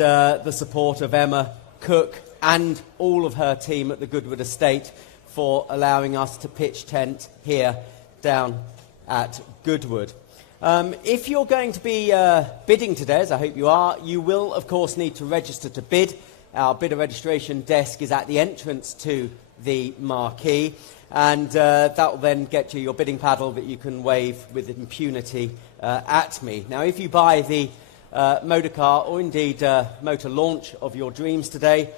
and the support of Emma Cook and all of her team at the Goodwood estate for allowing us to pitch tent here down at Goodwood. If you're going to be bidding today, as I hope you are, you will of course need to register to bid. Our bidder registration desk is at the entrance to the marquee, and that will then get you your bidding paddle that you can wave with impunity at me. Now, if you buy the motor car or indeed motor launch of your dreams today,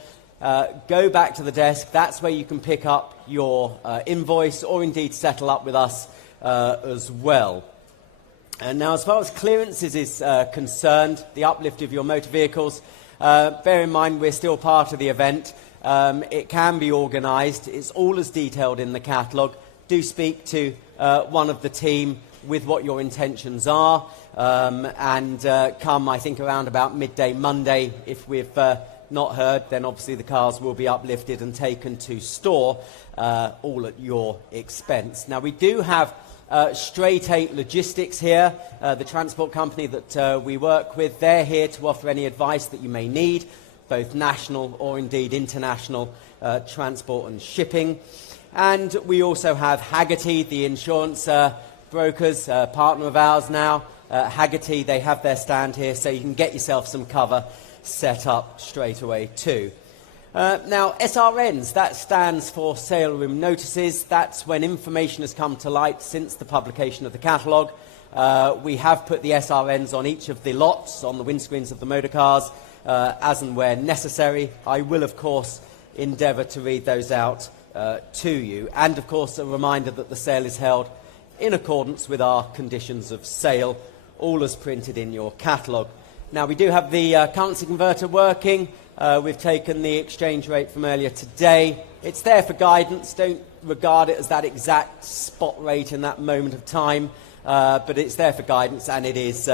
go back to the desk. That's where you can pick up your invoice or indeed settle up with us as well. And now, as far as clearances is concerned, the uplift of your motor vehicles, bear in mind we're still part of the event. It can be organised. It's all as detailed in the catalogue. Do speak to one of the team with what your intentions are, and come, I think, around about midday Monday. If we've not heard, then obviously the cars will be uplifted and taken to store, all at your expense. Now, we do have Straight 8 Logistics here, the transport company that we work with. They're here to offer any advice that you may need, both national or indeed international transport and shipping. And we also have Haggerty, the insurance brokers, partner of ours now. Haggerty, they have their stand here, so you can get yourself some cover set up straight away too. Now, SRNs, that stands for Sale Room Notices. That's when information has come to light since the publication of the catalogue. We have put the SRNs on each of the lots, on the windscreens of the motor cars, as and where necessary. I will, of course, endeavour to read those out to you. And, of course, a reminder that the sale is held in accordance with our conditions of sale, all as printed in your catalogue. Now, we do have the currency converter working. We've taken the exchange rate from earlier today. It's there for guidance. Don't regard it as that exact spot rate in that moment of time, but it's there for guidance, and it is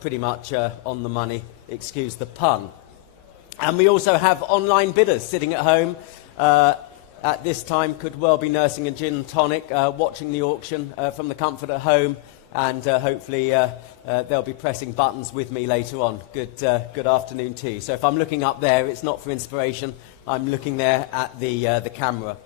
pretty much on the money, excuse the pun. And we also have online bidders sitting at home at this time, could well be nursing a gin and tonic, watching the auction from the comfort at home, and hopefully they'll be pressing buttons with me later on. Good afternoon to you. So if I'm looking up there, it's not for inspiration. I'm looking there at the camera.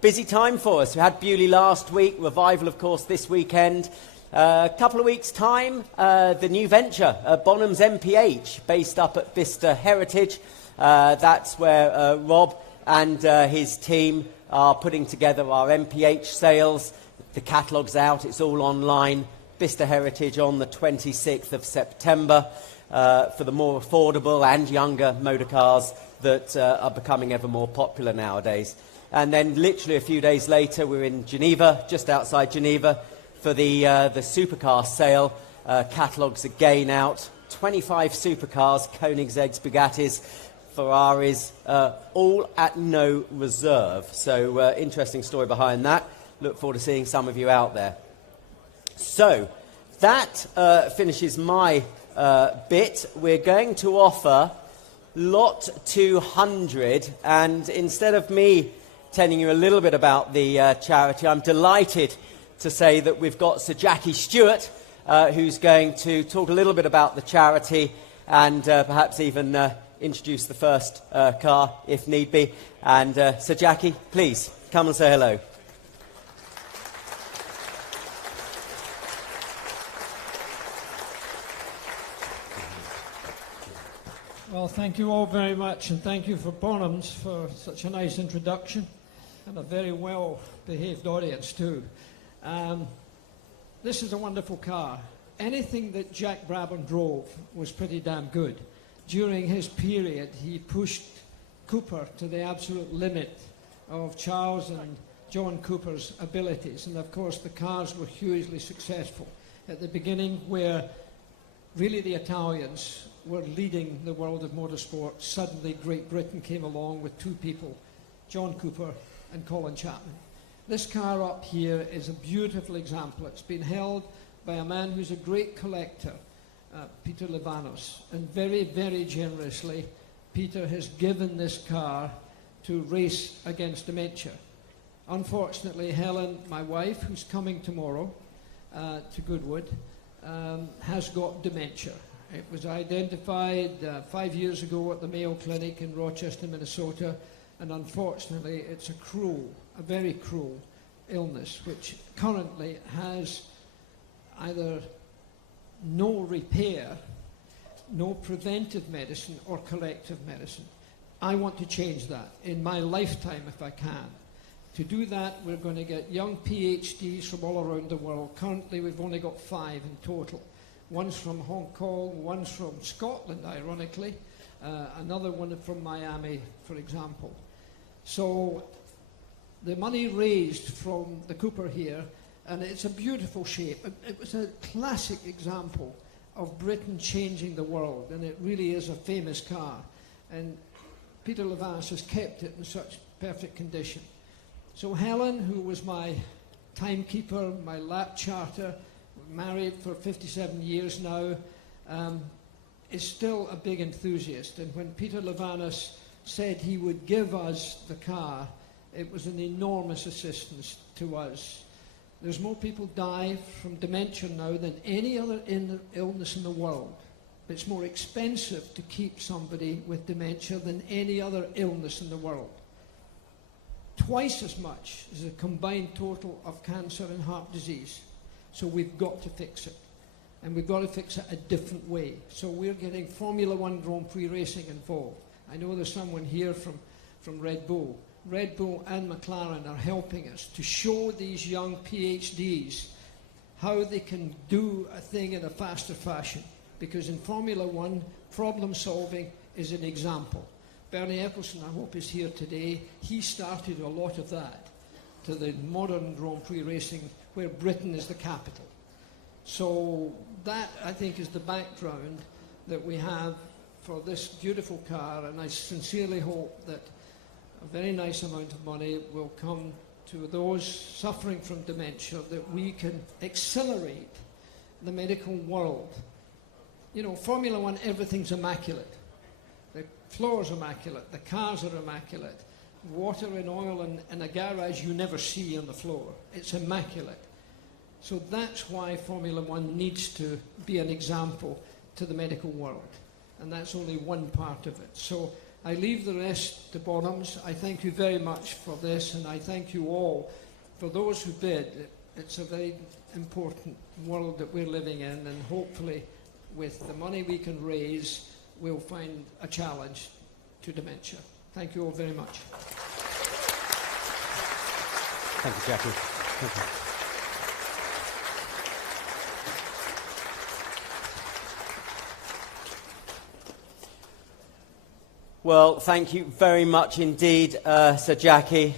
Busy time for us. We had Bewley last week, Revival, of course, this weekend. A couple of weeks' time, the new venture, Bonhams MPH, based up at Bicester Heritage. That's where Rob and his team are putting together our MPH sales. The catalogue's out, it's all online. Bicester Heritage on the 26th of September for the more affordable and younger motor cars that are becoming ever more popular nowadays. And then literally a few days later, we're in Geneva, just outside Geneva, for the supercar sale. Catalogues again out. 25 supercars, Koenigseggs, Bugattis, Ferraris, all at no reserve. So interesting story behind that. Look forward to seeing some of you out there. So that finishes my bit. We're going to offer lot 200, and instead of me telling you a little bit about the charity, I'm delighted to say that we've got Sir Jackie Stewart, who's going to talk a little bit about the charity and perhaps even introduce the first car if need be. And Sir Jackie, please come and say hello. Well, thank you all very much, and thank you for Bonhams for such a nice introduction and a very well-behaved audience too. This is a wonderful car. Anything that Jack Brabham drove was pretty damn good. During his period, he pushed Cooper to the absolute limit of Charles and John Cooper's abilities, and of course the cars were hugely successful. At the beginning, where really the Italians were leading the world of motorsport, suddenly Great Britain came along with two people, John Cooper and Colin Chapman. This car up here is a beautiful example. It's been held by a man who's a great collector, Peter Livanos, and very, very generously, Peter has given this car to race against dementia. Unfortunately, Helen, my wife, who's coming tomorrow to Goodwood, has got dementia. It was identified 5 years ago at the Mayo Clinic in Rochester, Minnesota, and unfortunately it's a very cruel illness, which currently has either no repair, no preventive medicine, or corrective medicine. I want to change that in my lifetime if I can. To do that, we're going to get young PhDs from all around the world. Currently, we've only got 5 in total. One's from Hong Kong, one's from Scotland, ironically, another one from Miami, for example. So the money raised from the Cooper here, and it's a beautiful shape. It was a classic example of Britain changing the world, and it really is a famous car. And Peter Levanas has kept it in such perfect condition. So Helen, who was my timekeeper, my lap charter, married for 57 years now, is still a big enthusiast. And when Peter Levanas said he would give us the car, it was an enormous assistance to us. There's more people die from dementia now than any other illness in the world. It's more expensive to keep somebody with dementia than any other illness in the world. Twice as much as the combined total of cancer and heart disease. So we've got to fix it. And we've got to fix it a different way. So we're getting Formula One Grand Prix racing involved. I know there's someone here from Red Bull. Red Bull and McLaren are helping us to show these young PhDs how they can do a thing in a faster fashion. Because in Formula One, problem solving is an example. Bernie Eccleston, I hope, is here today. He started a lot of that to the modern Grand Prix racing where Britain is the capital. So that, I think, is the background that we have for this beautiful car, and I sincerely hope that a very nice amount of money will come to those suffering from dementia, that we can accelerate the medical world. You know, Formula One, everything's immaculate. The floor's immaculate, the cars are immaculate. Water and oil in a garage you never see on the floor. It's immaculate. So that's why Formula One needs to be an example to the medical world. And that's only one part of it. So I leave the rest to Bonhams. I thank you very much for this, and I thank you all for those who bid. It's a very important world that we're living in, and hopefully with the money we can raise, we'll find a challenge to dementia. Thank you all very much. Thank you, Jackie. Thank you. Well, thank you very much indeed, Sir Jackie.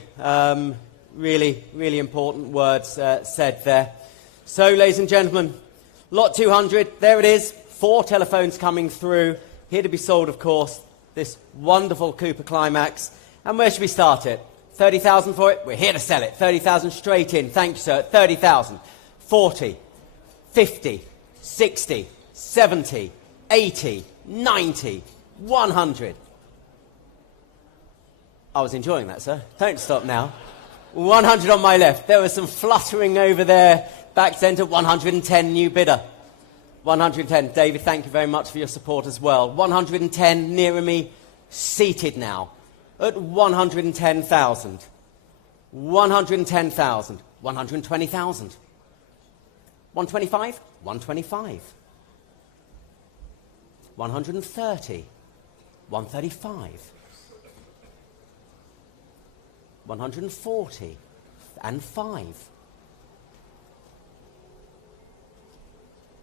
Really, really important words said there. So, ladies and gentlemen, lot 200, there it is. 4 telephones coming through. Here to be sold, of course, this wonderful Cooper Climax. And where should we start it? 30,000 for it? We're here to sell it. 30,000 straight in. Thank you, sir. 30,000. 40. 50. 60. 70. 80. 90. 100. I was enjoying that, sir. Don't stop now. 100 on my left. There was some fluttering over there. Back centre, 110, new bidder. 110. David, thank you very much for your support as well. 110 nearer me, seated now at 110,000. 110,000. 120,000. 125? 125. 130. 135. 140 and 5.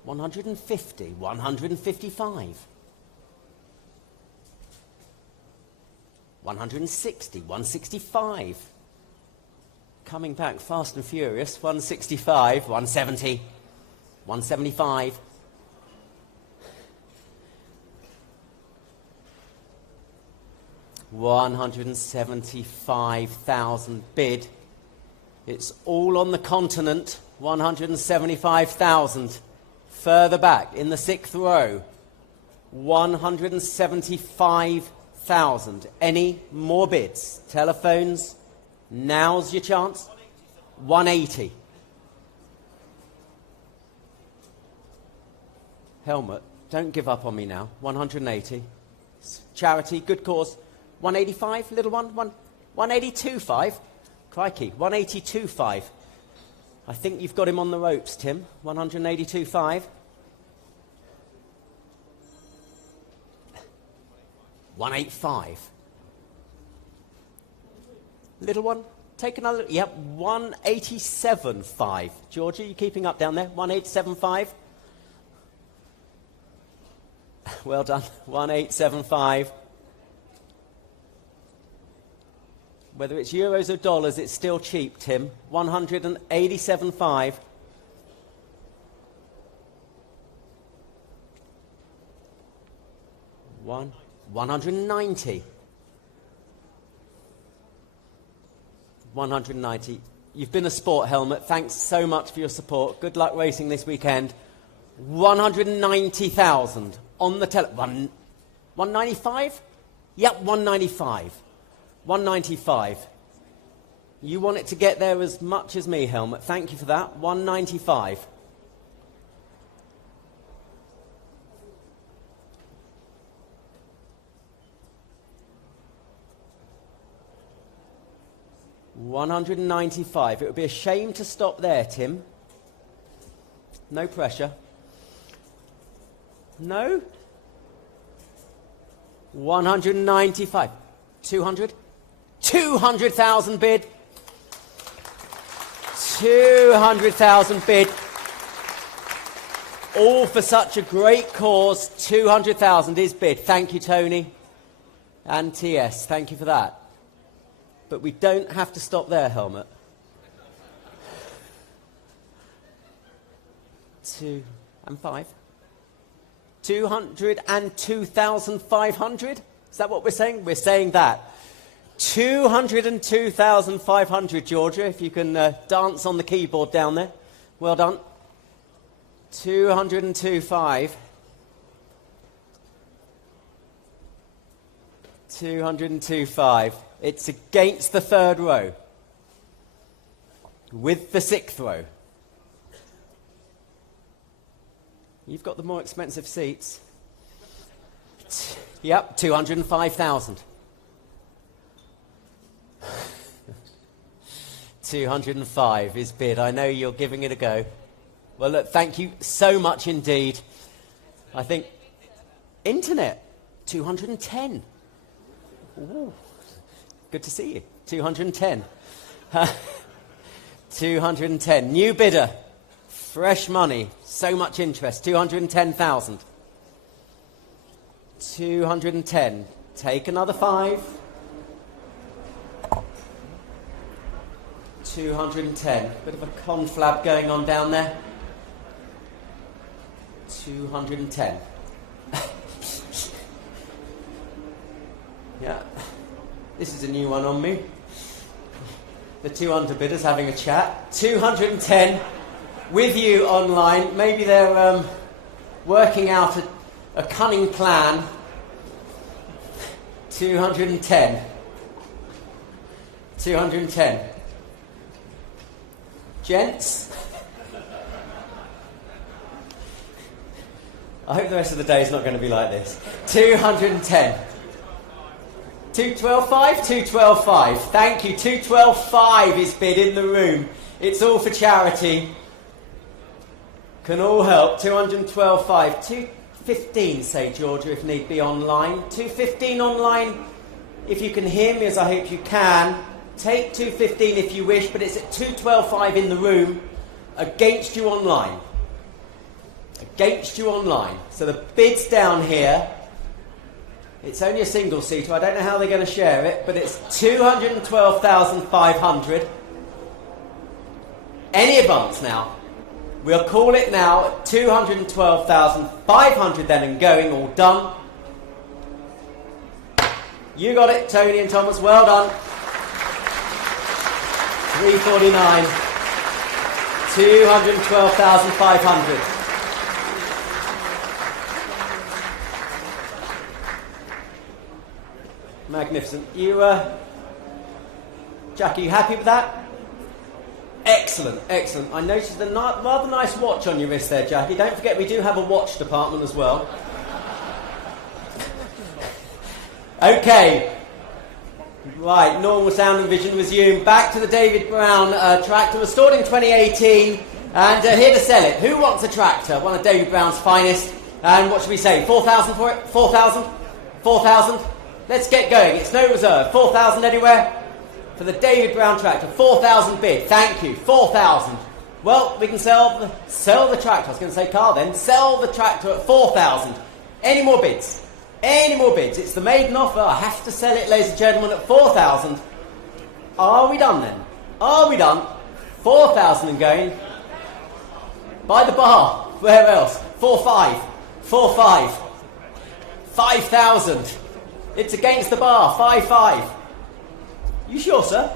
150, 155. 160, 165. Coming back fast and furious, 165, 170, 175. 175,000 bid. It's all on the continent. 175,000. Further back in the 6th row. 175,000. Any more bids? Telephones. Now's your chance. 180. Helmut, Don't give up on me now. 180. Charity, good cause. 185, little one. 182.5. Crikey, 182.5. I think you've got him on the ropes, Tim. 182.5. 185. Little one, take another. Yep, 187.5. Georgia, you keeping up down there? 187.5. Well done. 187.5. Whether it's euros or dollars, it's still cheap, Tim. 187.5. 190. 190. You've been a sport, Helmut. Thanks so much for your support. Good luck racing this weekend. 190,000 on the 195? Yep, 195. 195. You want it to get there as much as me, Helmut. Thank you for that. 195. 195. It would be a shame to stop there, Tim. No pressure. No? 195. 200? 200,000 bid. 200,000 bid. All for such a great cause. 200,000 is bid. Thank you, Tony. And TS, thank you for that. But we don't have to stop there, Helmut. 2 and 5. 202,500? Is that what we're saying? We're saying that. 202,500, Georgia, if you can dance on the keyboard down there. Well done. 202.5. 202.5. It's against the third row. With the sixth row. You've got the more expensive seats. Yep, 205,000. 205 is bid. I know you're giving it a go. Well, look, thank you so much indeed. I think internet, 210. Ooh, good to see you. 210. 210. New bidder. Fresh money. So much interest. 210,000. 210. Take another 5. 210. Bit of a conflab going on down there. 210. Yeah. This is a new one on me. The two underbidders having a chat. 210 with you online. Maybe they're working out a cunning plan. 210. 210. Gents? I hope the rest of the day is not going to be like this. 210. 212.5? 212.5. Thank you. 212.5 is bid in the room. It's all for charity. Can all help. 212.5. 215, say Georgia, if need be, online. 215 online, if you can hear me, as I hope you can. Take 215 if you wish, but it's at 212.5 in the room. Against you online. Against you online. So the bid's down here. It's only a single seater. I don't know how they're going to share it, but it's 212,500. Any advance now? We'll call it now at 212,500 then and going, all done. You got it, Tony and Thomas. Well done. 349. 212,500. Magnificent. You, Jack, are you happy with that? Excellent, excellent. I noticed a rather nice watch on your wrist there, Jackie. Don't forget, we do have a watch department as well. Okay. Right, normal sound and vision resumed. Back to the David Brown tractor, restored in 2018, and here to sell it. Who wants a tractor? One of David Brown's finest. And what should we say? 4,000 for it? 4,000? 4,000? Let's get going. It's no reserve. 4,000 anywhere? For the David Brown tractor, 4,000 bid. Thank you. 4,000. Well, we can sell the tractor. I was going to say car then. Sell the tractor at 4,000. Any more bids? Any more bids? It's the maiden offer. I have to sell it, ladies and gentlemen, at 4,000. Are we done then? Are we done? 4,000 and going. By the bar. Where else? 4,500. 4,500. 5,000. It's against the bar. 5,500. You sure, sir?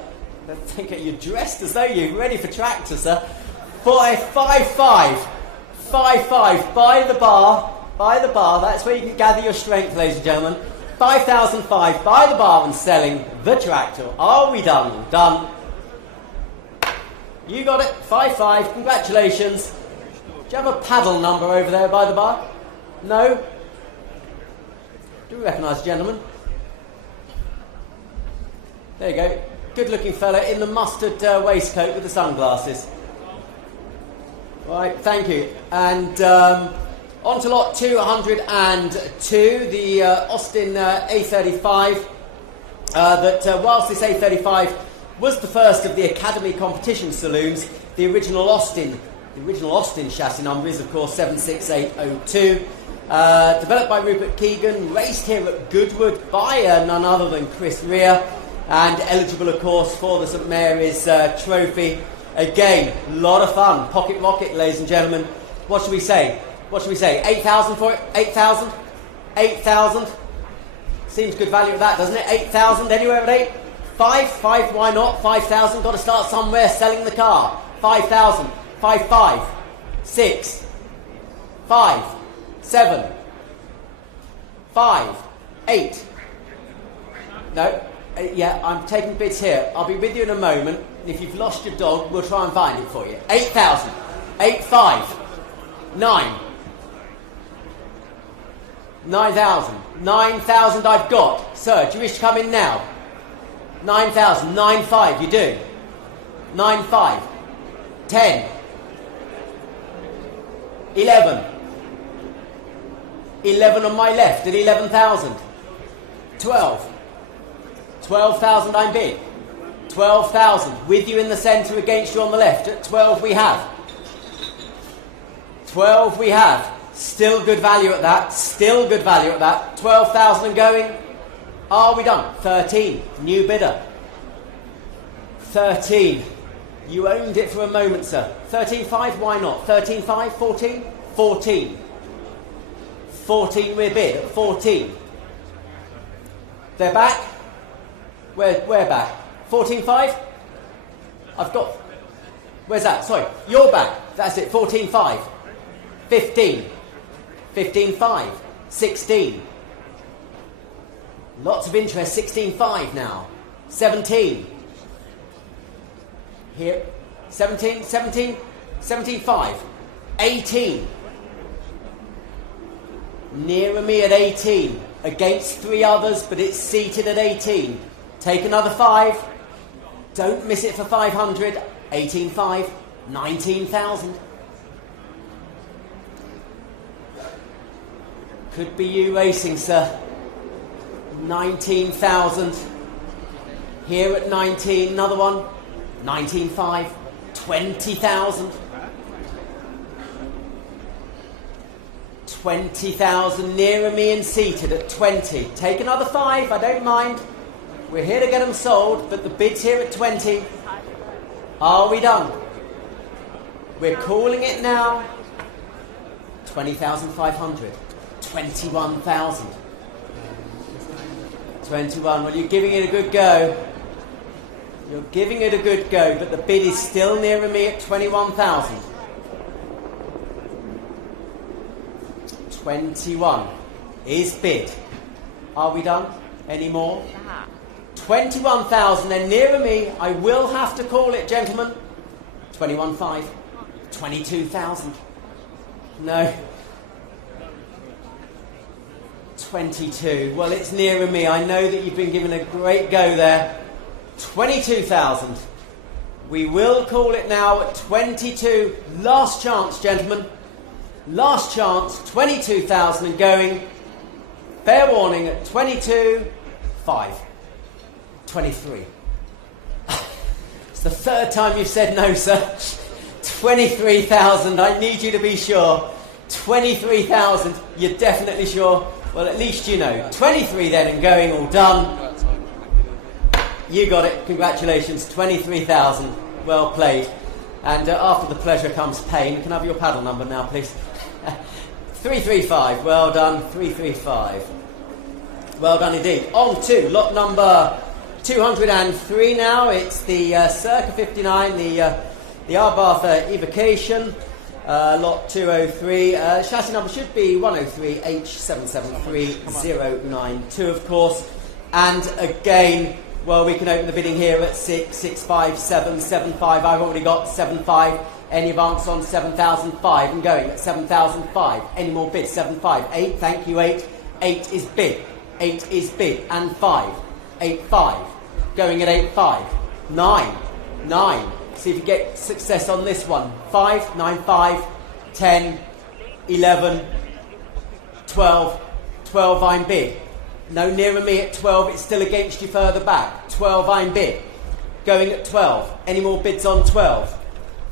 I think you're dressed as though you're ready for tractor, sir. 5,500. 5,500. By the bar. By the bar. That's where you can gather your strength, ladies and gentlemen. 5,500. By the bar and selling the tractor. Are we done? Done. You got it. 5,500. Congratulations. Do you have a paddle number over there by the bar? No? Do we recognise the gentleman? There you go. Good-looking fella in the mustard waistcoat with the sunglasses. Right, thank you. And on to lot 202, the Austin A35. Whilst this A35 was the first of the Academy competition saloons, the original Austin chassis number is, of course, 76802. Developed by Rupert Keegan, raced here at Goodwood by none other than Chris Rea, and eligible, of course, for the St Mary's Trophy. Again, a lot of fun. Pocket rocket, ladies and gentlemen. What should we say? What should we say? 8,000 for it? 8,000? 8,000? Seems good value at that, doesn't it? 8,000, anywhere at 8? 5, why not? 5,000, got to start somewhere selling the car. 5,000, 5,500, 6, 5, 7, 5, 8. No, yeah, I'm taking bids here. I'll be with you in a moment. If you've lost your dog, we'll try and find it for you. 8,000, 8,500, 9, 9,000, 9,000 I've got. Sir, do you wish to come in now? 9,000, 9,500, you do? 9,500, 10, 11, 11 on my left at 11,000, 12, 12,000 I'm bid, 12,000, with you in the centre, against you on the left, at 12 we have, 12 we have, still good value at that, still good value at that, 12,000 and going. Are we done? 13, new bidder. 13, you owned it for a moment, sir. 13,500, why not? 13,500, 14, 14. 14 we're bid at 14. They're back? We're back. 14,500? I've got... Where's that? Sorry, you're back. That's it, 14,500. 15. 15,500. 16. Lots of interest, 16,500 now. 17. Here. 17, 17, 17,500. 18. Nearer me at 18. Against 3 others, but it's seated at 18. Take another 5. Don't miss it for 500. 18,500. 19,000. Could be you racing, sir. 19,000. Here at 19, another one. 19,500. 20,000. 20,000 nearer me and seated at 20. Take another 5, I don't mind. We're here to get them sold, but the bid's here at 20. Are we done? We're calling it now. 20,500. 21,000. 21. Well, you're giving it a good go. You're giving it a good go, but the bid is still nearer me at 21,000. 21 is bid. Are we done? Any more? 21,000, then nearer me. I will have to call it, gentlemen. 21,500. 22,000. No. 22. Well, it's nearer me. I know that you've been given a great go there. 22,000. We will call it now at 22. Last chance, gentlemen. Last chance. 22,000 and going. Fair warning at 22,500. 23. It's the third time you've said no, sir. 23,000. I need you to be sure. 23,000. You're definitely sure? Well, at least you know. 23 then and going, all done. You got it. Congratulations. 23,000. Well played. And after the pleasure comes pain. Can I have your paddle number now, please? 335. Well done. 335. Well done indeed. On to lot number 203 now. It's the Circa 59, the Arbath Evocation. Lot 203. Chassis number should be 103H773092, of course. And again, well, we can open the bidding here at 6,657,75. I've already got 7,500. Any advance on 7,005 and going at 7,005. Any more bids? 7,500. 8. Thank you. 8. 8 is bid. 8 is bid. And 5. 8,500. Going at 8,500. 9. 9. See if you get success on this one. 5, 9, 5, 10, 11, 12, 12 I'm bid. No nearer me at 12, it's still against you further back. 12 I'm bid. Going at 12. Any more bids on 12?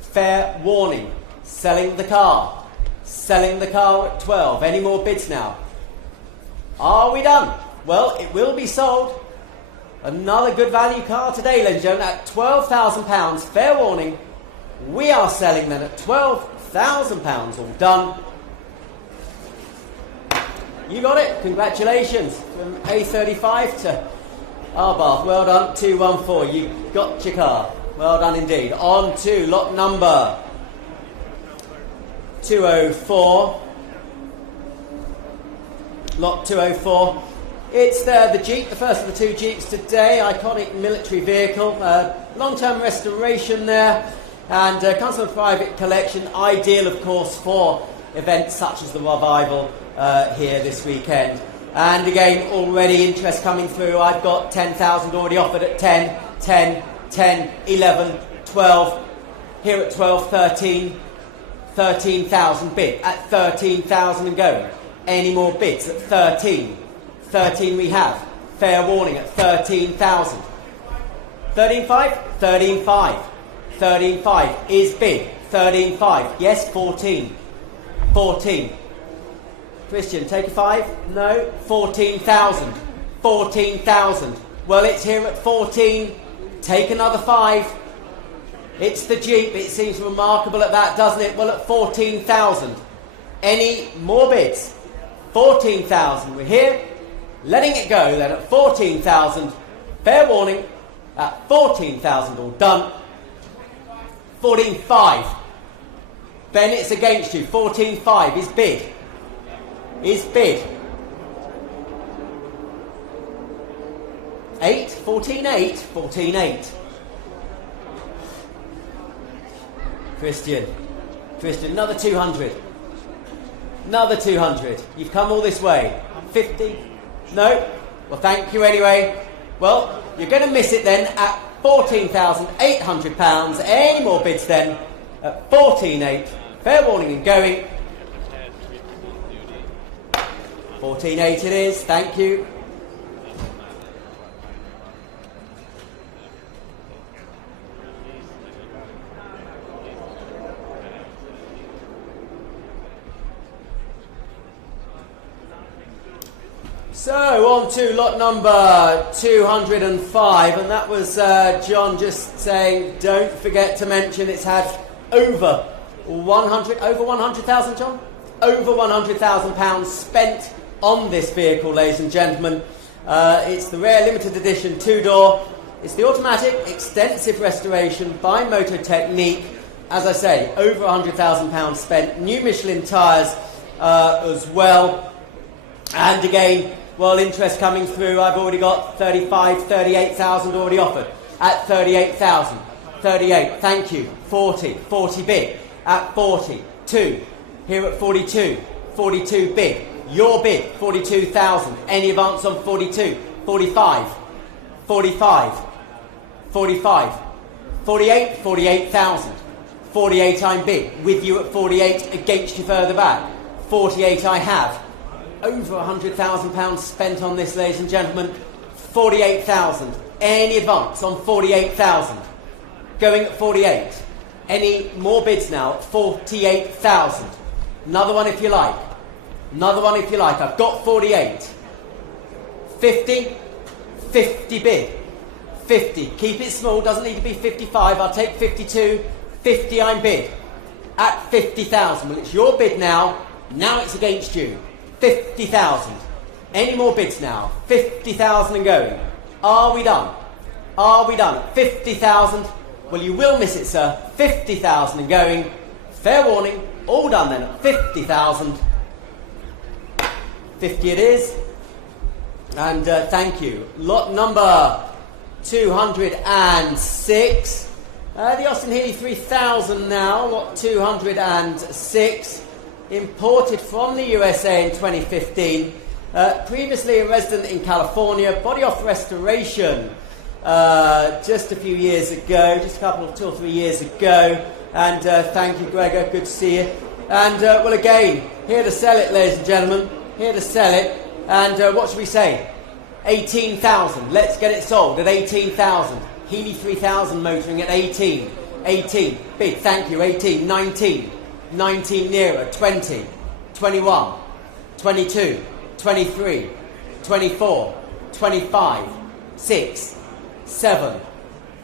Fair warning. Selling the car. Selling the car at 12. Any more bids now? Are we done? Well, it will be sold. Another good value car today, ladies and gentlemen, at £12,000. Fair warning, we are selling them at £12,000. All done. You got it. Congratulations. From A35 to Arbath. Well done. 214. You got your car. Well done indeed. On to lot number 204. Lot 204. It's the Jeep, the first of the two Jeeps today. Iconic military vehicle. Long-term restoration there. And comes from a private collection. Ideal, of course, for events such as the Revival here this weekend. And again, already interest coming through. I've got 10,000 already offered at 10, 10, 10, 11, 12. Here at 12, 13. 13,000 bid. At 13,000 and going. Any more bids at 13? 13 we have. Fair warning at 13,000. 13,500? 13,500. 13,500 is bid. 13,500. Yes, 14. 14. Christian, take a 5? No. 14,000. 14,000. Well, it's here at 14. Take another 5. It's the Jeep. It seems remarkable at that, doesn't it? Well, at 14,000. Any more bids? 14,000. We're here. Letting it go then at 14,000. Fair warning at 14,000. All done. 14,500. Ben, it's against you. 14,500 is bid. Is bid. 8. 14,800. 14,800. Christian, another 200. Another 200. You've come all this way. 50. No? Well, thank you anyway. Well, you're going to miss it then at £14,800. Any more bids then at 14,800. Fair warning and going. 14,800 it is. Thank you. So, on to lot number 205, and that was John just saying, don't forget to mention it's had over 100,000, John? Over £100,000 spent on this vehicle, ladies and gentlemen. It's the rare limited edition two-door. It's the automatic extensive restoration by Moto Technique. As I say, over £100,000 spent. New Michelin tyres as well. And again, well, interest coming through. I've already got 35, 38,000 already offered at 38,000. 38, thank you. 40, 40 bid. At 42, here at 42, 42 bid. Your bid, 42,000. Any advance on 42? 45, 45, 45, 48, 48,000. 48 I'm bid. With you at 48, against you further back. 48 I have. Over £100,000 spent on this, ladies and gentlemen. 48,000. Any advance on 48,000? Going at 48. Any more bids now? 48,000. Another one if you like. Another one if you like. I've got 48. 50. 50 bid. 50. Keep it small. Doesn't need to be 55. I'll take 52. 50 I'm bid. At 50,000. Well, it's your bid now. Now it's against you. 50,000. Any more bids now? 50,000 and going. Are we done? Are we done? 50,000. Well, you will miss it, sir. 50,000 and going. Fair warning. All done then at 50,000. 50 it is. And thank you. Lot number 206. The Austin Healey 3000 now. Lot 206. Imported from the USA in 2015. Previously a resident in California. Body off restoration just a few years ago. Just a couple of 2 or 3 years ago. And thank you, Gregor. Good to see you. And well, again, here to sell it, ladies and gentlemen. Here to sell it. And what should we say? 18,000. Let's get it sold at 18,000. Healey 3000 motoring at 18. 18. Bid. Thank you. 18. 19. 19 nearer. 20. 21. 22. 23. 24. 25. 6. 7.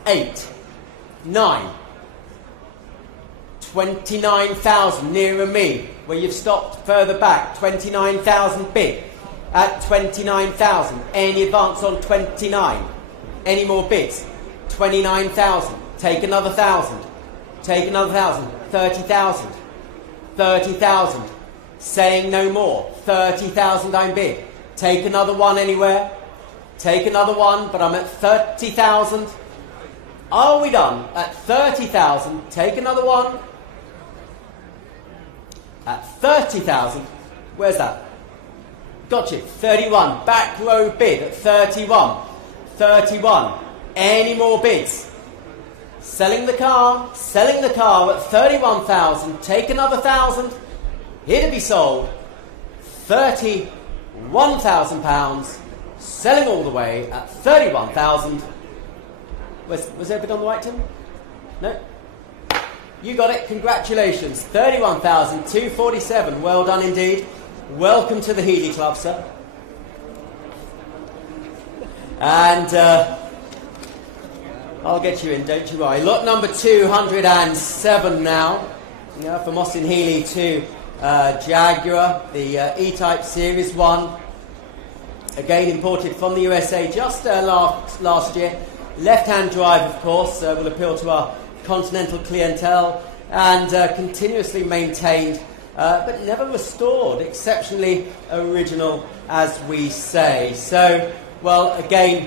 8. 9. 29,000 nearer me. Where you've stopped further back. 29,000 bid. At 29,000. Any advance on 29? Any more bids? 29,000. Take another 1,000. Take another 1,000. 30,000. 30,000. Saying no more. 30,000 I'm bid. Take another one anywhere. Take another one, but I'm at 30,000. Are we done? At 30,000. Take another one. At 30,000. Where's that? Got you. 31. Back row bid at 31. 31. Any more bids? Selling the car at 31,000. Take another 1,000. Here to be sold. £31,000. Selling all the way at 31,000. Was everything on the right, Tim? No? You got it. Congratulations. 31,247. Well done indeed. Welcome to the Healey Club, sir. And I'll get you in, don't you worry. Lot number 207 now. From Austin Healey to Jaguar, the E-Type Series 1. Again imported from the USA just last year. Left-hand drive, of course, will appeal to our continental clientele, and continuously maintained, but never restored. Exceptionally original, as we say. So, well, again,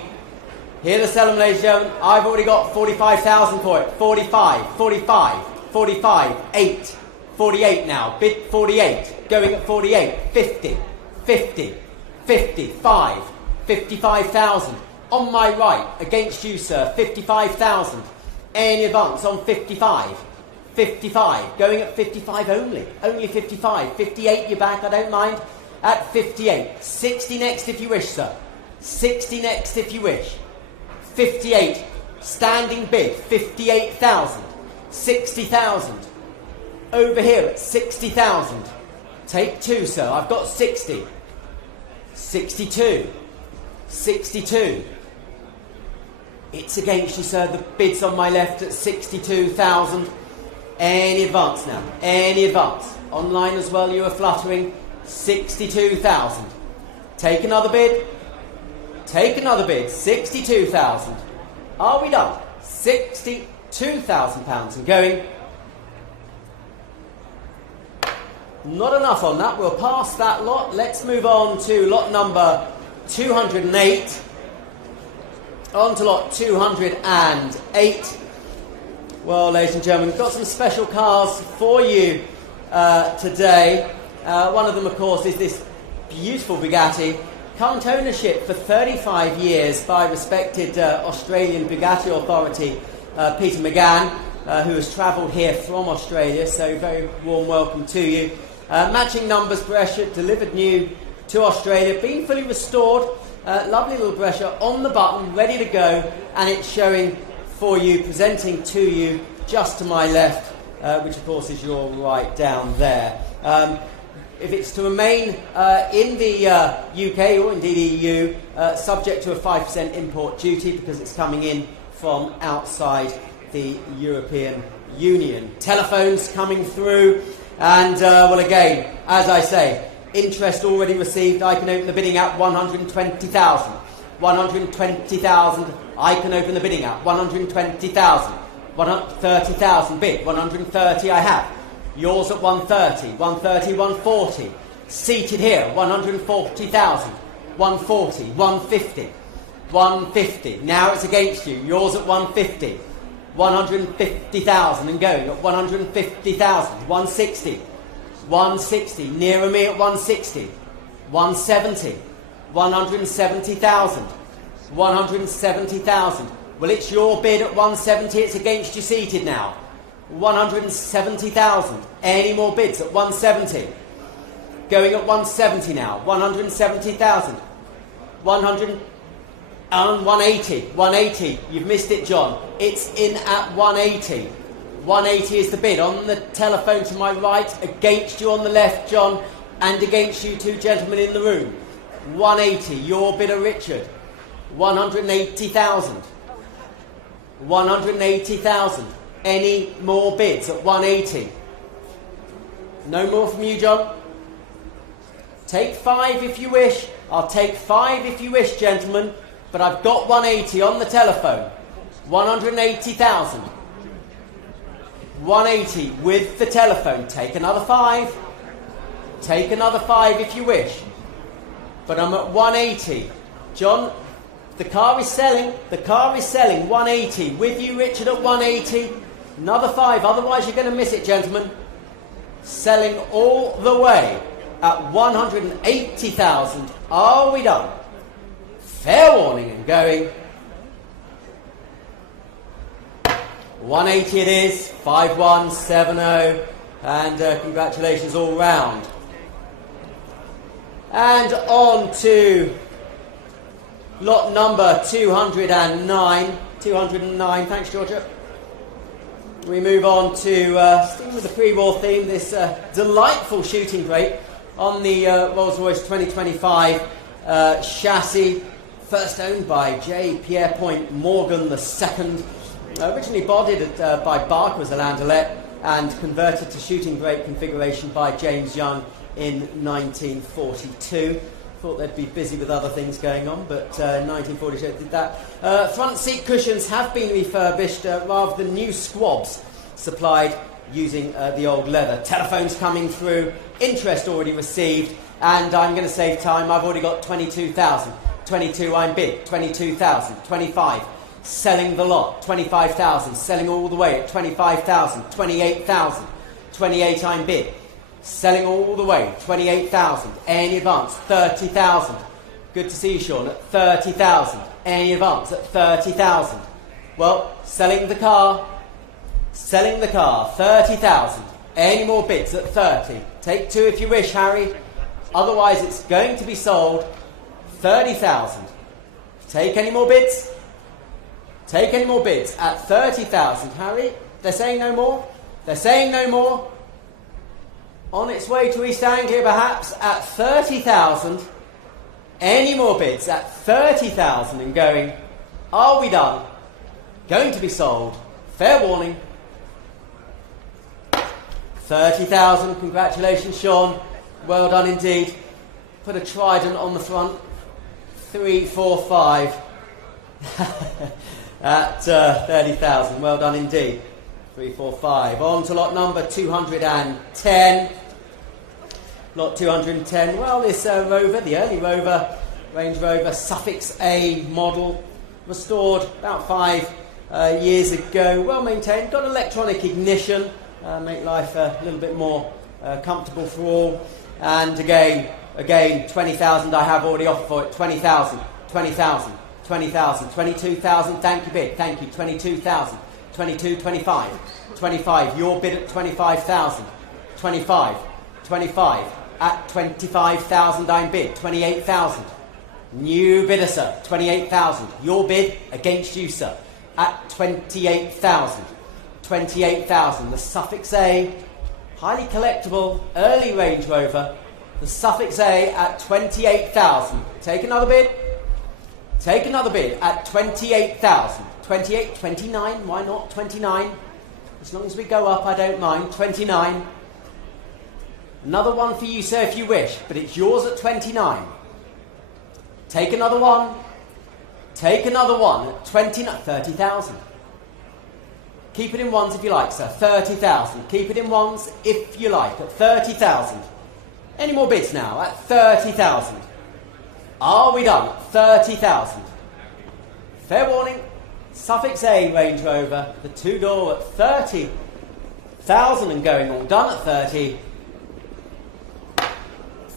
here to sell them, ladies and gentlemen. I've already got 45,000 for it. 45, 45, 45, 8, 48 now. Bid 48, going at 48, 50, 50, 55, 55,000. On my right, against you, sir, 55,000. Any advance on 55? 55, going at 55 only. Only 55. 58, you're back, I don't mind. At 58. 60 next if you wish, sir. 60 next if you wish. 58, standing bid, 58,000. 60,000. Over here at 60,000. Take 2, sir. I've got 60. 62. 62. It's against you, sir. The bid's on my left at 62,000. Any advance now? Any advance? Online as well, you are fluttering. 62,000. Take another bid. Take another bid. 62,000. Are we done? £62,000 and going. Not enough on that. We'll pass that lot. Let's move on to lot number 208. On to lot 208. Well, ladies and gentlemen, we've got some special cars for you today. One of them, of course, is this beautiful Bugatti, current ownership for 35 years by respected Australian Bugatti authority Peter McGann, who has travelled here from Australia, so very warm welcome to you. Matching numbers Brescia, delivered new to Australia, been fully restored, lovely little Brescia on the button, ready to go, and it's showing for you, presenting to you just to my left, which of course is your right down there. If it's to remain in the UK or indeed EU, subject to a 5% import duty because it's coming in from outside the European Union. Telephones coming through, and well, again, as I say, interest already received. I can open the bidding at 120,000. 120,000. I can open the bidding at 120,000. 130,000 bid. 130 I have. Yours at 130, 130, 140. Seated here, 140,000, 140, 150, 150. Now it's against you. Yours at 150, 150,000 and going at 150,000, 160, 160. Nearer me at 160, 170, 170,000, 170,000. Well, it's your bid at 170. It's against you seated now. 170,000. Any more bids at 170? Going at 170 now. 170,000. 180. 180. You've missed it, John. It's in at 180. 180 is the bid. On the telephone to my right, against you on the left, John, and against you two gentlemen in the room. 180. Your bidder, Richard. 180,000. 180,000. Any more bids at 180? No more from you, John? Take 5 if you wish. I'll take 5 if you wish, gentlemen. But I've got 180 on the telephone. 180,000. 180 with the telephone. Take another 5. Take another 5 if you wish. But I'm at 180. John, the car is selling. The car is selling. 180. With you, Richard, at 180. Another 5, otherwise you're going to miss it, gentlemen. Selling all the way at 180,000. Are we done? Fair warning and going. 180 it is. 5170. And congratulations all round. And on to lot number 209. 209. Thanks, Georgia. We move on to, sticking with the pre-war theme, this delightful shooting brake on the Rolls-Royce 2025 chassis, first owned by J. Pierrepoint Morgan II, originally bodied by Barker as a Landaulet and converted to shooting brake configuration by James Young in 1942. Thought they'd be busy with other things going on, but 1942 did that. Front seat cushions have been refurbished rather than new squabs supplied using the old leather. Telephones coming through, interest already received, and I'm going to save time. I've already got 22,000. 22 I'm bid. 22,000. 25. Selling the lot. 25,000. Selling all the way at 25,000. 28,000. 28 I'm bid. Selling all the way, 28,000. Any advance, 30,000. Good to see you, Sean, at 30,000. Any advance at 30,000. Well, selling the car, 30,000. Any more bids at 30? Take 2 if you wish, Harry. Otherwise, it's going to be sold 30,000. Take any more bids? Take any more bids at 30,000, Harry? They're saying no more? They're saying no more? On its way to East Anglia, perhaps, at 30,000. Any more bids at 30,000 and going, are we done? Going to be sold. Fair warning. 30,000. Congratulations, Sean. Well done indeed. Put a trident on the front. 3, 4, 5. At 30,000. Well done indeed. 3, 4, 5. On to lot number 210. Lot 210, well, this Rover, the early Rover, Range Rover, Suffix A model, restored about 5 years ago, well maintained, got electronic ignition, make life a little bit more comfortable for all. And again, 20,000 I have already offered for it. 20,000, 20,000, 20,000, 22,000. Thank you, bid. Thank you. 22,000, 22, 25, 25. Your bid at 25,000, 25, 25. At 25,000 I'm bid. 28,000. New bidder, sir. 28,000. Your bid against you, sir. At 28,000. 28,000. The Suffix A, highly collectible, early Range Rover. The Suffix A at 28,000. Take another bid. Take another bid at 28,000. 28, 29, why not? 29. As long as we go up, I don't mind. 29. Another one for you, sir, if you wish, but it's yours at 29. Take another one. Take another one at 29. 30,000. Keep it in ones if you like, sir. 30,000. Keep it in ones if you like at 30,000. Any more bids now at 30,000? Are we done? 30,000. Fair warning. Suffix A Range Rover, the two-door at 30,000 and going, all done at 30.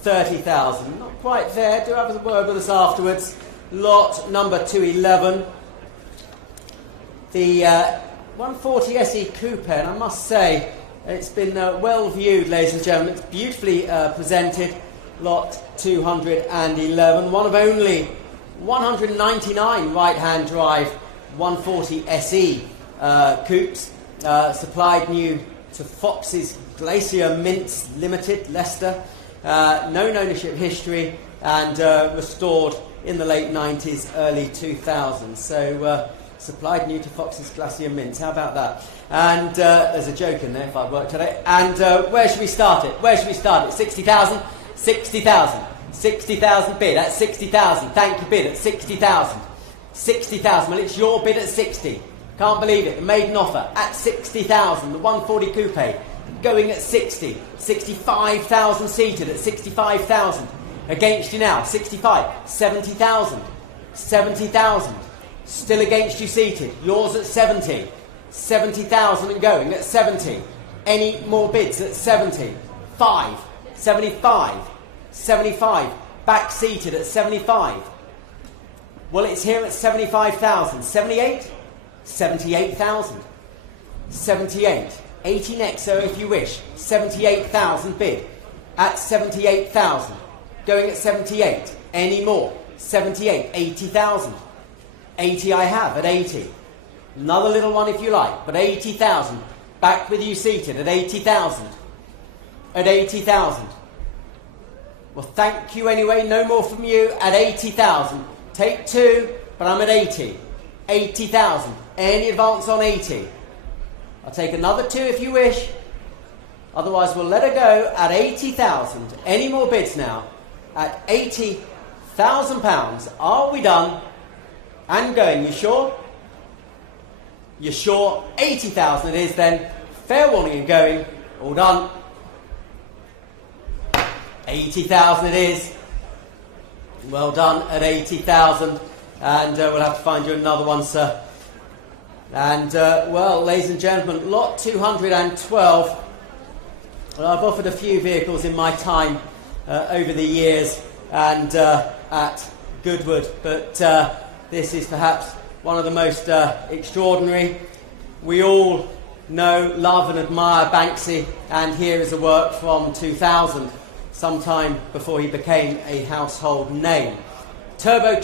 30,000. Not quite there. Do have a word with us afterwards. Lot number 211. The 140 SE Coupe, and I must say it's been well viewed, ladies and gentlemen. It's beautifully presented. Lot 211. One of only 199 right-hand drive 140 SE coupes, supplied new to Fox's Glacier Mints Limited, Leicester. Known ownership history, and restored in the late 90s, early 2000s. So supplied new to Fox's Glacier Mints. How about that? And there's a joke in there if I work today. And where should we start it? Where should we start it? 60,000? 60,000. 60,000 bid at 60,000. Thank you, bid at 60,000. 60,000. Well, it's your bid at 60. Can't believe it. The maiden offer at 60,000. The 140 Coupe going at 60. 65,000 seated at 65,000. Against you now. 65. 70,000. 70,000. Still against you seated. Yours at 70. 70,000 and going at 70. Any more bids at 70? 5. 75. 75. Back seated at 75. Well, it's here at 75,000. 78. 78,000. 78. 80 next, so if you wish. 78,000 bid at 78,000. Going at 78. Any more? 78. 80,000. 80 I have at 80. Another little one if you like, but 80,000. Back with you seated at 80,000. At 80,000. Well, thank you anyway. No more from you at 80,000. Take two, but I'm at 80. 80,000. Any advance on 80? I'll take another two if you wish. Otherwise, we'll let her go at 80,000. Any more bids now? At £80,000. Are we done? And going. You sure? You're sure? 80,000 it is then. Fair warning and going. All done. 80,000 it is. Well done at 80,000. And we'll have to find you another one, sir. And, well, ladies and gentlemen, lot 212. Well, I've offered a few vehicles in my time over the years and at Goodwood, but this is perhaps one of the most extraordinary. We all know, love and admire Banksy, and here is a work from 2000, sometime before he became a household name. Turbo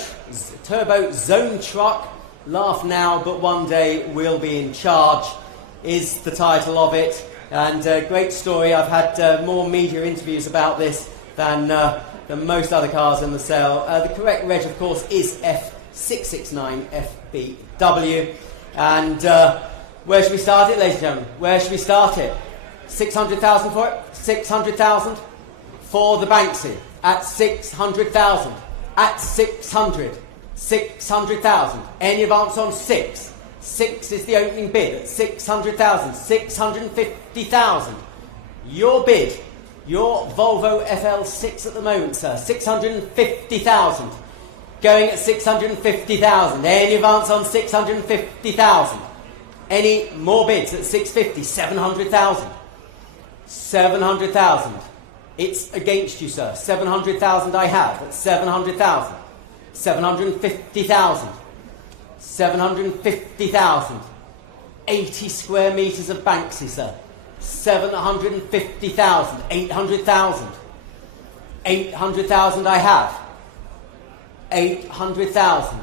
Zone Truck, laugh now, but one day we'll be in charge, is the title of it. And great story. I've had more media interviews about this than most other cars in the sale. The correct reg, of course, is F669FBW. And where should we start it, ladies and gentlemen? Where should we start it? 600,000 for it? 600,000 for the Banksy at 600,000. At 600. 600,000. Any advance on 6? 6 is the opening bid at 600,000. 650,000. Your bid. Your Volvo FL6 at the moment, sir. 650,000. Going at 650,000. Any advance on 650,000? Any more bids at 650? 700,000. 700,000. It's against you, sir. 700,000 I have at 700,000. 750,000. 750,000. 80 square metres of Banksy, sir. 750,000. 800,000. 800,000 I have. 800,000.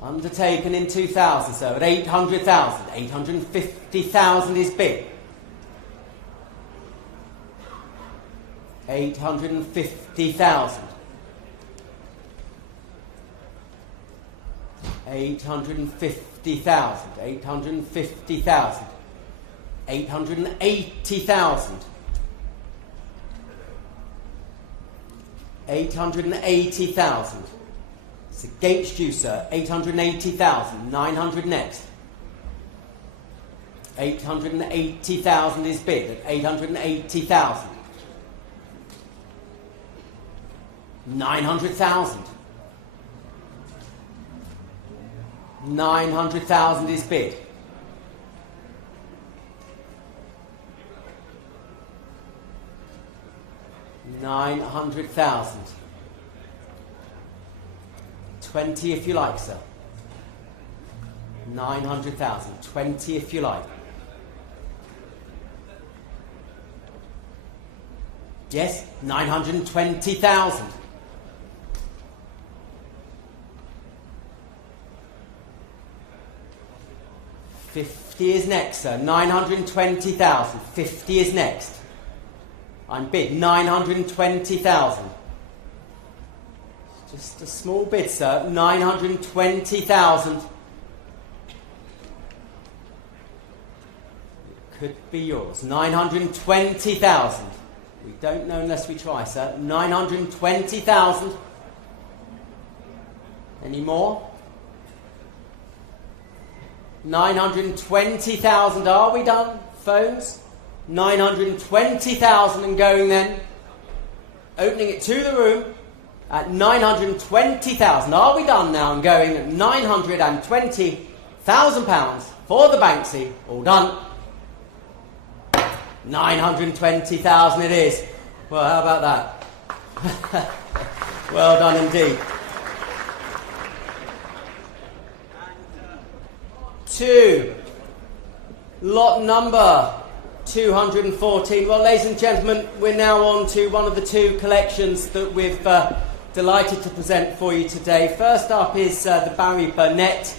Undertaken in 2000, sir, at 800,000. 850,000 is bid. 850,000. 850,000. 850,000. 880,000. 880,000. It's against you, sir. 880,000. 900 next. 880,000 is bid at 880,000. 900,000. 900,000 is bid. 900,000. 20 if you like, sir. 900,000. 20 if you like. Yes, 920,000. 50 is next, sir. 920,000. 50 is next. I'm bid 920,000. Just a small bid, sir. 920,000. Could be yours. 920,000. We don't know unless we try, sir. 920,000. Any more? 920,000. Are we done? Phones? 920,000 and going then. Opening it to the room at 920,000. Are we done now and going at £920,000 for the Banksy? All done. 920,000 it is. Well, how about that? Well done indeed. Two. Lot number 214. Well, ladies and gentlemen, we're now on to one of the two collections that we've delighted to present for you today. First up is the Barry Burnett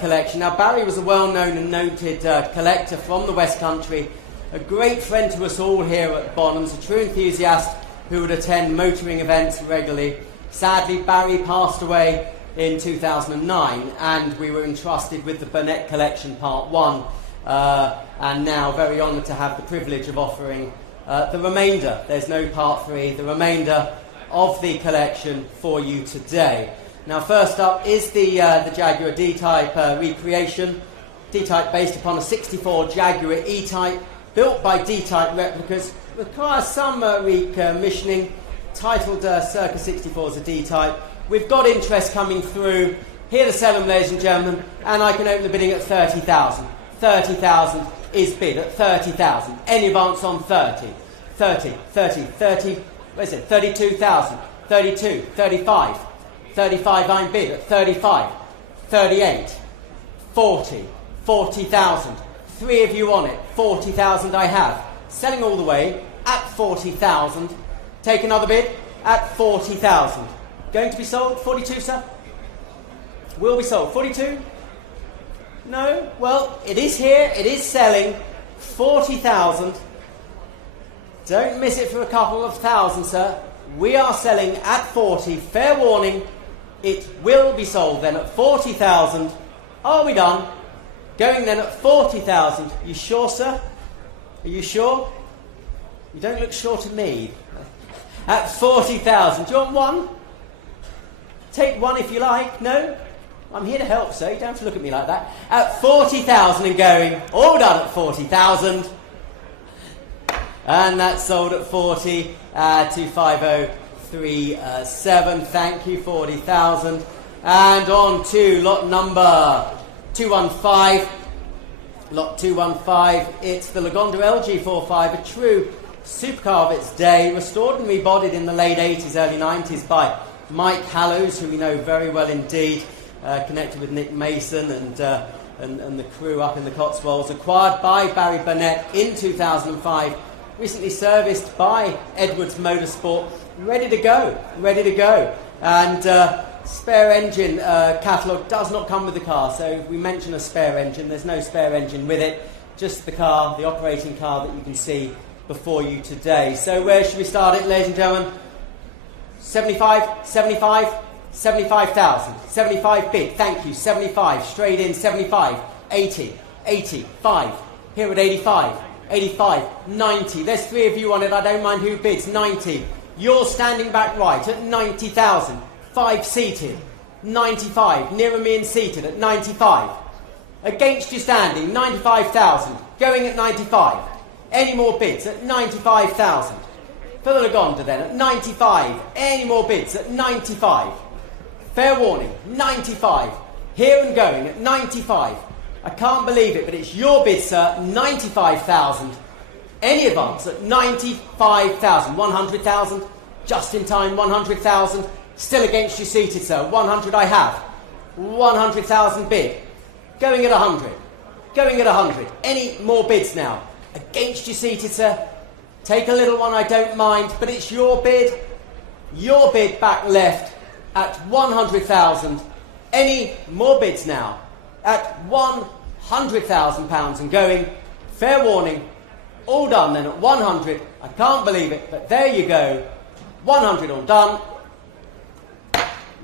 collection. Now, Barry was a well-known and noted collector from the West Country, a great friend to us all here at Bonhams, a true enthusiast who would attend motoring events regularly. Sadly, Barry passed away in 2009, and we were entrusted with the Burnett Collection Part 1, and now very honoured to have the privilege of offering the remainder. There's no Part 3, the remainder of the collection for you today. Now, first up is the Jaguar D-Type recreation. D-Type based upon a 64 Jaguar E-Type, built by D-Type replicas, requires some recommissioning, titled Circa 64 as a D-Type. We've got interest coming through. Here to sell them, ladies and gentlemen, and I can open the bidding at 30,000. 30,000 is bid at 30,000. Any advance on 30? 30, what is it? 32,000. 32, 35. 35 I'm bid at 35. 38, 40, 40,000. Three of you on it. 40,000 I have. Selling all the way at 40,000. Take another bid at 40,000. Going to be sold? 42, sir? Will be sold. 42? No? Well, it is here. It is selling. 40,000. Don't miss it for a couple of thousand, sir. We are selling at 40. Fair warning. It will be sold then at 40,000. Are we done? Going then at 40,000. You sure, sir? Are you sure? You don't look sure to me. At 40,000. Do you want one? Take one if you like. No? I'm here to help, sir. You don't have to look at me like that. At 40,000 and going. All done at 40,000. And that's sold at 40, 250, 137. Thank you, 40,000. And on to lot number 215. Lot 215, it's the Lagonda LG45, a true supercar of its day, restored and rebodied in the late 80s, early 90s by Mike Hallows, who we know very well indeed, connected with Nick Mason and the crew up in the Cotswolds, acquired by Barry Burnett in 2005, recently serviced by Edwards Motorsport, ready to go. And spare engine catalogue does not come with the car, so if we mention a spare engine, there's no spare engine with it, just the car, the operating car that you can see before you today. So where should we start it, ladies and gentlemen? 75, 75,000, 75 bid, thank you, 75, straight in, 75, 80, 85, here at 85, 85, 90, there's three of you on it, I don't mind who bids, 90, you're standing back right at 90,000, 5 seated, 95, nearer me and seated at 95, against you standing, 95,000, going at 95, any more bids at 95,000, for the Lagonda then at 95, any more bids at 95, fair warning, 95, here and going at 95, I can't believe it, but it's your bid, sir, 95,000, any advance at 95,000, 100,000, just in time, 100,000, still against you seated, sir, 100 I have, 100,000 bid, going at 100, any more bids now, against you seated, sir, take a little one, I don't mind, but it's your bid back left at 100,000, any more bids now, at £100,000 and going, fair warning, all done then at 100, I can't believe it, but there you go, 100 all done,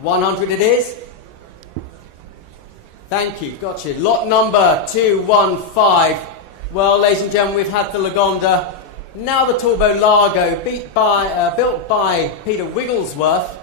100 it is, thank you, got you, lot number 215, well ladies and gentlemen, we've had the Lagonda, now the Turbo Largo, built by Peter Wigglesworth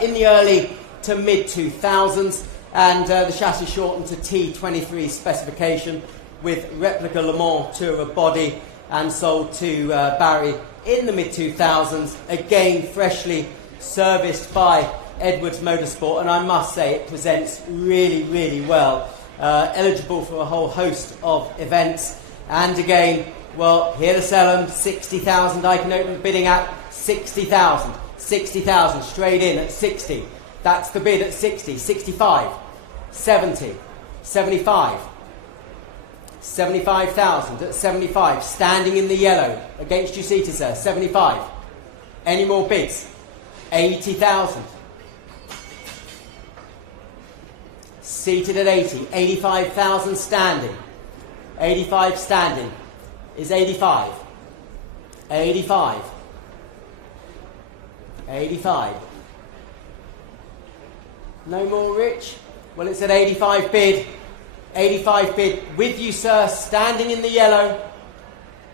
in the early to mid 2000s, and the chassis shortened to T23 specification with replica Le Mans Tourer body, and sold to Barry in the mid 2000s, again freshly serviced by Edwards Motorsport, and I must say it presents really, really well, eligible for a whole host of events, and again, well, here to sell them, 60,000, I can open bidding at 60,000, 60,000, straight in at 60, that's the bid at 60, 65, 70, 75, 75,000 at 75, standing in the yellow, against you seated, sir, 75, any more bids, 80,000, seated at 80, 85,000 standing, 85 standing, is 85, 85, 85, no more Rich? Well, it's at 85 bid with you, sir, standing in the yellow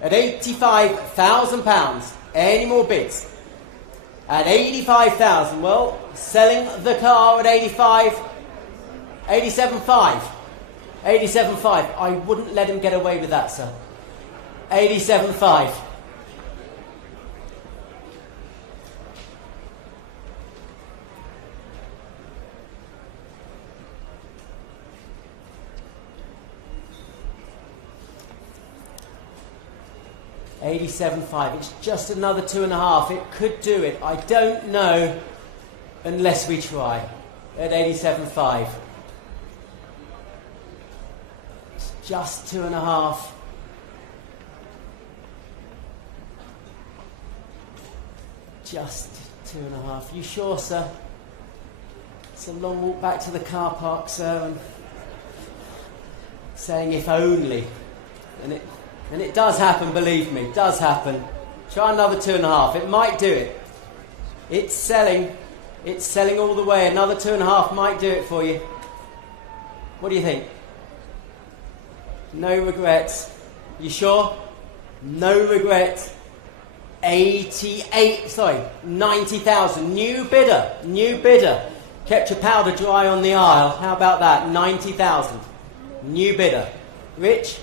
at £85,000, any more bids? At 85,000, well, selling the car at 85, 87.5, 87.5, I wouldn't let him get away with that, sir. 87.5. $87.5. It's just another 2.5. It could do it. I don't know unless we try. At 87.5. It's just 2.5. Just 2.5. You sure, sir? It's a long walk back to the car park, sir, and saying if only. And it does happen, believe me, it does happen. Try another 2.5. It might do it. It's selling all the way. Another 2.5 might do it for you. What do you think? No regrets. You sure? No regrets. 90,000. New bidder. Kept your powder dry on the aisle. How about that? 90,000. New bidder. Rich?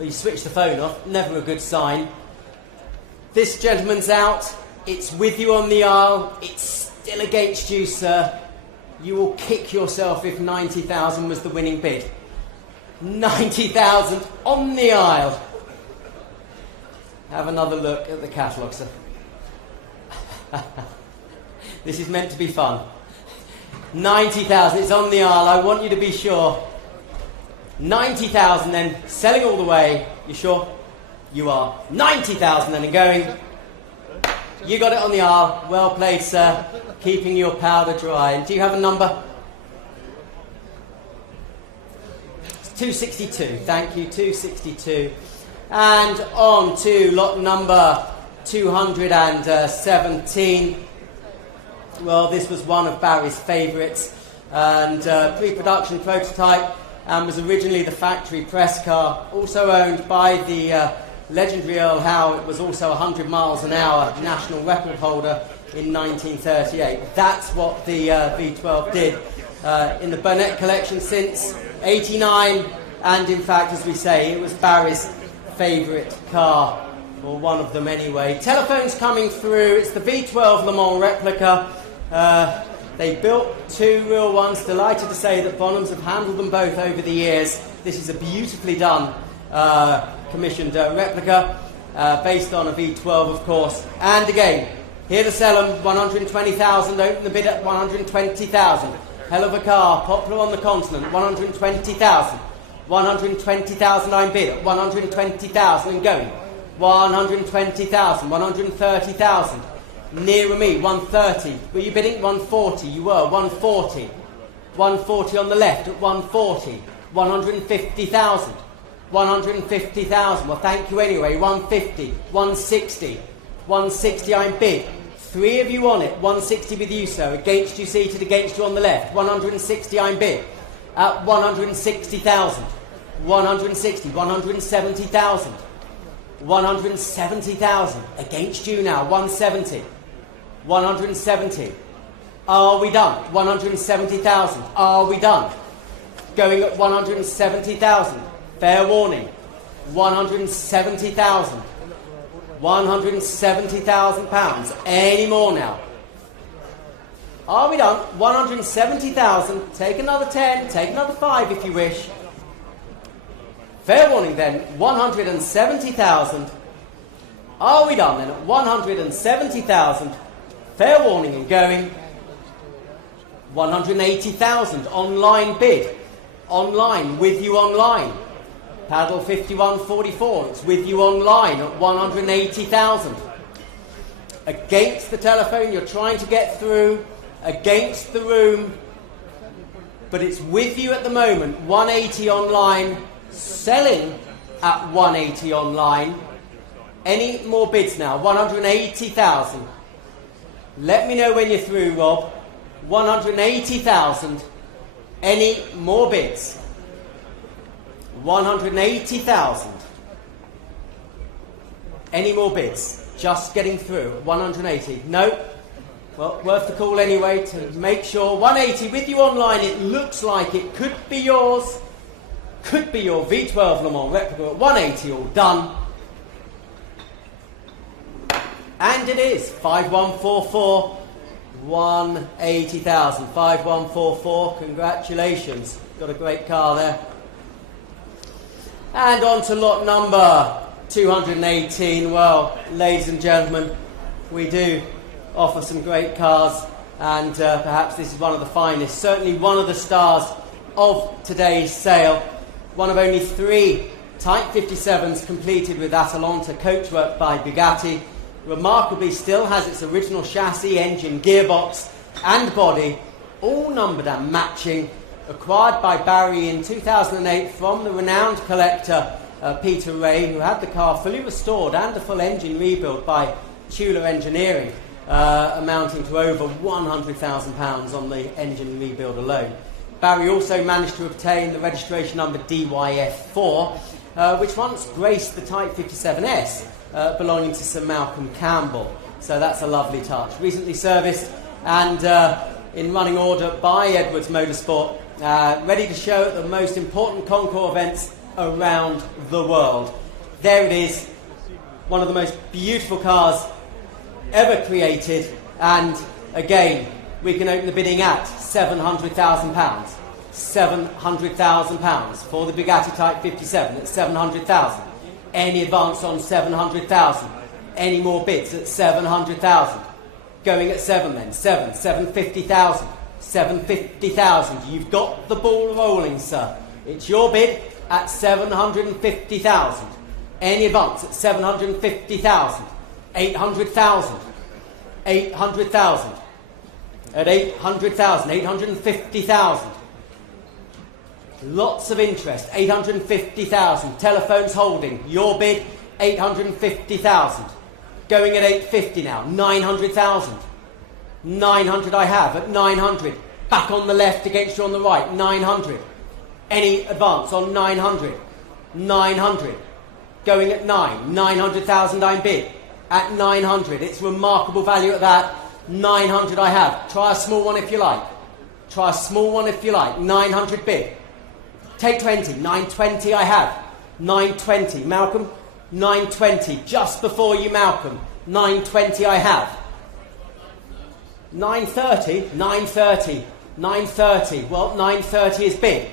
You switched the phone off. Never a good sign. This gentleman's out. It's with you on the aisle. It's still against you, sir. You will kick yourself if 90,000 was the winning bid. 90,000 on the aisle. Have another look at the catalogue, sir. This is meant to be fun. 90,000, it's on the aisle. I want you to be sure. 90,000 then, selling all the way. You sure? You are. 90,000 then and going. You got it on the aisle. Well played, sir. Keeping your powder dry. And do you have a number? It's 262. Thank you, 262. And on to lot number 217. Well, this was one of Barry's favourites. And pre-production prototype, and was originally the factory press car. Also owned by the legendary Earl Howe. It was also 100 miles an hour national record holder in 1938. That's what the V12 did in the Burnett collection since 89, and in fact, as we say, it was Barry's favourite car, or one of them anyway. Telephones coming through. It's the V12 Le Mans replica. They built two real ones. Delighted to say that Bonhams have handled them both over the years. This is a beautifully done commissioned replica, based on a V12, of course. And again, here to sell them, 120,000, open the bid at 120,000. Hell of a car, popular on the continent, 120,000. 120,000 I'm bid at 120,000 and going. 120,000, 130,000. Nearer me, 130. Were you bidding? 140, you were, 140. 140 on the left at 140. 150,000. 150,000. Well, thank you anyway. 150. 160. 160 I'm bid. Three of you on it. 160 with you, sir. Against you, seated against you on the left. 160 I'm bid. At 160,000. 160. 170,000. 170,000. Against you now. 170. 170. Are we done? 170,000. Are we done? Going at 170,000. Fair warning. 170,000. 170,000 pounds. Any more now? Are we done? 170,000. Take another 10. Take another 5 if you wish. Fair warning then. 170,000. Are we done then? 170,000. Fair warning and going. 180,000. Online bid. Online. With you online. Paddle 5144. It's with you online at 180,000. Against the telephone, you're trying to get through. Against the room. But it's with you at the moment. 180 online. Selling at 180 online. Any more bids now? 180,000. Let me know when you're through, Rob. 180,000. Any more bids? 180,000. Any more bids? Just getting through. 180. No? Well, worth the call anyway to make sure. 180 with you online. It looks like it could be yours. Could be your V12 Le Mans replica at 180, all done. And it is 5144, 180,000. 5144, congratulations. Got a great car there. And on to lot number 218. Well, ladies and gentlemen, we do offer some great cars, and perhaps this is one of the finest, certainly one of the stars of today's sale. One of only 3 Type 57s completed with Atalanta coachwork by Bugatti. Remarkably still has its original chassis, engine, gearbox and body, all numbered and matching. Acquired by Barry in 2008 from the renowned collector Peter Ray, who had the car fully restored and a full engine rebuild by Tudor Engineering, amounting to over £100,000 on the engine rebuild alone. Barry also managed to obtain the registration number DYF4, which once graced the Type 57S, belonging to Sir Malcolm Campbell. So that's a lovely touch. Recently serviced and in running order by Edwards Motorsport, ready to show at the most important concours events around the world. There it is, one of the most beautiful cars ever created. And again, we can open the bidding at £700,000. £700,000 for the Bugatti Type 57 at 700,000. Any advance on 700,000? Any more bids at 700,000? Going at 7 then. 750,000. 750,000. You've got the ball rolling, sir. It's your bid at 750,000. Any advance at 750,000? 800,000. 800,000. At 800,000. 850,000. Lots of interest. 850,000. Telephones holding. Your bid, 850,000. Going at 850 now. 900,000. 900 I have at 900. Back on the left against you on the right. 900. Any advance on 900? 900. Going at 9. 900,000 I'm bid. At 900. It's remarkable value at that. 900 I have. Try a small one if you like. Try a small one if you like. 900 bid. Take 20. 920 I have. 920. Malcolm, 920. Just before you, Malcolm. 920 I have. 930. 930. 930. Well, 930 is bid.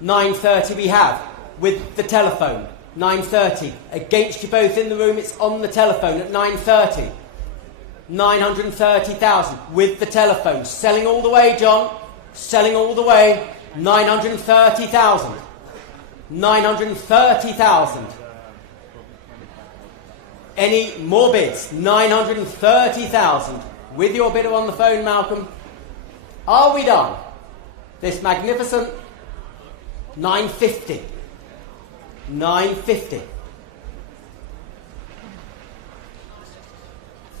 930 we have with the telephone. 930. Against you both in the room, it's on the telephone at 930. 930,000 with the telephone. Selling all the way, John. Selling all the way. 930,000. 930,000. Any more bids? 930,000. With your bidder on the phone, Malcolm. Are we done? This magnificent 950. 950.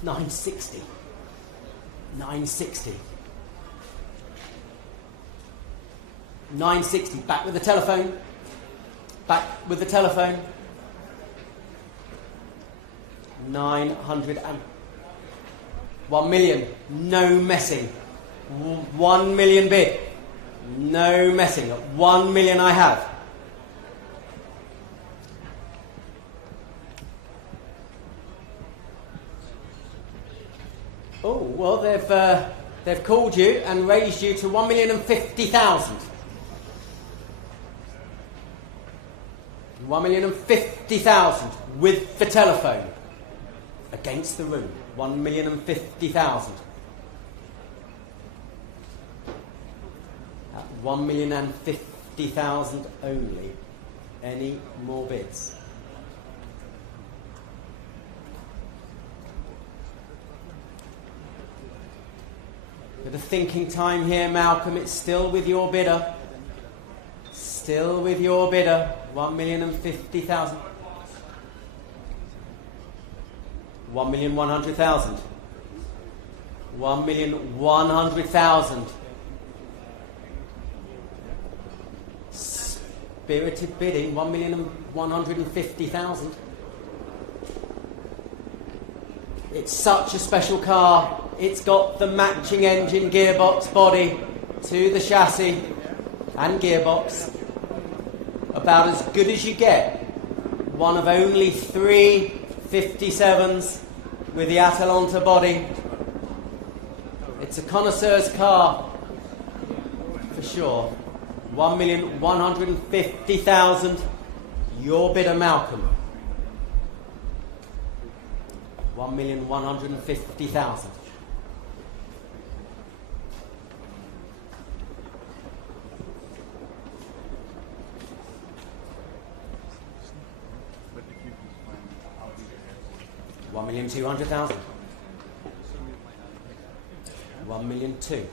960. 960. 960. Back with the telephone. Back with the telephone. 900 and 1 million. No messing. 1 million bid. No messing. 1 million I have. Oh, well, they've called you and raised you to 1,050,000. 1,050,000 with the telephone. Against the room. 1,050,000. At 1,050,000 only. Any more bids? Bit of thinking time here, Malcolm. It's still with your bidder. Still with your bidder. 1,050,000. 1,100,000. 1,100,000. Spirited bidding. 1,150,000. It's such a special car. It's got the matching engine gearbox body to the chassis and gearbox. About as good as you get. One of only 3 57s with the Atalanta body. It's a connoisseur's car for sure. 1,150,000. Your bidder, Malcolm. 1,150,000. $1,200,000. 1,002,000.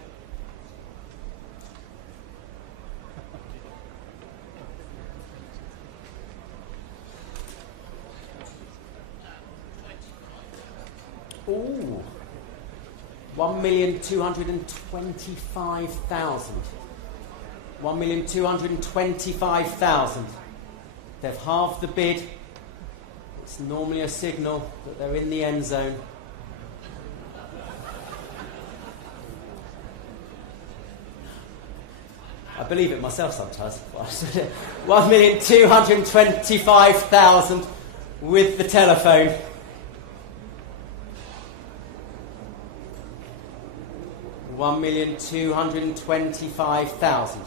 Ooh, 1,225,000. 1,225,000. They've halved the bid. It's normally a signal that they're in the end zone. I believe it myself sometimes. 1,225,000 with the telephone. 1,225,000.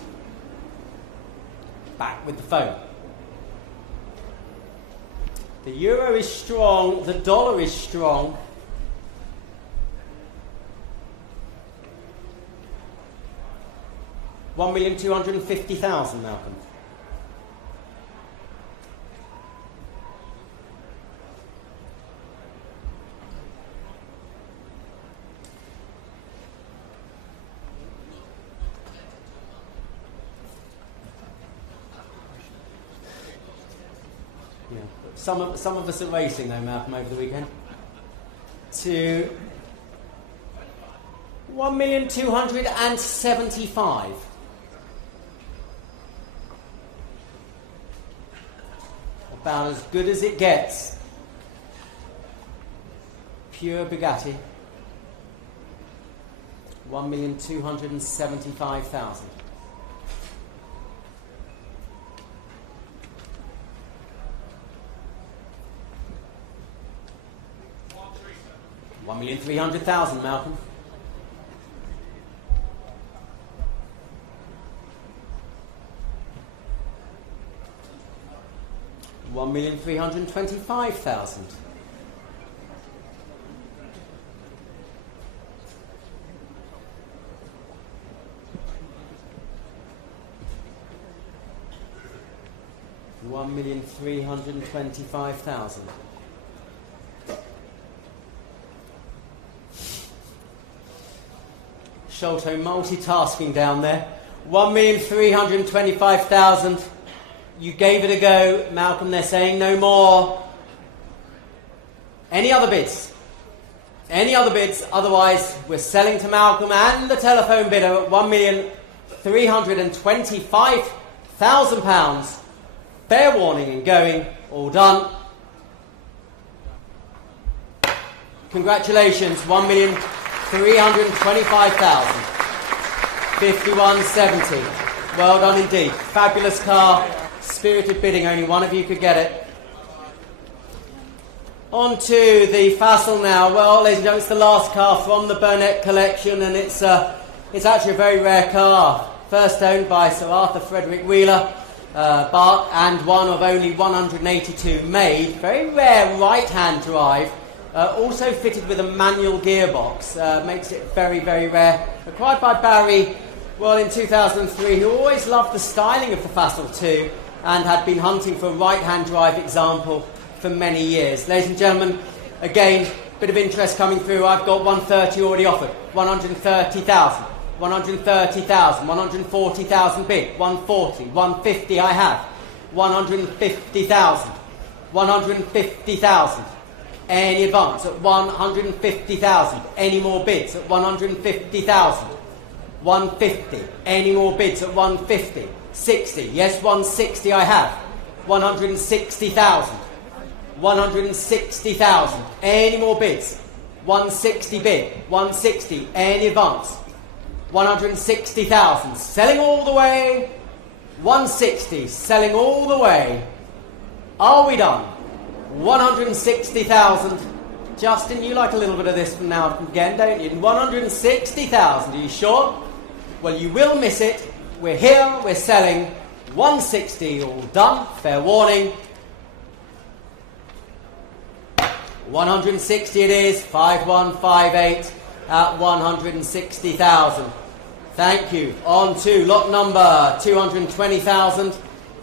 Back with the phone. The euro is strong, the dollar is strong. $1,250,000, Malcolm. Yeah. Some of us are racing though, Malcolm, over the weekend. To 1,275,000. About as good as it gets. Pure Bugatti. 1,275,000. $1,300,000, Malcolm. $1,325,000. $1,325,000. Sholto multitasking down there. 1,325,000. You gave it a go, Malcolm. They're saying no more. Any other bids? Any other bids? Otherwise, we're selling to Malcolm and the telephone bidder at £1,325,000. Fair warning and going. All done. Congratulations. 1,325,000. 51.70. Well done indeed. Fabulous car. Spirited bidding. Only one of you could get it. On to the Fassel now. Well, ladies and gentlemen, it's the last car from the Burnett collection, and it's actually a very rare car. First owned by Sir Arthur Frederick Wheeler, Bart, and one of only 182 made. Very rare right-hand drive. Also fitted with a manual gearbox. Makes it very, very rare. Acquired by Barry, well, in 2003, who always loved the styling of the Fassel too, and had been hunting for a right-hand drive example for many years. Ladies and gentlemen, again, bit of interest coming through. I've got 130 already offered. 130,000. 130,000. 140,000 bid. 140. 150 I have. 150,000. 150,000. Any advance at 150,000. Any more bids at 150,000. 150. Any more bids at 150. 60. Yes, 160 I have. 160,000. 160,000. Any more bids? 160 bid. 160. Any advance? 160,000. Selling all the way. 160. Selling all the way. Are we done? 160,000. Justin, you like a little bit of this from now again, don't you? 160,000. Are you sure? Well, you will miss it. We're here. We're selling. 160. All done. Fair warning. 160 it is. 5158 at 160,000. Thank you. On to lot number 220,000.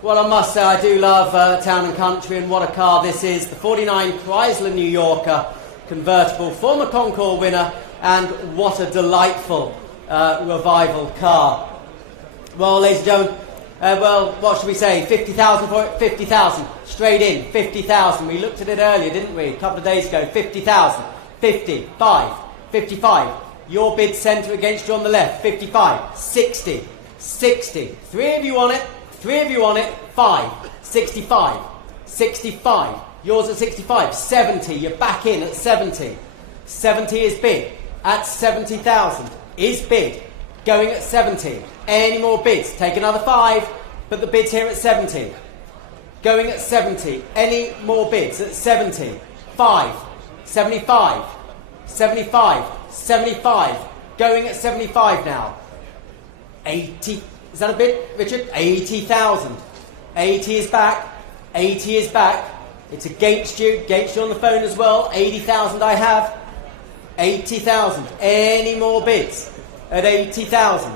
Well, I must say I do love Town and Country, and what a car this is. The 49 Chrysler New Yorker convertible, former Concours winner, and what a delightful revival car. Well, ladies and gentlemen, well, what should we say? 50,000 for it? 50,000. Straight in. 50,000. We looked at it earlier, didn't we? A couple of days ago. 50,000. 55. 55. Your bid centre against you on the left. 55. 60. 60. Three of you on it. 3 of you on it. 5. 65. 65. Yours at 65. 70. You're back in at 70. 70 is bid. At 70,000. Is bid. Going at 70. Any more bids? Take another 5. But the bid's here at 70. Going at 70. Any more bids at 70? 5. 75. 75. 75. going at 75 now. 80, is that a bit, Richard? 80,000. 80 is back. 80 is back. It's against you on the phone as well. 80,000 I have. 80,000. Any more bids at 80,000?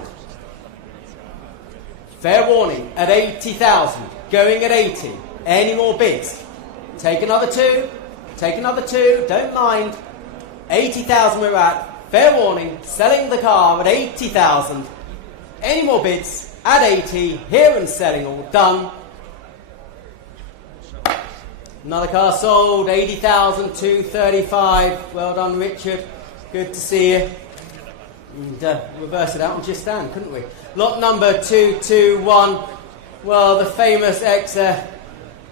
Fair warning, at 80,000. Going at 80. Any more bids? Take another two. Take another two. Don't mind. 80,000 we're at. Fair warning, selling the car at 80,000. Any more bids at 80. Here and selling, all done. Another car sold, 80,235. Well done, Richard. Good to see you. And reverse it out and just stand, couldn't we? Lot number 221. Well, the famous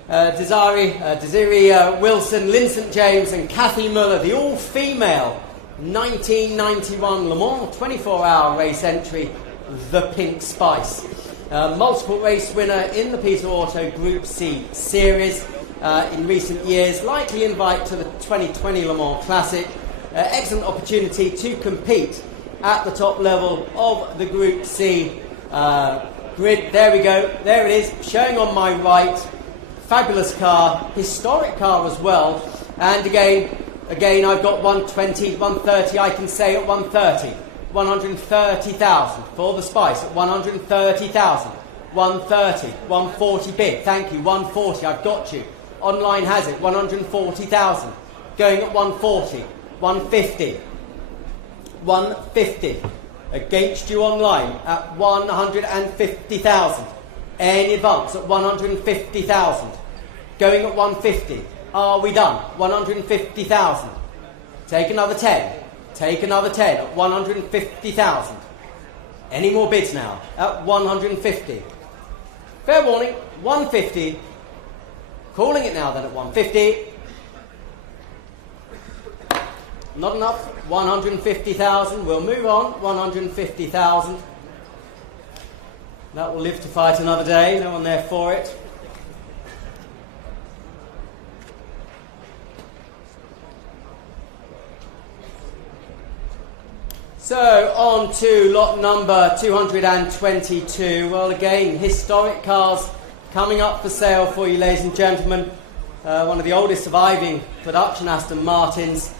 Desiree Wilson, Lynn St James and Kathy Muller, the all-female 1991 Le Mans 24-hour race entry, the Pink Spice. Multiple race winner in the Peter Auto Group C Series in recent years. Likely invite to the 2020 Le Mans Classic. Excellent opportunity to compete at the top level of the Group C grid. There we go. There it is, showing on my right. Fabulous car, historic car as well. And again, I've got 120, 130. I can say at 130, 130,000 for the Spice at 130,000. 130, 140 bid. Thank you. 140. I've got you. Online has it. 140,000. Going at 140, 150. 150 against you online at 150,000. Any advance at 150,000. Going at 150. Are we done? 150,000. Take another 10. Take another 10 at 150,000. Any more bids now at 150. Fair warning, 150. Calling it now then at 150. Not enough, 150,000. We'll move on, 150,000. That will live to fight another day, no one there for it. So, on to lot number 222. Well, again, historic cars coming up for sale for you, ladies and gentlemen. One of the oldest surviving production Aston Martins,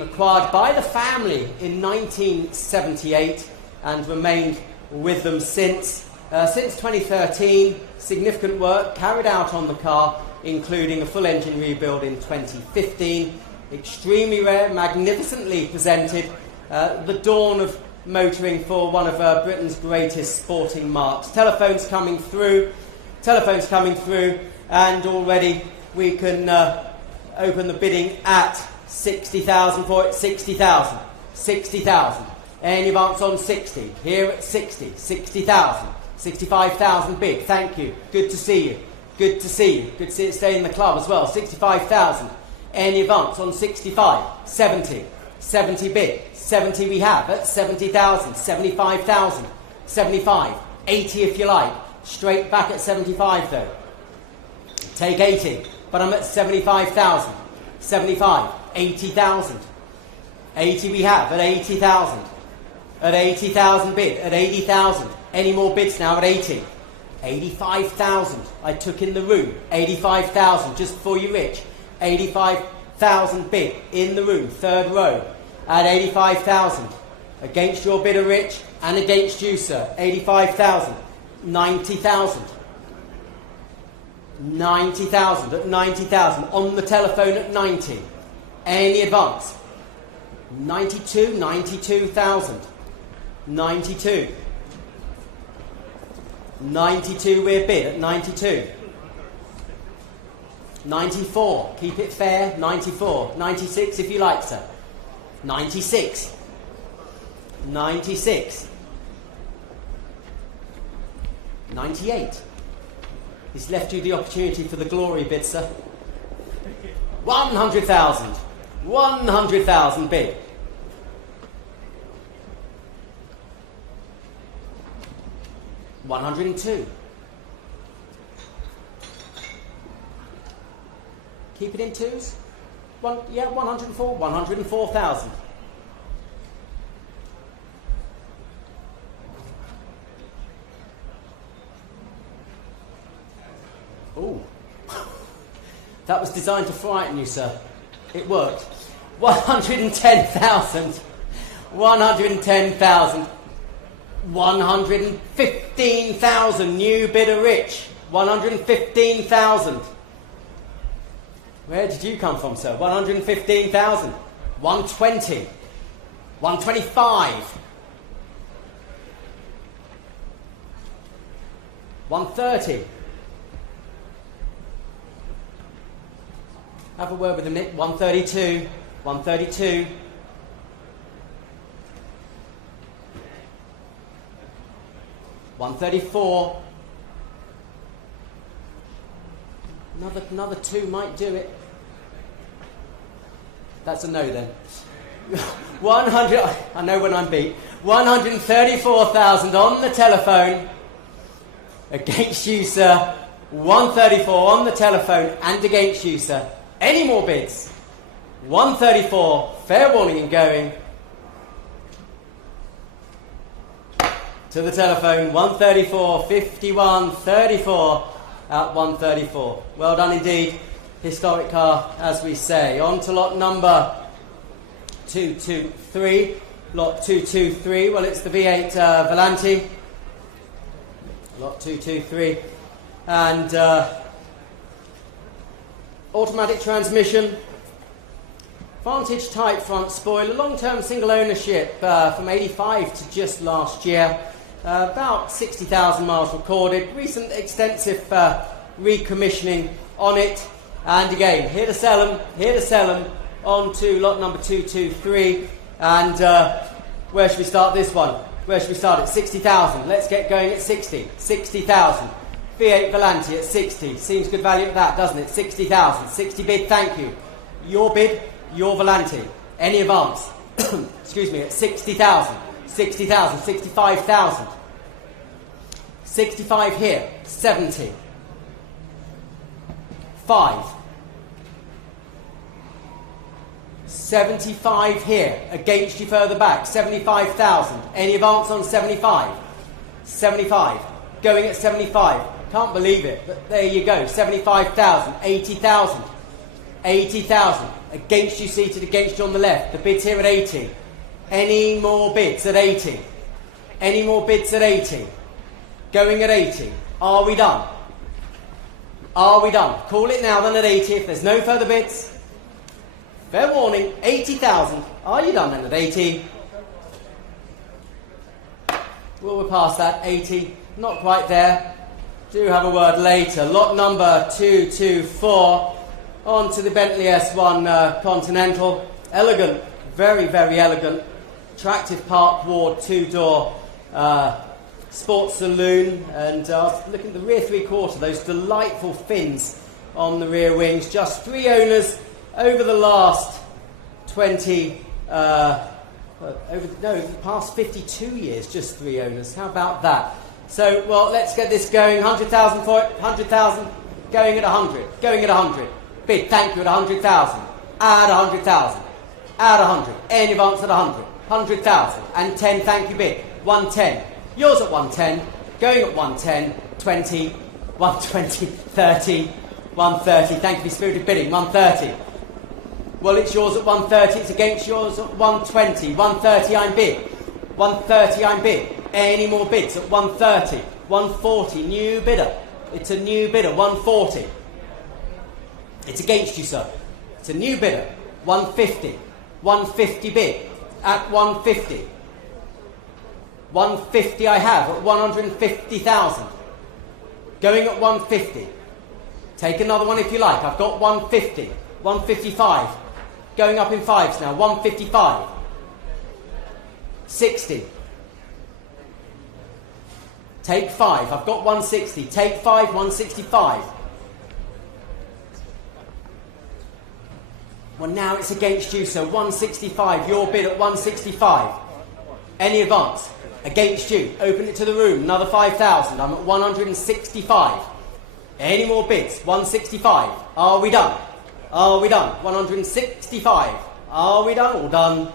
acquired by the family in 1978 and remained with them since 2013. Significant work carried out on the car, including a full engine rebuild in 2015. Extremely rare, magnificently presented. The dawn of motoring for one of Britain's greatest sporting marques. Telephones coming through, and already we can open the bidding at 60,000 for it. 60,000. 60,000. Any advance on 60? Here at 60. 60,000. 65,000 bid. Thank you. Good to see you. Good to see you. Good to see it stay in the club as well. 65,000. Any advance on 65? 70. 70 bid. 70 we have at 70,000. 75,000. 75. 80 if you like. Straight back at 75 though. Take 80. But I'm at 75,000. 75. 80,000. 80 we have at 80,000. At 80,000 bid. At 80,000. Any more bids now at 80? 85,000. I took in the room. 85,000 just before you, Rich. 85,000 bid in the room. Third row. At 85,000. Against your bidder, Rich, and against you, sir. 85,000. 90,000. 90,000 at 90,000. On the telephone at 90. Any advance? 92, 92,000. 92. 92 we're bid at 92. 94, keep it fair, 94. 96 if you like, sir. 96. 96. 98. He's left you the opportunity for the glory bid, sir. 100,000. 100,000 bid. 102. Keep it in twos. 104. 104,000. Ooh. That was designed to frighten you, sir. It worked. 110,000. 110,000. 115,000. New bidder rich. 115,000. Where did you come from, sir? 115,000. 120. 125. 130. Have a word with him, Nick. 132. 132. $134. Another two might do it. That's a no then. 100. I know when I'm beat. 134,000 on the telephone. Against you, sir. 134 on the telephone and against you, sir. Any more bids? 134. Fair warning and going. To the telephone. 134. 51. 34 at 134. Well done indeed. Historic car, as we say. On to lot number 223. Lot 223. Well, it's the V8 Volante. Lot 223. And automatic transmission. Vantage type front spoiler. Long-term single ownership from 85 to just last year. About 60,000 miles recorded. Recent extensive recommissioning on it. And again, here to sell them, on to lot number 223. And where should we start this one? Where should we start at? 60,000. Let's get going at 60. 60,000. V8 Volante at 60. Seems good value at that, doesn't it? 60,000. 60 bid, thank you. Your bid, your Volante. Any advance? Excuse me, at 60,000. 60,000. 65,000. 65 here. 70. 5. 75 here. Against you further back. 75,000. Any advance on 75? 75. Going at 75. Can't believe it, but there you go. 75,000. 80,000. 80,000. Against you seated, against you on the left. The bid's here at 80. Any more bids at 80? Any more bids at 80? Going at 80. Are we done? Are we done? Call it now then at 80 if there's no further bids. Fair warning, 80,000. Are you done then at 80? Well, we're past that. 80. Not quite there. Do have a word later. Lot number 224. On to the Bentley S1 Continental. Elegant. Very, very elegant. Attractive park ward, two-door sports saloon. And look at the rear three-quarter. Those delightful fins on the rear wings. Just 3 owners over the last 20... the past 52 years, just 3 owners. How about that? So, well, let's get this going. 100,000 for it. 100,000. Going at 100. Going at 100. Bid, thank you, at 100,000. Add 100,000. Add 100. Any advance at 100. 100,000. And 10, thank you, bid. 110. Yours at 110. Going at 110. 20. 120. 30. 130. Thank you for spirited bidding. 130. Well, it's yours at 130. It's against yours at 120. 130, I'm bid. 130, I'm bid. Any more bids at 130? 140, new bidder. It's a new bidder, 140. It's against you, sir. It's a new bidder, 150. 150 bid at 150. 150 I have at 150,000. Going at 150. Take another one if you like. I've got 150. 155. Going up in 5s now. 155. 60. Take 5. I've got 160. Take 5. 165. Well, now it's against you, so 165. Your bid at 165. Any advance? Against you. Open it to the room. Another 5,000. I'm at 165. Any more bids? 165. Are we done? Are we done? 165. Are we done? All done.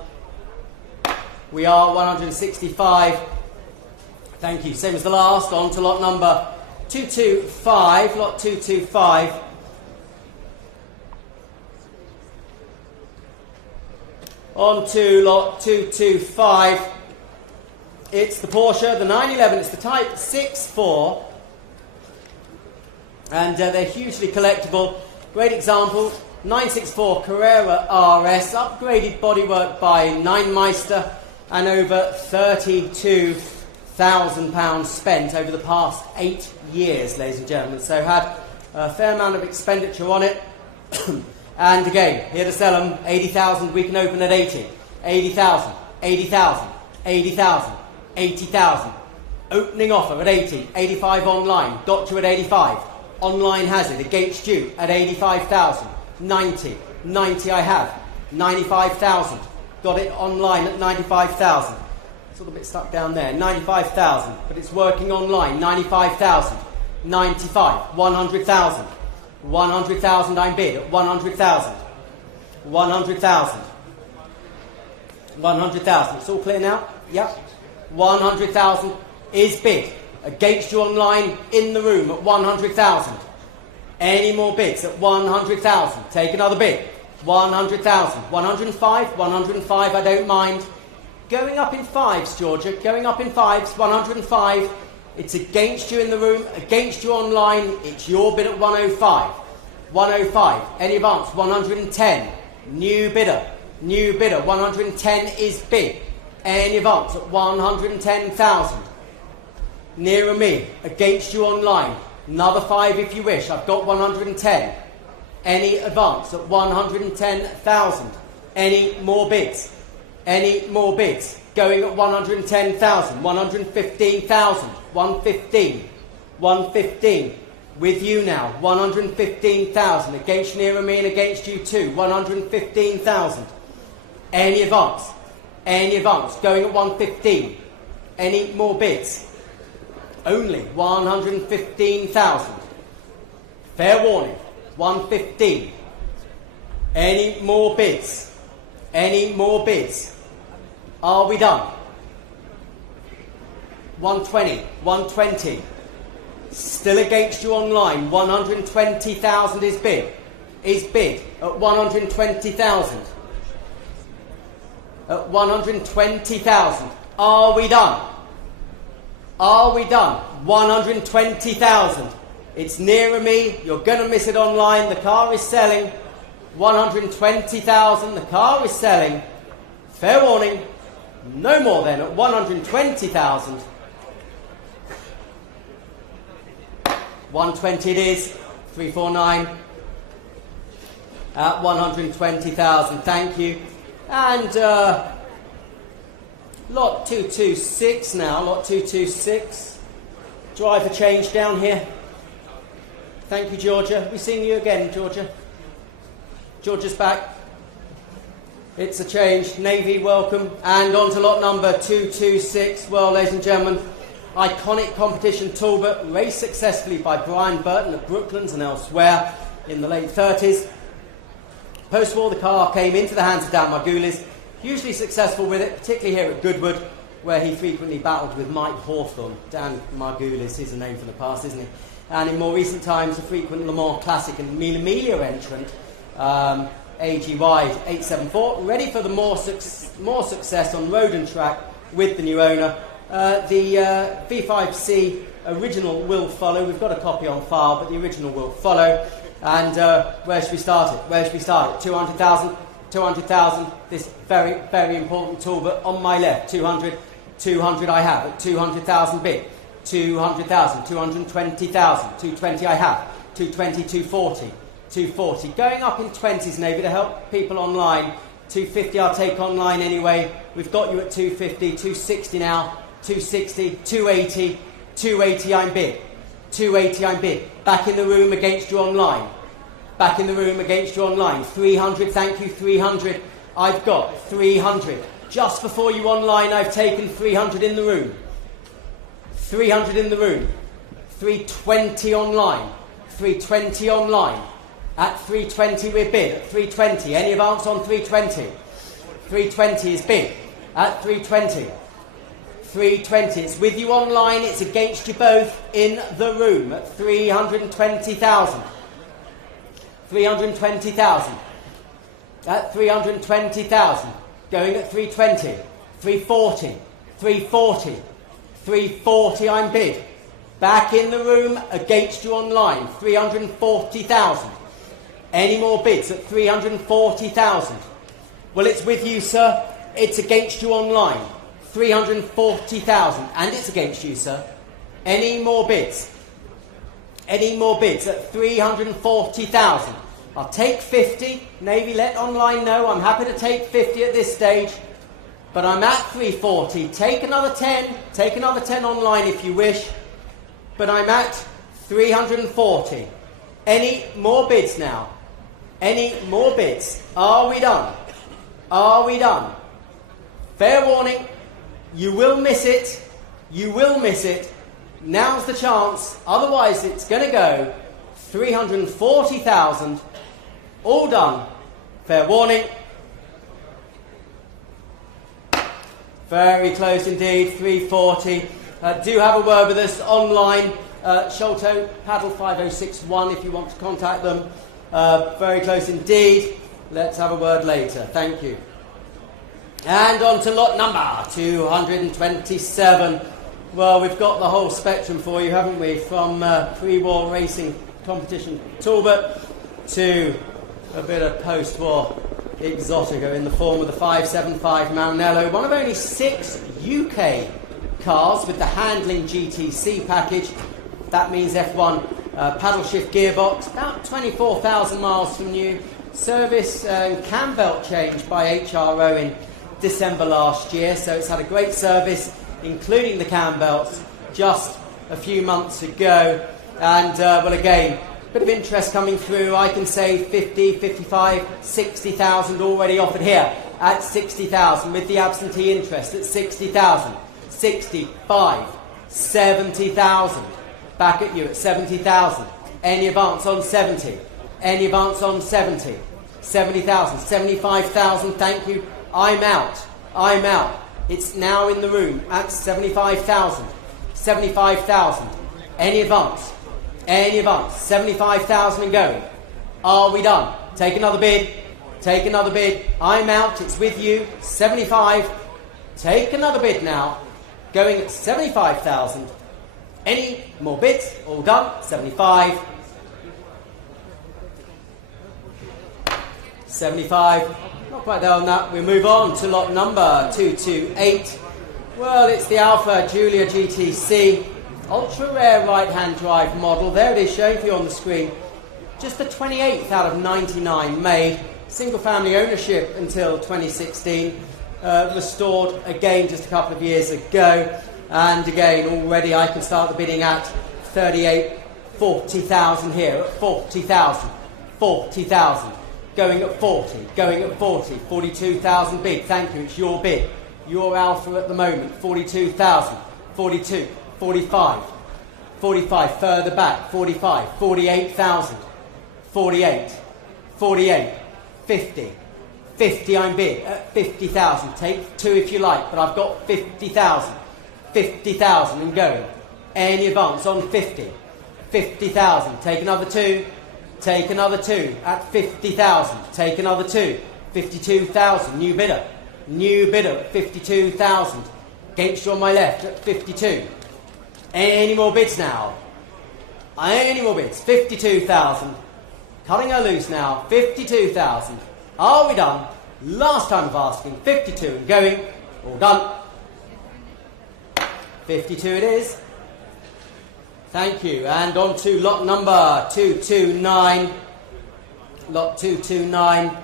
We are 165. Thank you. Same as the last. On to lot number 225, lot 225. On to lot 225. It's the Porsche, the 911. It's the Type 6.4. And they're hugely collectible. Great example, 964 Carrera RS, upgraded bodywork by Neinmeister, and over £32,000 spent over the past 8 years, ladies and gentlemen. So had a fair amount of expenditure on it. And again, here to sell them, 80,000, we can open at 80. 80,000, 80,000, 80,000, 80,000. Opening offer at 80, 85 online, got you at 85. Online has it against you at 85,000. 90, 90 I have. 95,000. Got it online at 95,000. It's a little bit stuck down there. 95,000, but it's working online. 95,000. 95, 100,000. 100,000 I bid at 100,000. 100,000. 100,000. It's all clear now? Yep. 100,000 is bid. Against you online, in the room at 100,000. Any more bids at 100,000? Take another bid. 100,000. 105, 105, I don't mind. Going up in fives, Georgia. Going up in fives, 105. It's against you in the room, against you online. It's your bid at 105. 105. Any advance? 110. New bidder. New bidder. 110 is bid. Any advance at 110,000. Nearer me, against you online. Another 5 if you wish. I've got 110. Any advance at 110,000. Any more bids? Any more bids? Going at 110,000. 115,000. 115. 115. With you now. 115,000. Against nearer me and against you too. 115,000. Any advance? Any advance? Going at 115. Any more bids? Only 115,000. Fair warning, 115. Any more bids? Any more bids? Are we done? 120, 120. Still against you online, 120,000 is bid. Is bid at 120,000. At 120,000. Are we done? Are we done? 120,000. It's nearer me. You're going to miss it online. The car is selling. 120,000. The car is selling. Fair warning. No more then at 120,000. 120 it is. 349. At 120,000. Thank you. And lot 226 now, lot 226. Driver change down here. Thank you, Georgia. We're seeing you again, Georgia. Georgia's back. It's a change. Navy, welcome. And on to lot number 226. Well, ladies and gentlemen, iconic competition Talbot, raced successfully by Brian Burton at Brooklands and elsewhere in the late 30s. Post-war, the car came into the hands of Dan Margulies. Hugely successful with it, particularly here at Goodwood, where he frequently battled with Mike Hawthorne. Dan Margulies is a name from the past, isn't he? And in more recent times, a frequent Le Mans Classic and Mille Miglia entrant, AGY 874, ready for the more success on road and track with the new owner. The V5C original will follow. We've got a copy on file, but the original will follow. And where should we start it? Where should we start it? 200,000. 200,000, this very, very important Talbot on my left. 200 I have at 200,000 bid. 200,000, 220,000, 220 I have. 220, 240, 240. Going up in 20s, Navy, to help people online. 250 I'll take online anyway. We've got you at 250, 260 now. 260, 280, 280 I'm bid. 280 I'm bid. Back in the room against you online. Back in the room against you online. 300, thank you, 300. I've got 300. Just before you online, I've taken 300 in the room. 300 in the room. 320 online. 320 online. At 320 we're bid. At 320. Any advance on 320? 320 is bid. At 320. 320. It's with you online, it's against you both in the room at 320,000. 320,000. At 320,000. Going at 320. 340. 340. 340, I'm bid. Back in the room, against you online, 340,000. Any more bids at 340,000? Well, it's with you, sir. It's against you online, 340,000. And it's against you, sir. Any more bids? Any more bids at 340,000? I'll take 50. Navy, let online know. I'm happy to take 50 at this stage. But I'm at 340. Take another 10. Take another 10 online if you wish. But I'm at 340. Any more bids now? Any more bids? Are we done? Are we done? Fair warning. You will miss it. You will miss it. Now's the chance. Otherwise it's going to go 340,000. All done. Fair warning. Very close indeed, 340. Do have a word with us online. Sholto, paddle 5061 if you want to contact them. Very close indeed. Let's have a word later. Thank you. And on to lot number 227. Well, we've got the whole spectrum for you, haven't we? From pre-war racing competition Talbot to a bit of post-war exotica in the form of the 575 Maranello, one of only 6 UK cars with the handling GTC package. That means F1 paddle shift gearbox, about 24,000 miles from new. Service and cam belt change by HRO in December last year, so it's had a great service, including the cam belts, just a few months ago. And, well, again, a bit of interest coming through. I can say 50, 55, 60,000 already offered here at 60,000, with the absentee interest at 60,000, 65, 70,000. Back at you at 70,000. Any advance on 70? Any advance on 70? 70,000, 75,000, thank you. I'm out. I'm out. It's now in the room at 75,000. 75,000. Any advance? Any advance? 75,000 and going. Are we done? Take another bid. Take another bid. I'm out. It's with you. 75. Take another bid now. Going at 75,000. Any more bids? All done. 75. 75. Not quite there on that. We move on to lot number 228. Well, it's the Alfa Giulia GTC. Ultra rare right-hand drive model. There it is, showing for you on the screen. Just the 28th out of 99 made. Single family ownership until 2016. Restored again just a couple of years ago. And again, already I can start the bidding at 38, 40,000 here, at 40,000, 40,000. Going at 40, going at 40, 42,000 bid. Thank you, it's your bid. Your Alpha at the moment, 42,000, 42, 45, 45, further back, 45, 48,000, 48, 48, 50, 50 I'm bid at 50,000. Take 2 if you like, but I've got 50,000, 50,000 and going. Any advance on 50, 50,000. Take another 2. Take another 2 at 50,000. Take another 2. 52,000. New bidder. New bidder at 52,000. Against you on my left at 52. Any more bids now? Any more bids? 52,000. Cutting her loose now. 52,000. Are we done? Last time of asking. 52 and going. All done. 52 it is. Thank you. And on to lot number 229. Lot 229.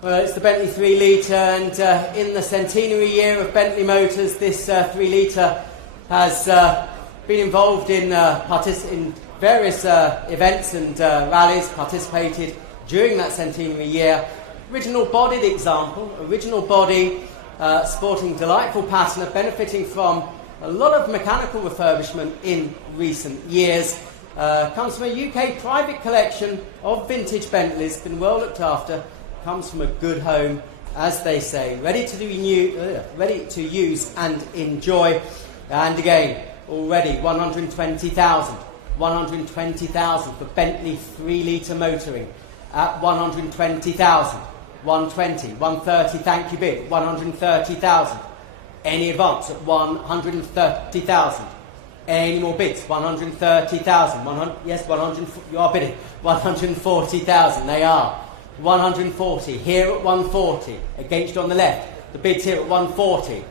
Well, it's the Bentley 3 litre, and in the centenary year of Bentley Motors, this 3 litre has been involved in various events and rallies, participated during that centenary year. Original bodied example, original body, sporting delightful patina, benefiting from a lot of mechanical refurbishment in recent years. Comes from a UK private collection of vintage Bentleys, been well looked after, comes from a good home as they say, ready to use and enjoy. And again, already 120,000. 120,000 for Bentley 3-litre motoring at 120,000. 120, 130, thank you bid, 130,000. Any advance at 130,000. Any more bids? 130,000. Yes, 100. You are bidding. 140,000. They are. 140. Here at 140. Against you on the left. The bids here at 140.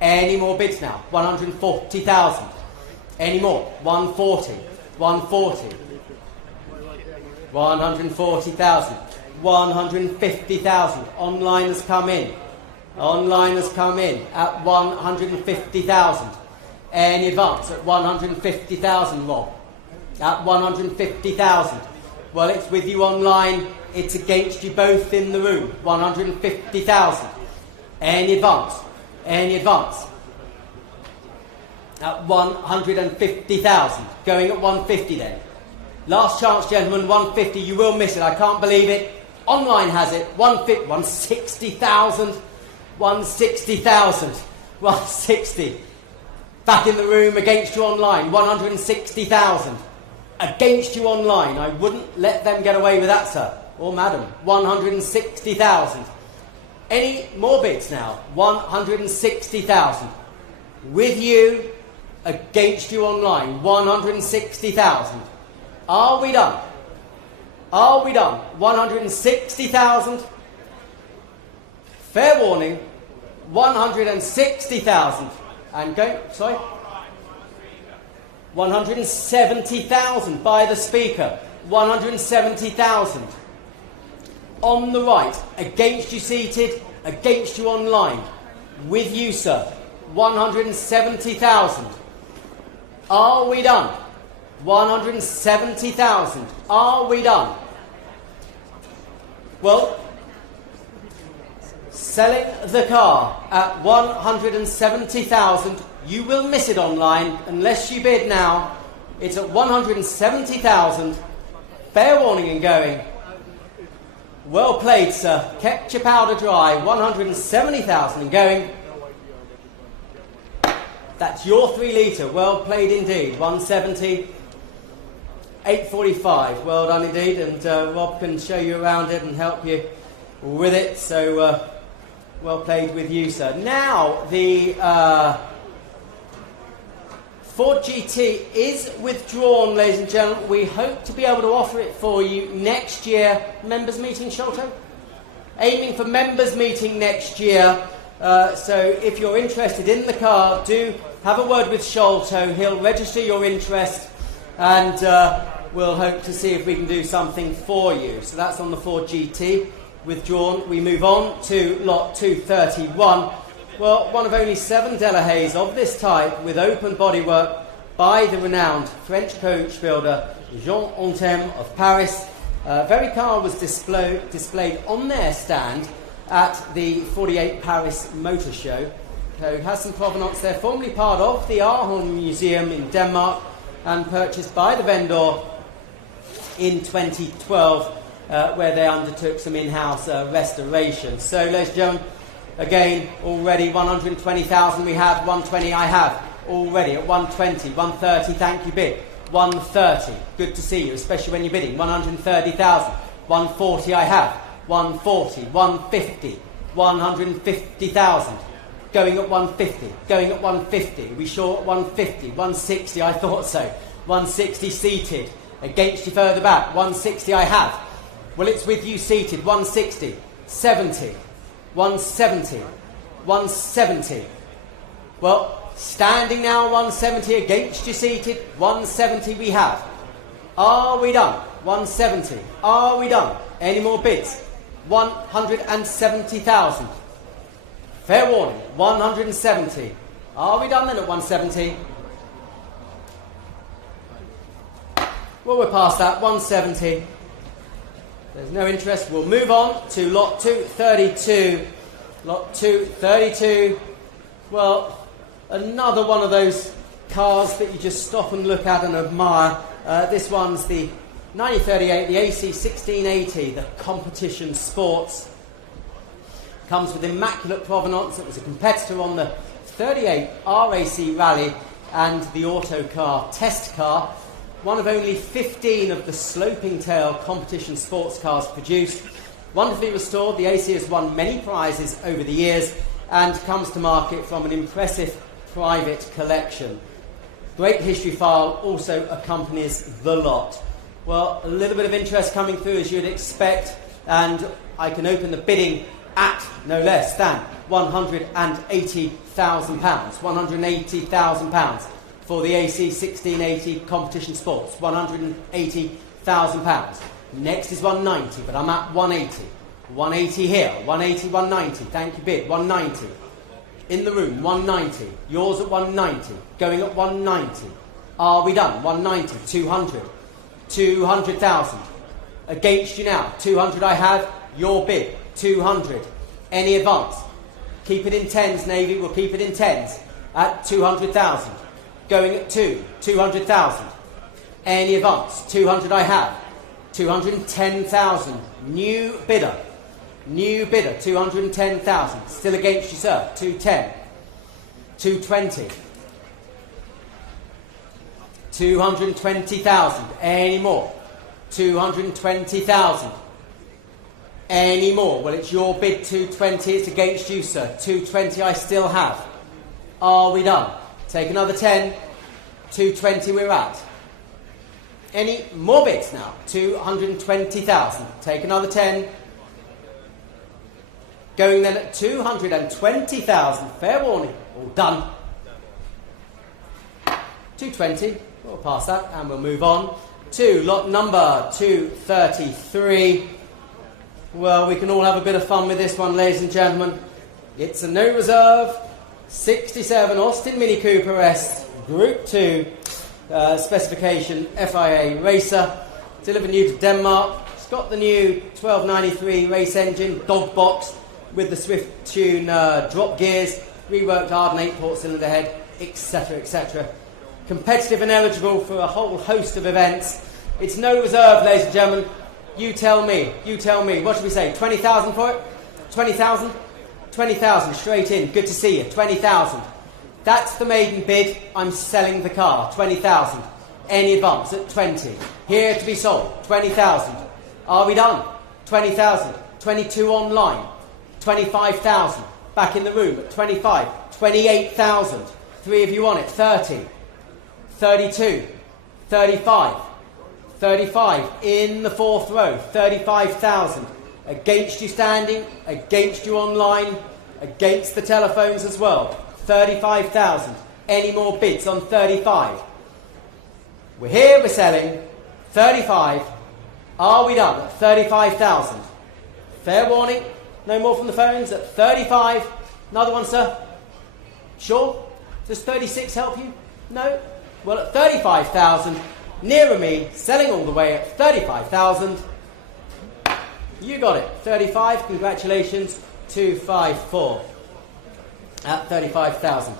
Any more bids now? 140,000. Any more? 140. 140. 140,000. 150,000. Online has come in. Online has come in at 150,000. Any advance at 150,000, Rob? At 150,000. Well, it's with you online. It's against you both in the room. 150,000. Any advance? Any advance? At 150,000. Going at 150 then. Last chance, gentlemen. 150. You will miss it. I can't believe it. Online has it. 150. 160,000. 160,000. 160. Back in the room against you online. 160,000. Against you online. I wouldn't let them get away with that, sir. Or madam. 160,000. Any more bids now? 160,000. With you, against you online. 160,000. Are we done? Are we done? 160,000. Fair warning. 160,000. And go, sorry? 170,000 by the speaker. 170,000. On the right, against you seated, against you online. With you, sir. 170,000. Are we done? 170,000. Are we done? Well, selling the car at 170,000. You will miss it online unless you bid now. It's at 170,000. Fair warning and going. Well played, sir. Kept your powder dry. 170,000 and going. That's your 3-litre. Well played indeed. 170. 845. Well done indeed. And Rob can show you around it and help you with it. So well played with you, sir. Now the Ford GT is withdrawn, ladies and gentlemen. We hope to be able to offer it for you next year. Members meeting, Sholto? Aiming for members meeting next year. So if you're interested in the car, do have a word with Sholto. He'll register your interest and we'll hope to see if we can do something for you. So that's on the Ford GT. Withdrawn. We move on to lot 231. Well, one of only 7 Delahaye's of this type with open bodywork by the renowned French coach builder Jean Ontem of Paris. Very car was displayed on their stand at the 48 Paris Motor Show. So has some provenance there, formerly part of the Aarhus Museum in Denmark and purchased by the vendor in 2012. Where they undertook some in-house restoration. So, ladies and gentlemen, again, already 120,000 we have, 120 I have, already at 120, 130, thank you bid, 130, good to see you, especially when you're bidding, 130,000, 140 I have, 140, 150, 150,000, going at 150, going at 150, we sure at 150, 160, I thought so, 160 seated, against you further back, 160 I have. Well, it's with you seated. 160, 70, 170, 170. Well, standing now 170 against you seated. 170 we have. Are we done? 170. Are we done? Any more bids? 170,000. Fair warning. 170. Are we done then at 170? Well, we're past that. 170. There's no interest. We'll move on to lot 232. Lot 232. Well, another one of those cars that you just stop and look at and admire. This one's the 1938, the AC 1680, the competition sports. Comes with immaculate provenance. It was a competitor on the 38 RAC Rally and the Autocar test car. One of only 15 of the sloping tail competition sports cars produced. Wonderfully restored, the AC has won many prizes over the years and comes to market from an impressive private collection. Great history file also accompanies the lot. Well, a little bit of interest coming through as you'd expect, and I can open the bidding at no less than £180,000. £180,000 for the AC 1680 competition sports. £180,000. Next is 190, but I'm at 180. 180 here. 180, 190. Thank you, bid. 190. In the room, 190. Yours at 190. Going at 190. Are we done? 190. 200. 200,000. Against you now. 200 I have. Your bid. 200. Any advance? Keep it in tens, Navy. We'll keep it in tens. At 200,000. Going at 200,000. Any advance? 200 I have. 210,000. New bidder. New bidder. 210,000. Still against you, sir. 210. 220. 220,000. Any more? 220,000. Any more? Well, it's your bid, 220. It's against you, sir. 220 I still have. Are we done? Take another 10. 220 we're at. Any more bids now? 220,000. Take another 10. Going then at 220,000. Fair warning. All done. 220. We'll pass that and we'll move on to lot number 233. Well, we can all have a bit of fun with this one, ladies and gentlemen. It's a no reserve 67 Austin Mini Cooper S Group 2 specification FIA racer. Delivered new to Denmark. It's got the new 1293 race engine, dog box, with the Swift Tune drop gears, reworked Arden 8-port cylinder head, etc., etc. Competitive and eligible for a whole host of events. It's no reserve, ladies and gentlemen. You tell me. What should we say? 20,000 for it? 20,000? 20,000, straight in. Good to see you. 20,000. That's the maiden bid. I'm selling the car. 20,000. Any advance at 20. Here to be sold. 20,000. Are we done? 20,000. 22 online. 25,000. Back in the room at 25. 28,000. Three of you on it. 30. 32. 35. 35 in the fourth row. 35,000. Against you standing, against you online, against the telephones as well. 35,000. Any more bids on 35? We're here, we're selling. 35. Are we done at 35,000? Fair warning. No more from the phones at 35. Another one, sir? Sure? Does 36 help you? No? Well, at 35,000, nearer me, selling all the way at 35,000. You got it. 35. Congratulations. 254 at 35,000.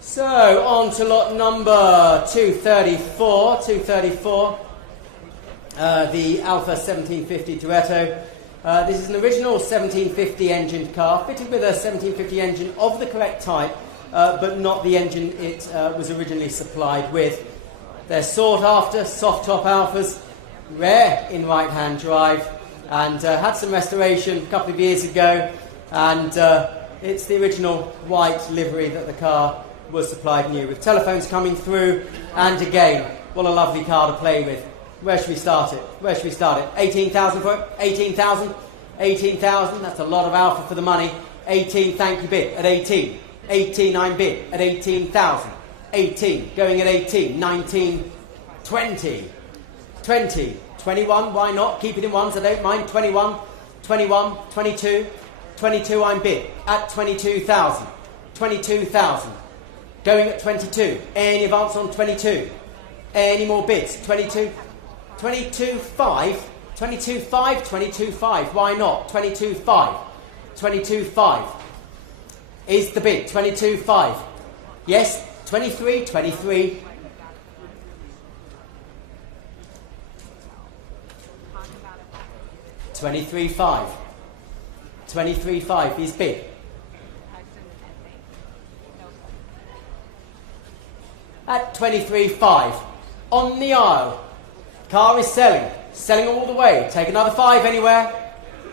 So, on to lot number 234. 234. The Alfa 1750 Toretto. This is an original 1750 engined car, fitted with a 1750 engine of the correct type, but not the engine it was originally supplied with. They're sought after, soft top Alfas, rare in right-hand drive, and had some restoration a couple of years ago, and it's the original white livery that the car was supplied new, with telephones coming through, and again, what a lovely car to play with. Where should we start it? 18,000 for it? 18,000? 18,000, that's a lot of Alpha for the money. 18, thank you, bid, at 18. 18, I'm bid, at 18,000. 18, going at 18. 19, 20. 20, 21, why not? Keep it in ones, I don't mind. 21, 21, 22. 22, I'm bid, at 22,000. 22,000. Going at 22. Any advance on 22? Any more bids? 22? 22.5, 22.5, 22.5, why not? 22.5, 22.5 is the bid, 22.5. Yes, 23, 23. 23.5. 23.5. He's bid. At 23.5. On the aisle. Car is selling. Selling all the way. Take another 5 anywhere.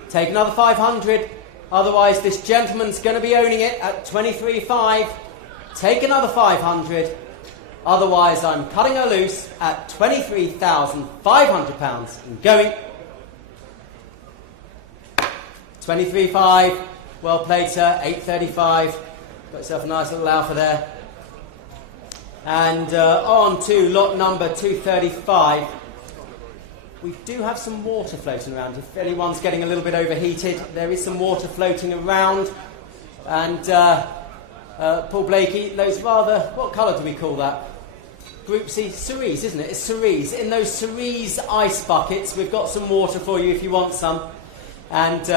Take another 500. Otherwise, this gentleman's going to be owning it at 23.5. Take another 500. Otherwise, I'm cutting her loose at £23,500 and going. 23.5. Well played, sir. 8.35. Got yourself a nice little alpha there. And on to lot number 235. We do have some water floating around. If anyone's getting a little bit overheated, there is some water floating around. And Paul Blakey, those rather, what colour do we call that? Group C, cerise, isn't it? It's cerise. In those cerise ice buckets, we've got some water for you if you want some. And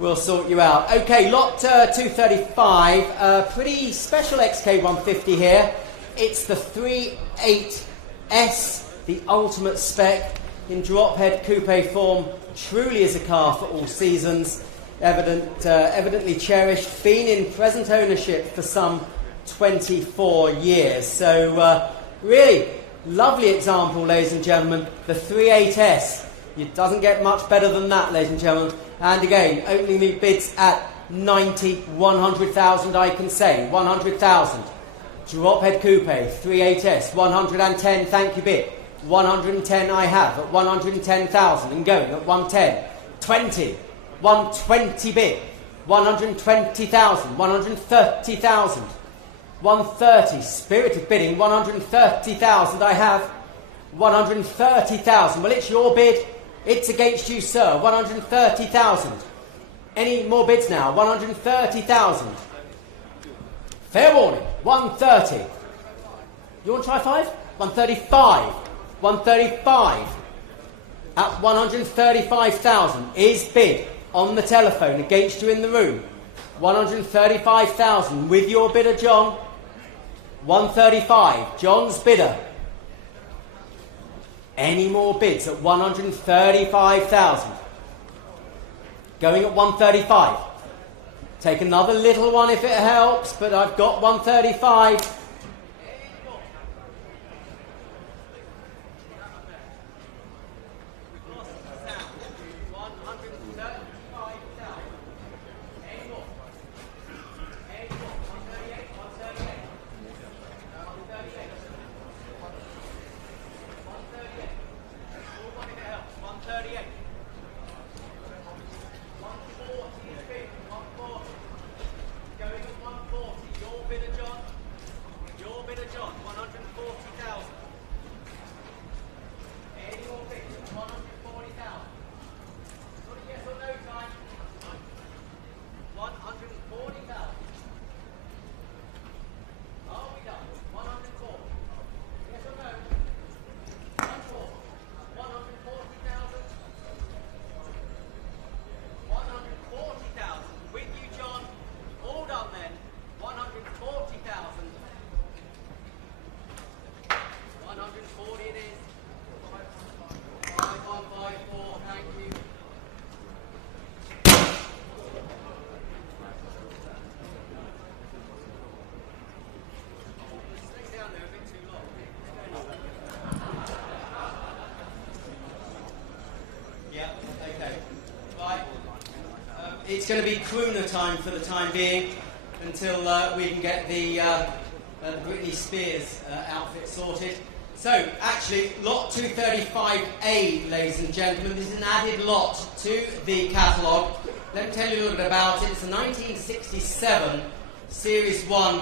we'll sort you out. Okay, lot 235, pretty special XK150 here. It's the 3.8S, the ultimate spec, in drop-head coupe form. Truly is a car for all seasons. Evidently cherished, been in present ownership for some 24 years. So really lovely example, ladies and gentlemen, the 3.8S. It doesn't get much better than that, ladies and gentlemen. And again, opening the bids at 90, 100,000, I can say. 100,000. Drop head coupe, 3.8S, 110, thank you, bid. 110 I have at 110,000 and going at 110. 20, 120 bid. 120,000, 130,000. 130, spirited bidding, 130,000 I have. 130,000, well, it's your bid. It's against you, sir. 130,000. Any more bids now? 130,000. Fair warning. 130. You want to try 5? 135. 135. At 135,000 is bid on the telephone against you in the room. 135,000 with your bidder, John. 135. John's bidder. Any more bids at 135,000? Going at 135. Take another little one if it helps, but I've got 135. It's going to be crooner time for the time being until we can get the Britney Spears outfit sorted. So, actually, lot 235A, ladies and gentlemen, this is an added lot to the catalogue. Let me tell you a little bit about it. It's a 1967 Series 1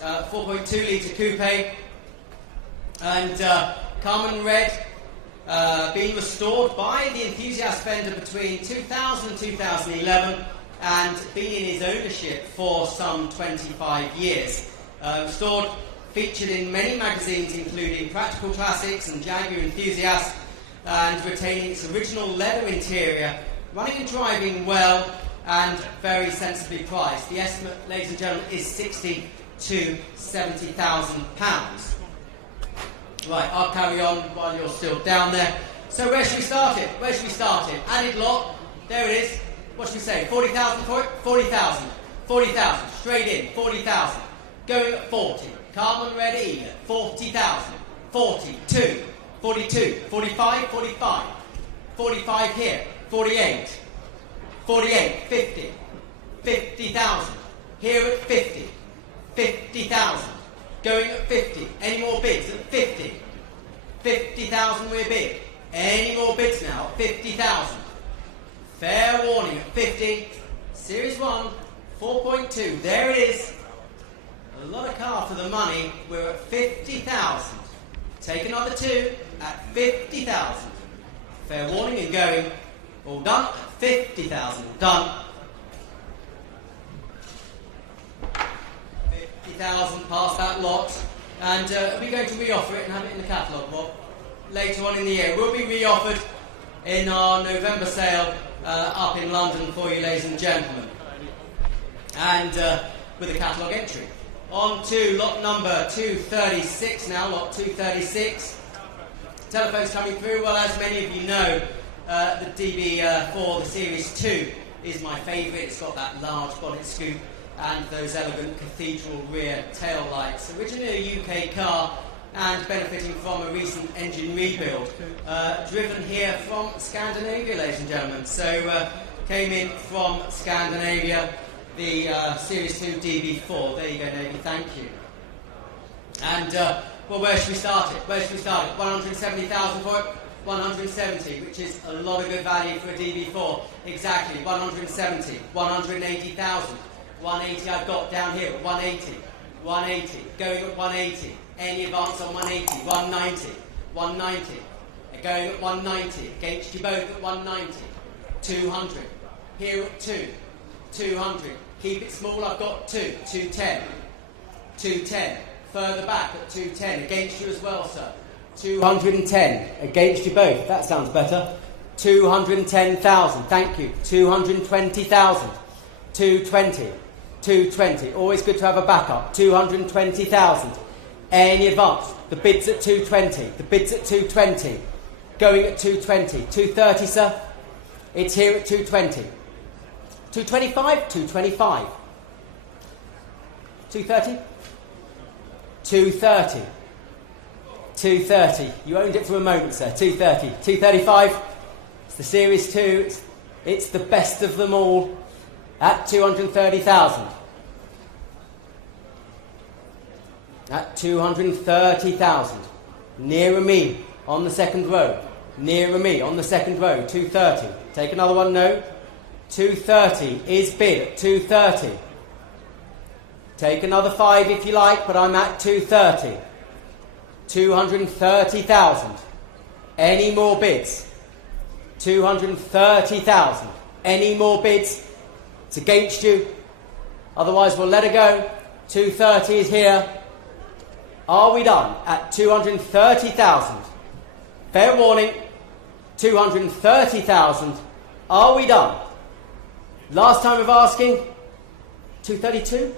4.2 litre coupe, and Carmen Red, being restored by the enthusiast vendor between 2000 and 2011, and been in his ownership for some 25 years. Restored, featured in many magazines including Practical Classics and Jaguar Enthusiast, and retaining its original leather interior, running and driving well, and very sensibly priced. The estimate, ladies and gentlemen, is to £70,000. Right, I'll carry on while you're still down there. So where should we start it? Where should we start it? Added lot, there it is. What should we say? 40,000 for it? 40,000. 40,000, straight in, 40,000. Going at 40. Calm and ready, 40,000. 42, 42, 45, 45. 45 here, 48. 48, 50. 50,000. Here at 50. 50,000. Going at 50. Any more bids at 50? 50,000 we're bid. Any more bids now at 50,000? Fair warning at 50. Series 1, 4.2. There it is. A lot of car for the money. We're at 50,000. Take another 2 at 50,000. Fair warning and going. All done at 50,000. Done. 50,000 past that lot. And we're going to re-offer it and have it in the catalogue, Bob. Later on in the year. We'll be re-offered in our November sale up in London for you, ladies and gentlemen. And with a catalogue entry. On to lot number 236 now, lot 236. Telephones coming through. Well, as many of you know, the DB4, the Series 2, is my favourite. It's got that large bonnet scoop and those elegant cathedral rear tail lights. Originally a UK car and benefiting from a recent engine rebuild. Driven here from Scandinavia, ladies and gentlemen. So came in from Scandinavia, the Series 2 DB4. There you go, Navy, thank you. And, well, where should we start it? Where should we start it? 170,000 for it? 170, which is a lot of good value for a DB4. Exactly, 170, 180,000. 180 I've got down here at 180. 180, going at 180. Any advance on 180? 190. 190. Going at 190. Against you both at 190. 200. Here at 2. 200. Keep it small, I've got 2. 210. 210. Further back at 210. Against you as well, sir. 210. Against you both. That sounds better. 210,000. Thank you. 220,000. 220. 220. Always good to have a backup. 220,000. Any advance? The bid's at 220. The bid's at 220. Going at 220. 230, sir. It's here at 220. 225. 225. 230. 230. 230. You owned it for a moment, sir. 230. 235. It's the Series 2. It's the best of them all. At 230,000. At 230,000. Nearer me on the second row. Nearer me on the second row. 230. Take another one, no. 230 is bid at 230. Take another 5 if you like, but I'm at 230. 230,000. Any more bids? 230,000. Any more bids? It's against you. Otherwise, we'll let it go. 230 is here. Are we done at 230,000? Fair warning. 230,000. Are we done? Last time of asking. 232?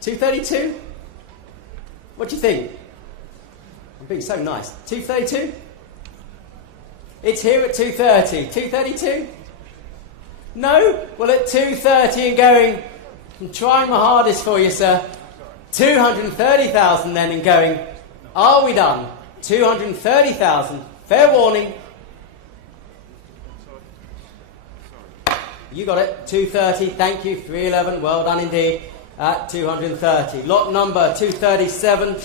232? What do you think? I'm being so nice. 232? It's here at 230. 232? No? Well, at 230 and going, I'm trying my hardest for you, sir. 230,000 then and going, are we done? 230,000. Fair warning. You got it. 230. Thank you. 311. Well done indeed. At 230. Lot number 237.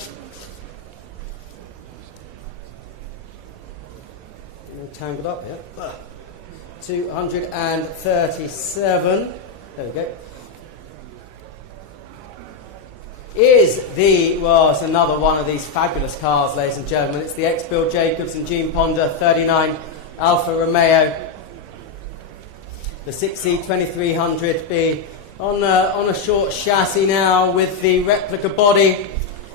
Tangled up here. 237. There we go. Is the, well, it's another one of these fabulous cars, ladies and gentlemen. It's the ex-Bill Jacobs and Gene Ponder 39 Alfa Romeo. The 6C2300B on a short chassis now with the replica body.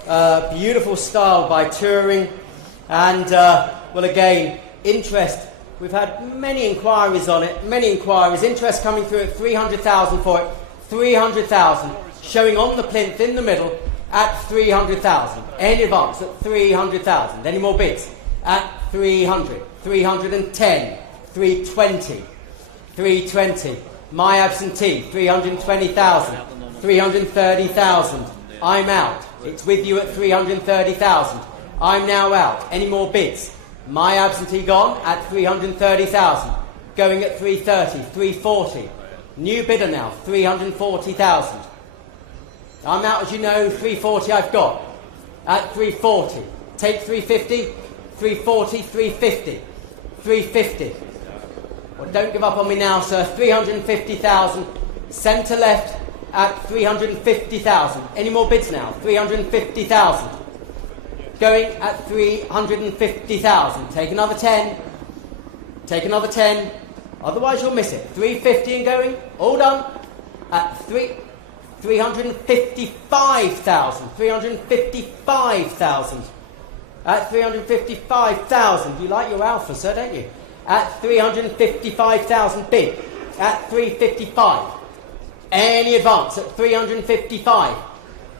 Beautiful style by Touring. And, well, again, interest. We've had many inquiries on it, many inquiries. Interest coming through at 300,000 for it. 300,000. showing on the plinth in the middle at 300,000. Any advance at 300,000. Any more bids? At 300, 310, 320, 320. My absentee, 320,000, 330,000. I'm out. It's with you at 330,000. I'm now out. Any more bids? My absentee gone at 330,000. Going at 330, 340. New bidder now, 340,000. I'm out, as you know, 340 I've got. At 340. Take 350, 340, 350. 350. Well, don't give up on me now, sir. 350,000. Centre left at 350,000. Any more bids now? 350,000. Going at 350,000. Take another 10. Take another 10. Otherwise you'll miss it. 350 and going. All done. At 355,000. 355,000. At 355,000. You like your Alpha, sir, don't you? At 355,000 bid. At 355. Any advance at 355.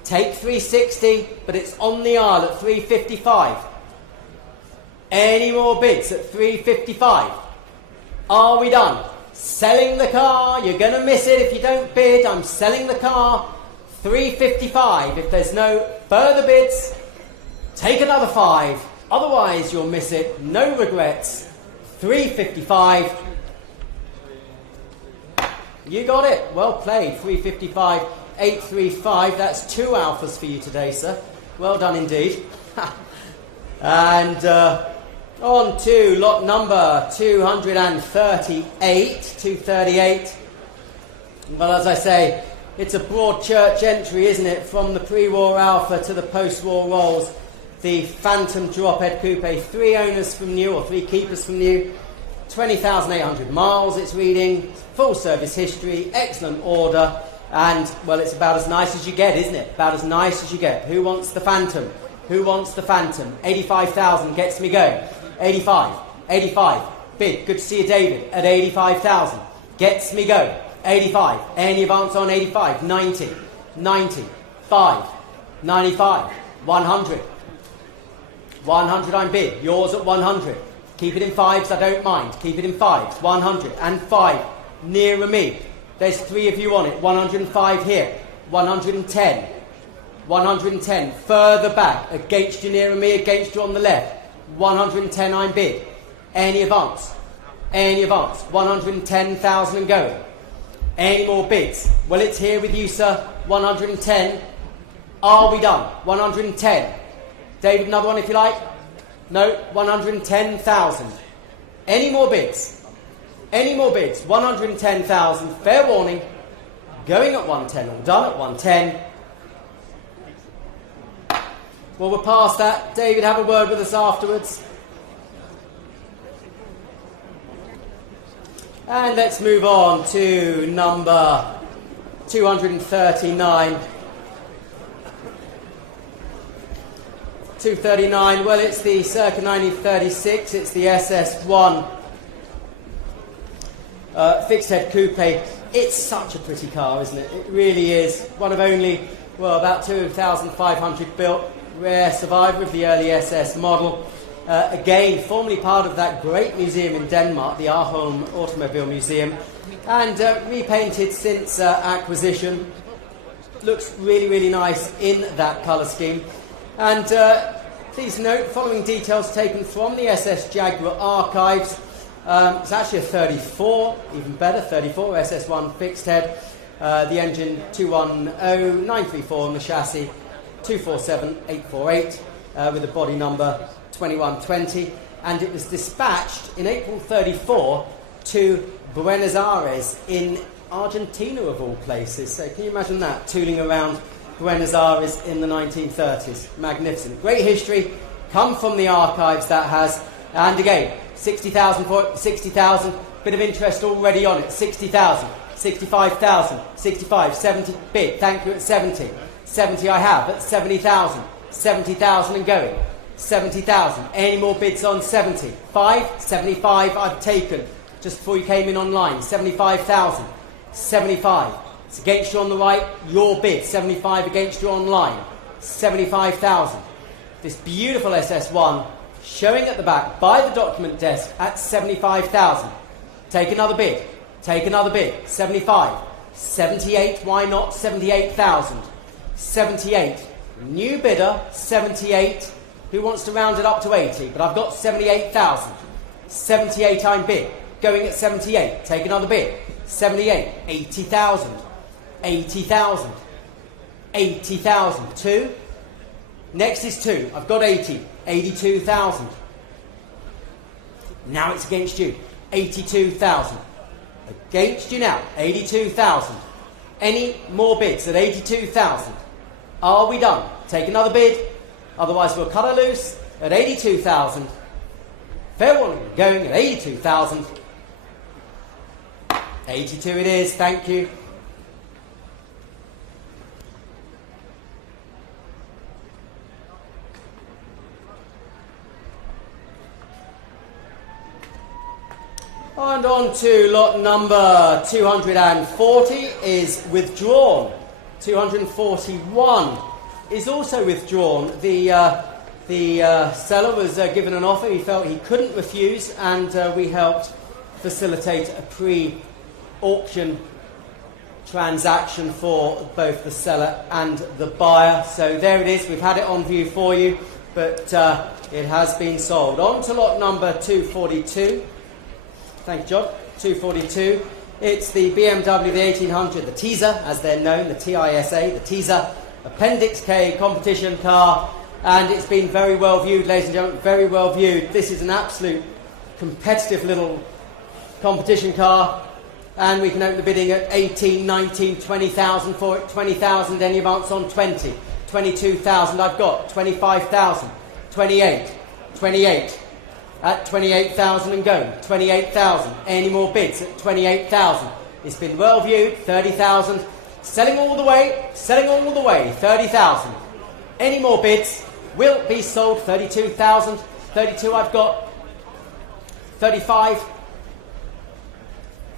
Take 360, but it's on the aisle at 355. Any more bids at 355? Are we done? Selling the car. You're going to miss it if you don't bid. I'm selling the car. 355. If there's no further bids, take another 5. Otherwise, you'll miss it. No regrets. 355. You got it. Well played. 355, 835. That's 2 Alphas for you today, sir. Well done indeed. And on to lot number 238. 238. Well, as I say, it's a broad church entry, isn't it? From the pre-war Alpha to the post-war Rolls. The Phantom Drop-Head Coupe. 3 owners from new, or 3 keepers from new. 20,800 miles it's reading. Full service history. Excellent order. And, well, it's about as nice as you get, isn't it? About as nice as you get. Who wants the Phantom? Who wants the Phantom? 85,000 gets me going. 85. 85. Bid. Good to see you, David. At 85,000. Gets me going. 85. Any advance on 85? 90. 90. 5. 95. 100. 100 I'm bid. Yours at 100. Keep it in 5s, I don't mind. Keep it in 5s. 100 and 5. Nearer me. There's 3 of you on it. 105 here. 110. 110. Further back. Against you nearer me, against you on the left. 110 I'm bid. Any advance? Any advance? 110,000 and going. Any more bids? Well, it's here with you, sir. 110. Are we done? 110. David, another one if you like. No, 110,000. Any more bids? Any more bids? 110,000. Fair warning. Going at 110. All done at 110. Well, we're past that. David, have a word with us afterwards. And let's move on to number 239. 239, well, it's the circa 1936, it's the SS1 fixed head coupe. It's such a pretty car, isn't it? It really is. One of only, well, about 2,500 built. Rare survivor of the early SS model. Again, formerly part of that great museum in Denmark, the Arholm Automobile Museum, and repainted since acquisition. Looks really, really nice in that colour scheme. And please note, following details taken from the SS Jaguar archives. It's actually a 34, even better, 34 SS1 fixed head. The engine 210934 on the chassis 247848 with a body number 2120. And it was dispatched in April 34 to Buenos Aires in Argentina, of all places. So can you imagine that, tooling around Buenos Aires in the 1930s. Magnificent. Great history. Come from the archives, that has. And again, 60,000 for it, 60,000. Bit of interest already on it. 60,000, 65,000, 65, 70 bid. Thank you at 70. 70 I have at 70,000. 70,000 and going. 70,000. Any more bids on 70? 5, 75 I've taken just before you came in online. 75,000. 75. It's against you on the right, your bid. 75 against you online. 75,000. This beautiful SS1 showing at the back by the document desk at 75,000. Take another bid. Take another bid. 75. 78. Why not 78,000? 78. New bidder. 78. Who wants to round it up to 80? But I've got 78,000. 78 I'm bid. Going at 78. Take another bid. 78. 80,000. 80,000. 80,000. 2. Next is 2. I've got 80. 82,000. Now it's against you. 82,000. Against you now. 82,000. Any more bids at 82,000? Are we done? Take another bid. Otherwise we'll cut her loose at 82,000. Fair warning, going at 82,000. 82 it is, thank you. And on to lot number 240 is withdrawn. 241 is also withdrawn. The seller was given an offer he felt he couldn't refuse, and we helped facilitate a pre-auction transaction for both the seller and the buyer. So there it is, we've had it on view for you, but it has been sold. On to lot number 242. Thank you, John. 242. It's the BMW, the 1800, the Teaser, as they're known, the TISA, the Teaser, Appendix K competition car, and it's been very well viewed, ladies and gentlemen, very well viewed. This is an absolute competitive little competition car, and we can open the bidding at 18, 19, 20,000 for it. 20,000, any amounts on 20. 22,000 I've got. 25,000. 28. 28. At 28,000 and going. 28,000. Any more bids at 28,000? It's been well viewed. 30,000. Selling all the way. Selling all the way. 30,000. Any more bids? Will be sold. 32,000. 32 I've got. 35.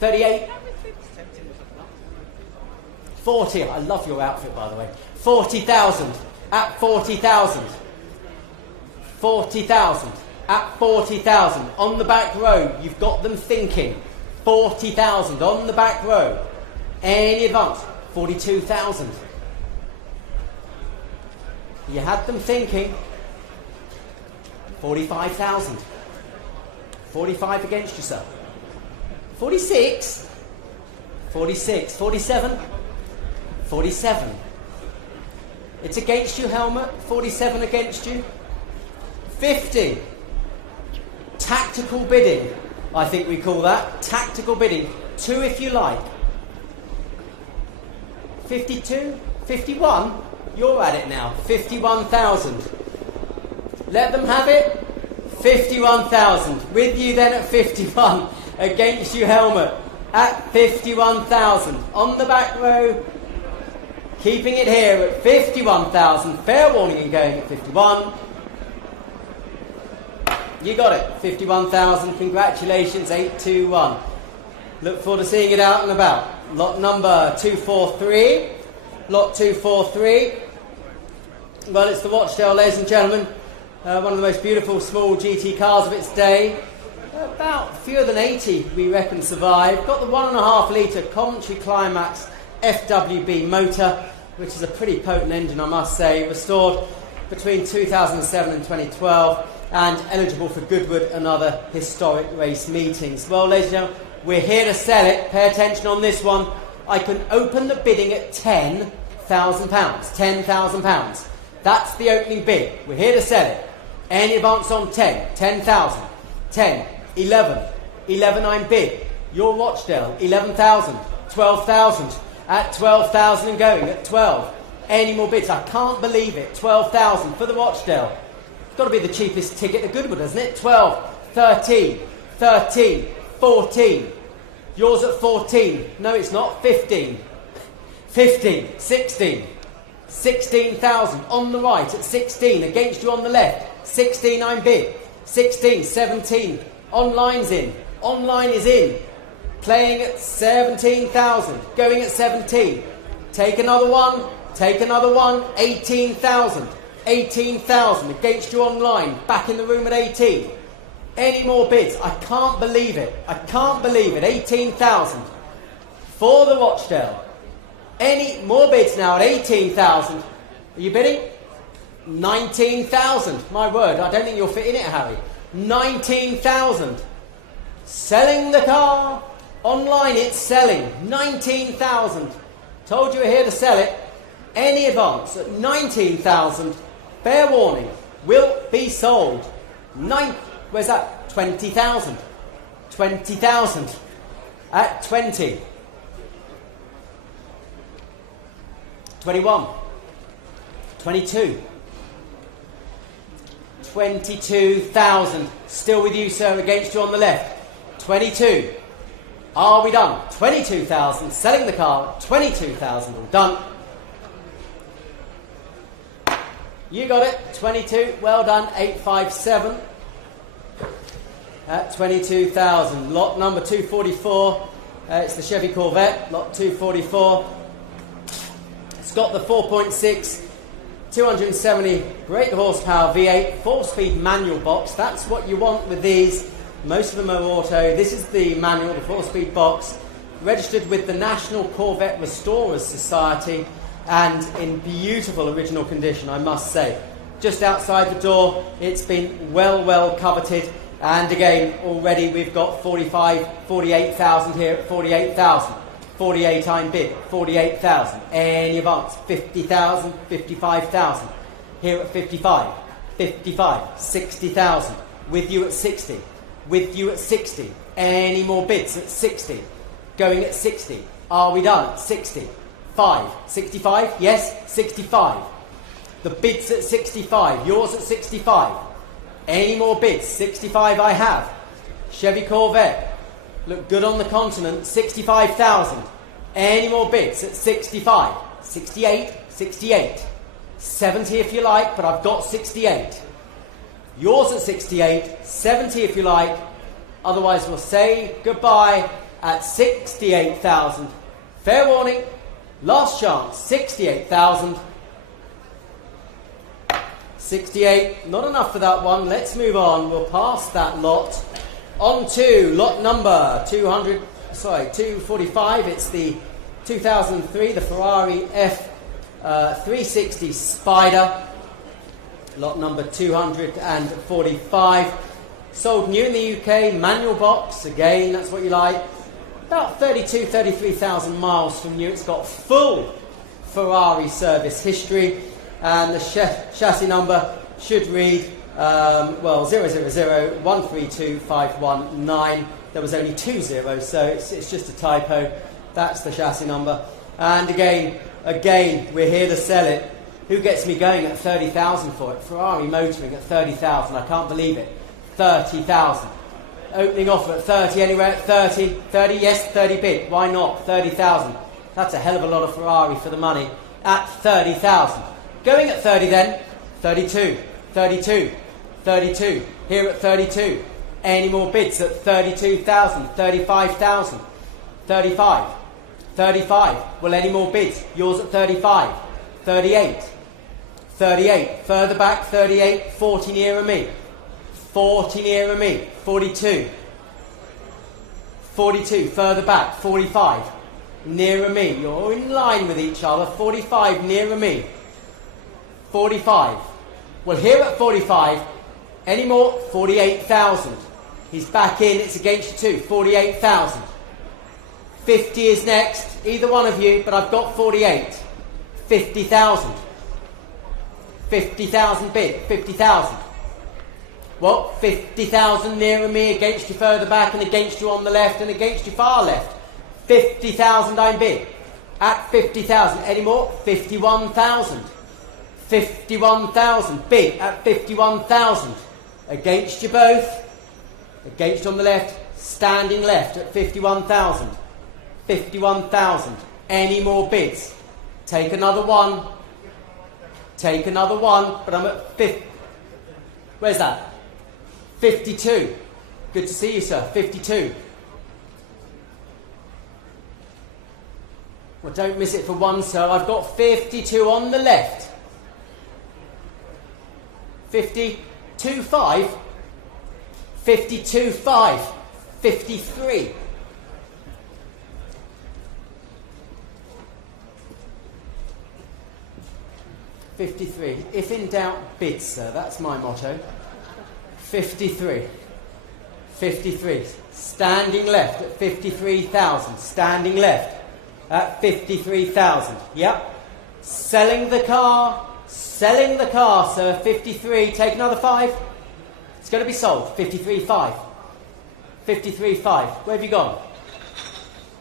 38. 40. I love your outfit, by the way. 40,000. At 40,000. 40,000. At 40,000. On the back row, you've got them thinking. 40,000 on the back row. Any advance? 42,000. You had them thinking. 45,000. 45 against yourself. 46. 46. 47. 47. It's against you, Helmut. 47 against you. 50. Tactical bidding, I think we call that. Tactical bidding. 2 if you like. 52? 51? You're at it now. 51,000. Let them have it. 51,000. With you then at 51. Against you, Helmut. At 51,000. On the back row. Keeping it here at 51,000. Fair warning and going at 51. You got it. 51,000. Congratulations. 821. Look forward to seeing it out and about. Lot number 243. Lot 243. Well, it's the Rochdale, ladies and gentlemen. One of the most beautiful small GT cars of its day. About fewer than 80, we reckon, survived. Got the 1.5 litre Coventry Climax FWB motor, which is a pretty potent engine, I must say. Restored between 2007 and 2012. And eligible for Goodwood and other historic race meetings. Well, ladies and gentlemen, we're here to sell it. Pay attention on this one. I can open the bidding at £10,000. £10,000. That's the opening bid. We're here to sell it. Any advance on 10? 10,000. 10. 11. 11 I'm bid. Your Rochdale. 11,000. 12,000. At 12,000 and going at 12. Any more bids? I can't believe it. 12,000 for the Rochdale. It's got to be the cheapest ticket at Goodwood, hasn't it? 12, 13, 13, 14. Yours at 14. No, it's not. 15. 15, 16. 16,000 on the right at 16. Against you on the left. 16 I'm bid. 16, 17. Online's in. Online is in. Playing at 17,000. Going at 17. Take another one. Take another one. 18,000. 18,000. Against you online. Back in the room at 18. Any more bids? I can't believe it. I can't believe it. 18,000. For the Rochdale. Any more bids now at 18,000. Are you bidding? 19,000. My word, I don't think you'll fit in it, Harry. 19,000. Selling the car. Online it's selling. 19,000. Told you we're here to sell it. Any advance at 19,000. Fair warning. Will be sold. Where's that? 20,000. 20,000. At 20. 21. 22. 22,000. Still with you, sir, against you on the left. 22. Are we done? 22,000. Selling the car. 22,000. All done. You got it. 22. Well done. 857. At 22,000. Lot number 244. It's the Chevy Corvette. Lot 244. It's got the 4.6, 270 brake horsepower V8, 4-speed manual box. That's what you want with these. Most of them are auto. This is the manual, the 4-speed box. Registered with the National Corvette Restorers Society and in beautiful original condition, I must say. Just outside the door, it's been well coveted. And again, already we've got 48,000 here at 48,000. 48 I'm bid, 48,000. Any advance, 50,000, 55,000. Here at 55, 55, 60,000. With you at 60, with you at 60. Any more bids at 60? Going at 60. Are we done at 60? 65? Yes, 65. The bids at 65, yours at 65. Any more bids? 65 I have. Chevy Corvette. Look good on the continent. 65,000. Any more bids at 65? 68? 68. 70 if you like, but I've got 68. Yours at 68. 70 if you like. Otherwise we'll say goodbye at 68,000. Fair warning. Last chance. 68,000. 68, not enough for that one. Let's move on. We'll pass that lot. On to lot number 245. It's the 2003, the Ferrari F360 Spider. Lot number 245. Sold new in the UK, manual box. Again, that's what you like. About 33,000 miles from new. It's got full Ferrari service history. And the chassis number should read, 000132519. There was only 2 zeros, so it's just a typo. That's the chassis number. And again, we're here to sell it. Who gets me going at 30,000 for it? Ferrari Motoring at 30,000. I can't believe it. 30,000. Opening offer at 30, anywhere at 30. 30, yes, 30 bid. Why not? 30,000. That's a hell of a lot of Ferrari for the money. At 30,000. Going at 30 then, 32, 32, 32, here at 32. Any more bids at 32,000, 35,000, 35, 35. Well, any more bids? Yours at 35, 38, 38. Further back, 38, 40 nearer me, 40 nearer me, 42, 42. Further back, 45, nearer me. You're in line with each other, 45 nearer me. 45. Well, here at 45, any more? 48,000. He's back in, it's against you too. 48,000. 50 is next, either one of you, but I've got 48. 50,000. 50,000 bid, 50,000. Well, 50,000 nearer me, against you further back, and against you on the left, and against you far left. 50,000 I'm bid. At 50,000, any more? 51,000. 51,000. Bid at 51,000. Against you both. Against on the left. Standing left at 51,000. 51,000. Any more bids? Take another one. Take another one. But I'm at 50. Where's that? 52. Good to see you, sir. 52. Well, don't miss it for one, sir. I've got 52 on the left. 52.5. 52.5. 53. If in doubt, bid, sir. That's my motto. 53. 53. Standing left at 53,000. Standing left at 53,000. Yep. Selling the car. Selling the car, sir. 53. Take another 5. It's going to be sold. 53.5. 53.5. Where have you gone?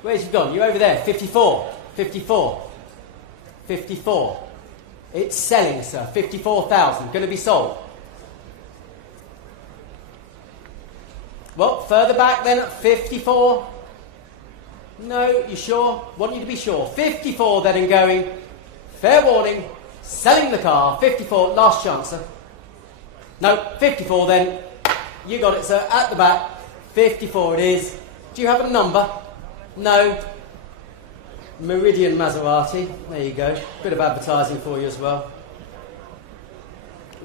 Where's you gone? You're over there. 54. 54. 54. It's selling, sir. 54,000. Going to be sold. Well, further back then at 54. No, you sure? Want you to be sure. 54 then and going. Fair warning. Selling the car. 54. Last chance, sir. No, 54 then. You got it, sir. At the back. 54 it is. Do you have a number? No. Meridian Maserati. There you go. Bit of advertising for you as well.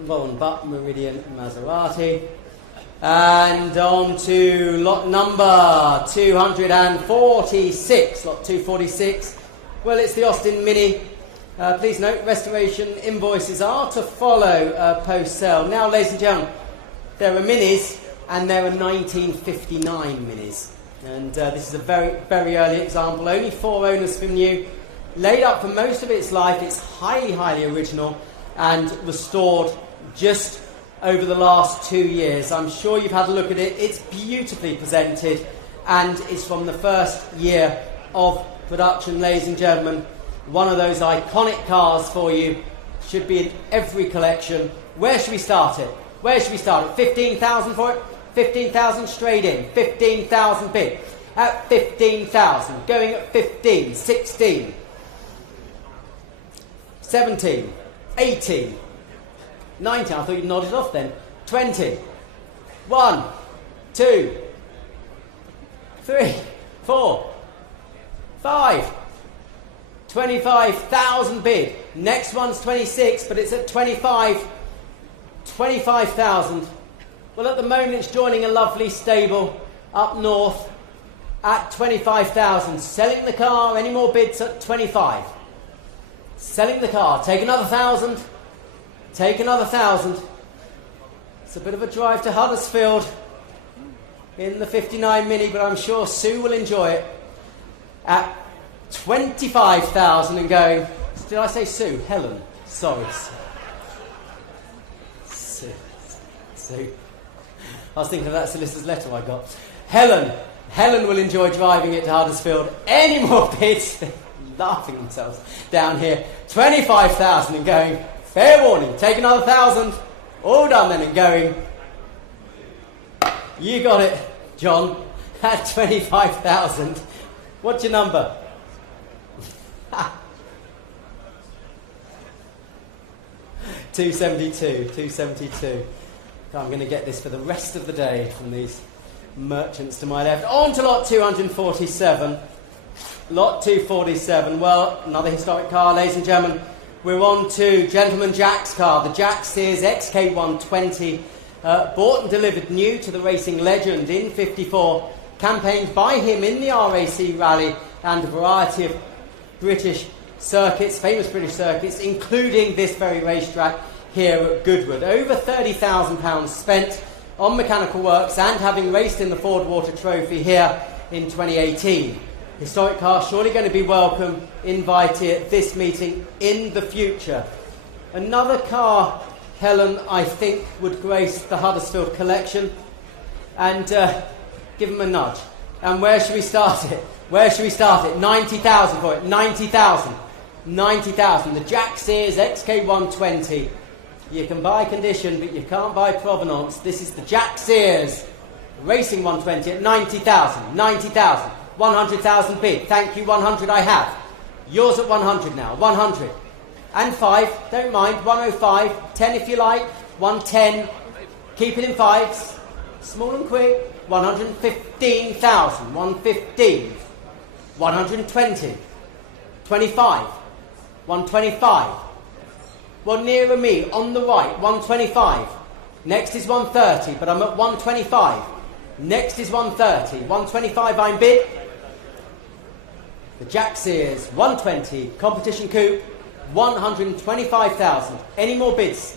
Von Butt Meridian Maserati. And on to lot number 246. Lot 246. Well, it's the Austin Mini. Please note, restoration invoices are to follow post-sale. Now, ladies and gentlemen, there are Minis and there are 1959 Minis. And this is a very, very early example. Only 4 owners from new. Laid up for most of its life. It's highly, highly original and restored just over the last 2 years. I'm sure you've had a look at it. It's beautifully presented and it's from the first year of production, ladies and gentlemen. One of those iconic cars for you. Should be in every collection. Where should we start it? Where should we start it? 15,000 for it? 15,000 straight in. 15,000 bid. At 15,000. Going at 15. 16. 17. 18. 19. I thought you nodded off then. 20. 1. 2. 3. 4. 5. 25,000 bid. Next one's 26, but it's at 25. 25,000. Well, at the moment it's joining a lovely stable up north at 25,000. Selling the car. Any more bids at 25? Selling the car. Take another 1,000. Take another 1,000. It's a bit of a drive to Huddersfield in the 59 Mini, but I'm sure Sue will enjoy it. At 25,000 and going. Did I say Sue? Helen. Sorry. Sue. I was thinking of that solicitor's letter I got. Helen will enjoy driving it to Huddersfield. Any more bids? They're laughing themselves down here. 25,000 and going. Fair warning. Take another 1,000. All done then and going. You got it, John. At 25,000. What's your number? 272. I'm going to get this for the rest of the day from these merchants to my left. On to lot 247. Lot 247. Well, another historic car, ladies and gentlemen. We're on to Gentleman Jack's car, the Jack Sears XK120. Bought and delivered new to the racing legend in 54. Campaigned by him in the RAC Rally and a variety of British circuits, famous British circuits, including this very racetrack here at Goodwood. Over £30,000 spent on mechanical works and having raced in the Ford Water Trophy here in 2018. Historic car, surely going to be welcome, invited at this meeting in the future. Another car, Helen, I think would grace the Huddersfield collection, and give them a nudge. And where should we start it? 90,000 for it. 90,000. 90,000. The Jack Sears XK120. You can buy condition, but you can't buy provenance. This is the Jack Sears Racing 120 at 90,000. 90,000. 100,000 bid. Thank you, 100 I have. Yours at 100 now. 100. And 5. Don't mind. 105. 10 if you like. 110. Keep it in 5s. Small and quick. 115,000. 115. 120. 25. 125. Well, nearer me, on the right, 125. Next is 130, but I'm at 125. Next is 130. 125, I'm bid. The Jack Sears 120 Competition Coupe, 125,000. Any more bids?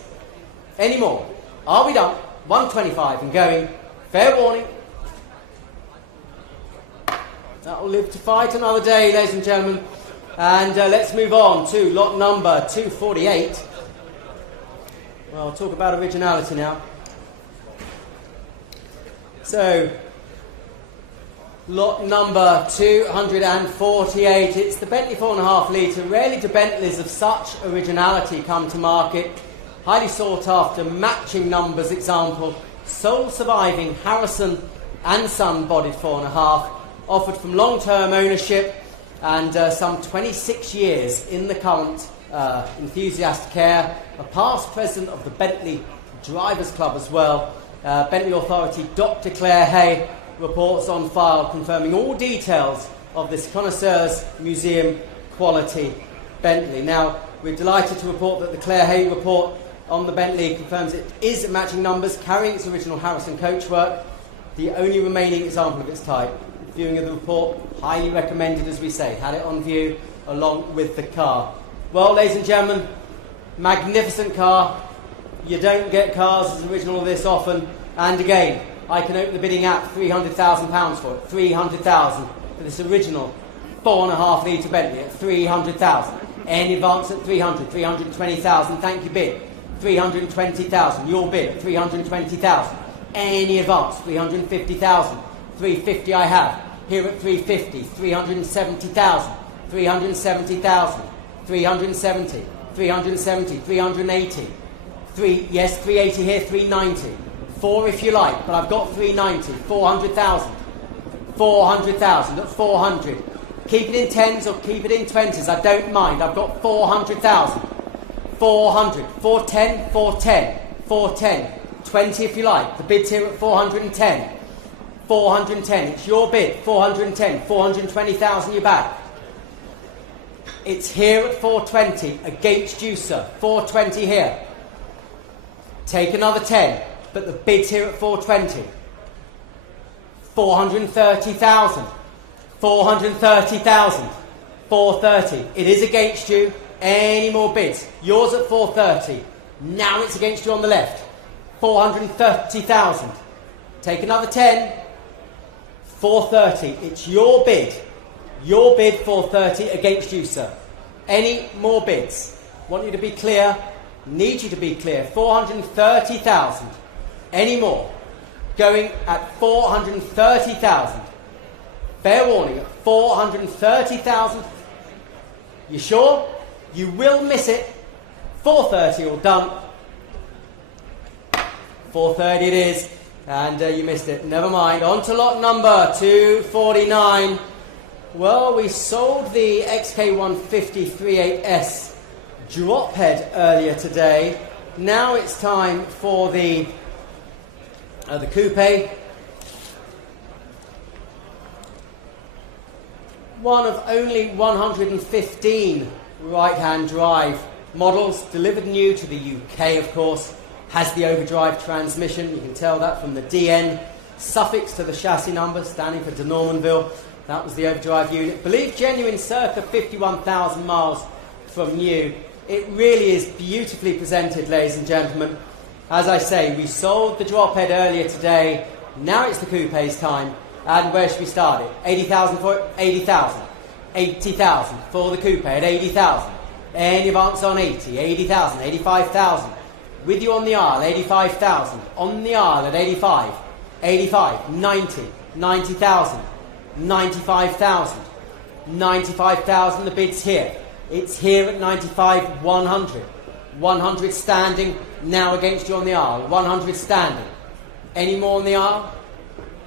Any more? Are we done? 125 and going. Fair warning. That will live to fight another day, ladies and gentlemen. And let's move on to lot number 248. Well, I'll talk about originality now. So, lot number 248. It's the Bentley 4.5 litre. Rarely do Bentleys of such originality come to market. Highly sought after, matching numbers example. Sole surviving Harrison and Son bodied 4.5. Offered from long-term ownership and some 26 years in the current enthusiast care. A past president of the Bentley Drivers Club as well. Bentley Authority Dr. Claire Hay reports on file confirming all details of this Connoisseurs Museum quality Bentley. Now, we're delighted to report that the Claire Hay report on the Bentley confirms it is matching numbers, carrying its original Harrison coachwork, the only remaining example of its type. Viewing of the report, highly recommended, as we say. Had it on view along with the car. Well, ladies and gentlemen, magnificent car. You don't get cars as original this often. And again, I can open the bidding at £300,000 for it. 300,000 for this original 4.5 litre Bentley at 300,000. Any advance at 300, 320,000. Thank you, bid. 320,000. Your bid at 320,000. Any advance, 350,000. 350 I have. Here at 350, 370,000. 370,000. 370. 370. 380. 380 here, 390. 4 if you like, but I've got 390. 400,000. 400,000 at 400. Keep it in 10s or keep it in 20s, I don't mind. I've got 400,000. 400. 410. 410. 410. 20 if you like. The bid's here at 410. 410. It's your bid. 410. 420,000 you're back. It's here at 420. Against you, sir. 420 here. Take another 10. But the bid's here at 420. 430,000. 430,000. 430. It is against you. Any more bids? Yours at 430. Now it's against you on the left. 430,000. Take another 10. 430. It's your bid. Your bid, 430, against you, sir. Any more bids? Want you to be clear. Need you to be clear. 430,000. Any more? Going at 430,000. Fair warning, at 430,000. You sure? You will miss it. 430 all done. 430 it is. And you missed it. Never mind. On to lot number 249. Well, we sold the XK150 drop head earlier today. Now it's time for the coupe. One of only 115 right-hand drive models, delivered new to the UK, of course. Has the overdrive transmission. You can tell that from the DN suffix to the chassis number, standing for de Normanville. That was the overdrive unit. Believed genuine, circa 51,000 miles from new. It really is beautifully presented, ladies and gentlemen. As I say, we sold the drop head earlier today. Now it's the coupe's time. And where should we start it? 80,000 for it? 80,000. 80,000 for the coupe at 80,000. Any advance on 80? 80,000. 85,000. With you on the aisle, 85,000. On the aisle at 85. 85. 90. 90,000. 95,000. 95,000. The bid's here. It's here at 95. 100. 100 standing. Now against you on the aisle. 100 standing. Any more on the aisle?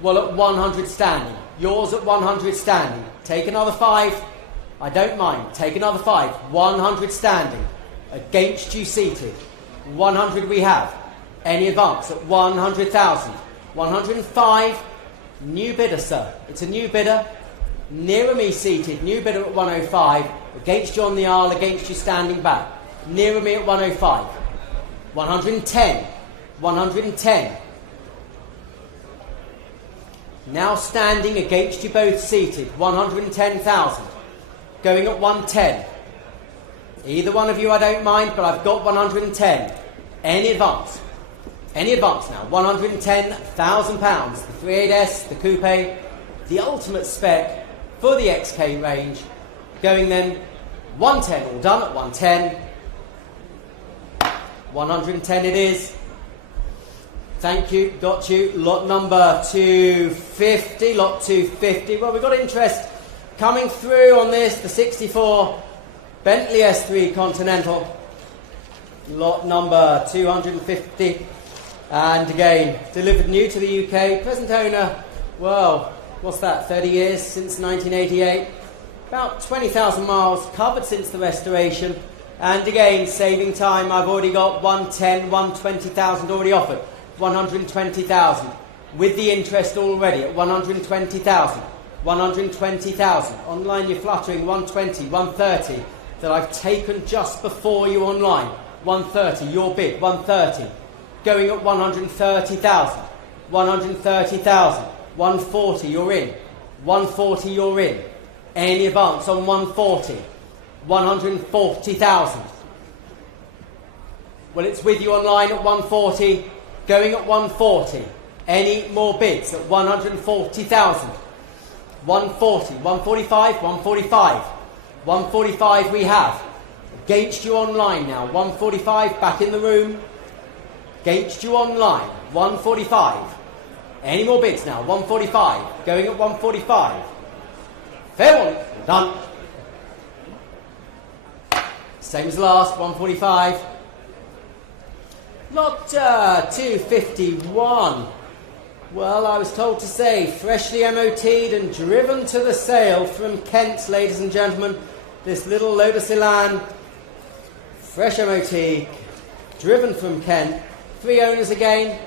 Well, at 100 standing. Yours at 100 standing. Take another 5. I don't mind. Take another 5. 100 standing. Against you seated. 100 we have. Any advance at 100,000. 105. New bidder, sir. It's a new bidder. Nearer me seated, new bidder at 105, against you on the aisle, against you standing back. Nearer me at 105. 110. 110. Now standing against you both seated, 110,000. Going at 110. Either one of you I don't mind, but I've got 110. Any advance? Any advance now? £110,000. The 38S, the Coupe, the ultimate spec for the XK range. Going then 110, all done at 110. 110 it is. Thank you, got you. Lot number 250, lot 250. Well, we've got interest coming through on this, the 64 Bentley S1 Continental. Lot number 250. And again, delivered new to the UK. Present owner, well, what's that, 30 years since 1988. About 20,000 miles covered since the restoration. And again, saving time, I've already got 110, 120,000 already offered. 120,000 with the interest already at 120,000. 120,000. Online you're fluttering 120, 130 that I've taken just before you online. 130, your bid, 130. Going at 130,000. 130,000. 140, you're in. 140, you're in. Any advance on 140? 140,000. Well, it's with you online at 140. Going at 140. Any more bids at 140,000? 140, 145, 145. 145 we have. Against you online now. 145 back in the room. Against you online. 145. Any more bids now? 145. Going at 145. Fair one. Done. Same as last. 145. Lot 251. Well, I was told to say, freshly MOT'd and driven to the sale from Kent, ladies and gentlemen. This little Lotus Elan, fresh MOT, driven from Kent. 3 owners again,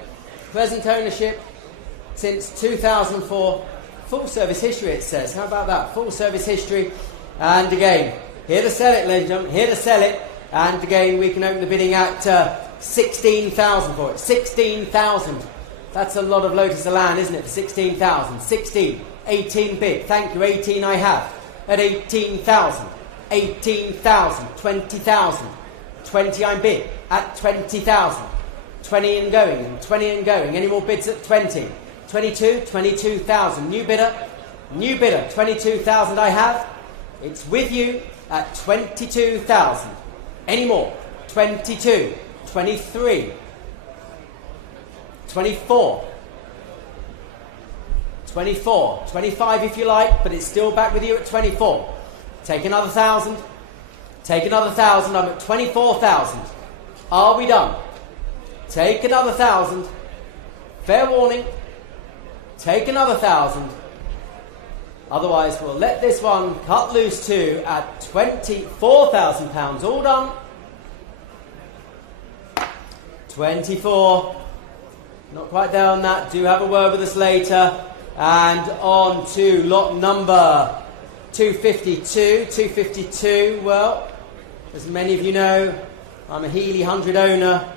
present ownership since 2004. Full service history, it says. How about that? Full service history. And again, here to sell it, ladies and gentlemen, here to sell it. And again, we can open the bidding at 16,000 for it. 16,000. That's a lot of Lotus Elan, isn't it? For 16,000. 16. 18 bid. Thank you. 18 I have. At 18,000. 18,000. 20,000. 20 I'm bid. At 20,000. 20 and going. And 20 and going. Any more bids at 20? 22. 22,000. New bidder. New bidder. 22,000 I have. It's with you at 22,000. Any more? 22. 23. 24. 24. 25 if you like, but it's still back with you at 24. Take another 1,000. Take another 1,000. I'm at 24,000. Are we done? Take another 1,000. Fair warning. Take another 1,000. Otherwise, we'll let this one cut loose too at £24,000. All done. 24. Not quite there on that. Do have a word with us later. And on to lot number 252. 252. Well, as many of you know, I'm a Healey 100 owner.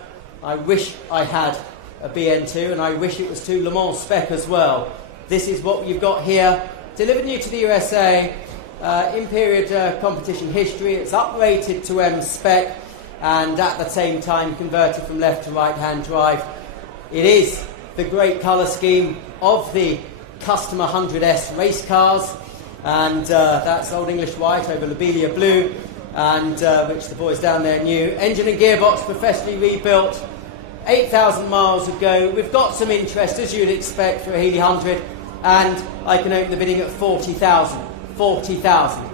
I wish I had a BN2, and I wish it was to Le Mans spec as well. This is what you've got here. Delivered new to the USA. In period competition history. It's uprated to M spec. And at the same time converted from left to right hand drive. It is the great colour scheme of the Customer 100S race cars, and that's Old English white over Lobelia blue, and which the boys down there knew. Engine and gearbox professionally rebuilt, 8,000 miles ago. We've got some interest, as you'd expect, for a Healey 100, and I can open the bidding at 40,000. 40,000.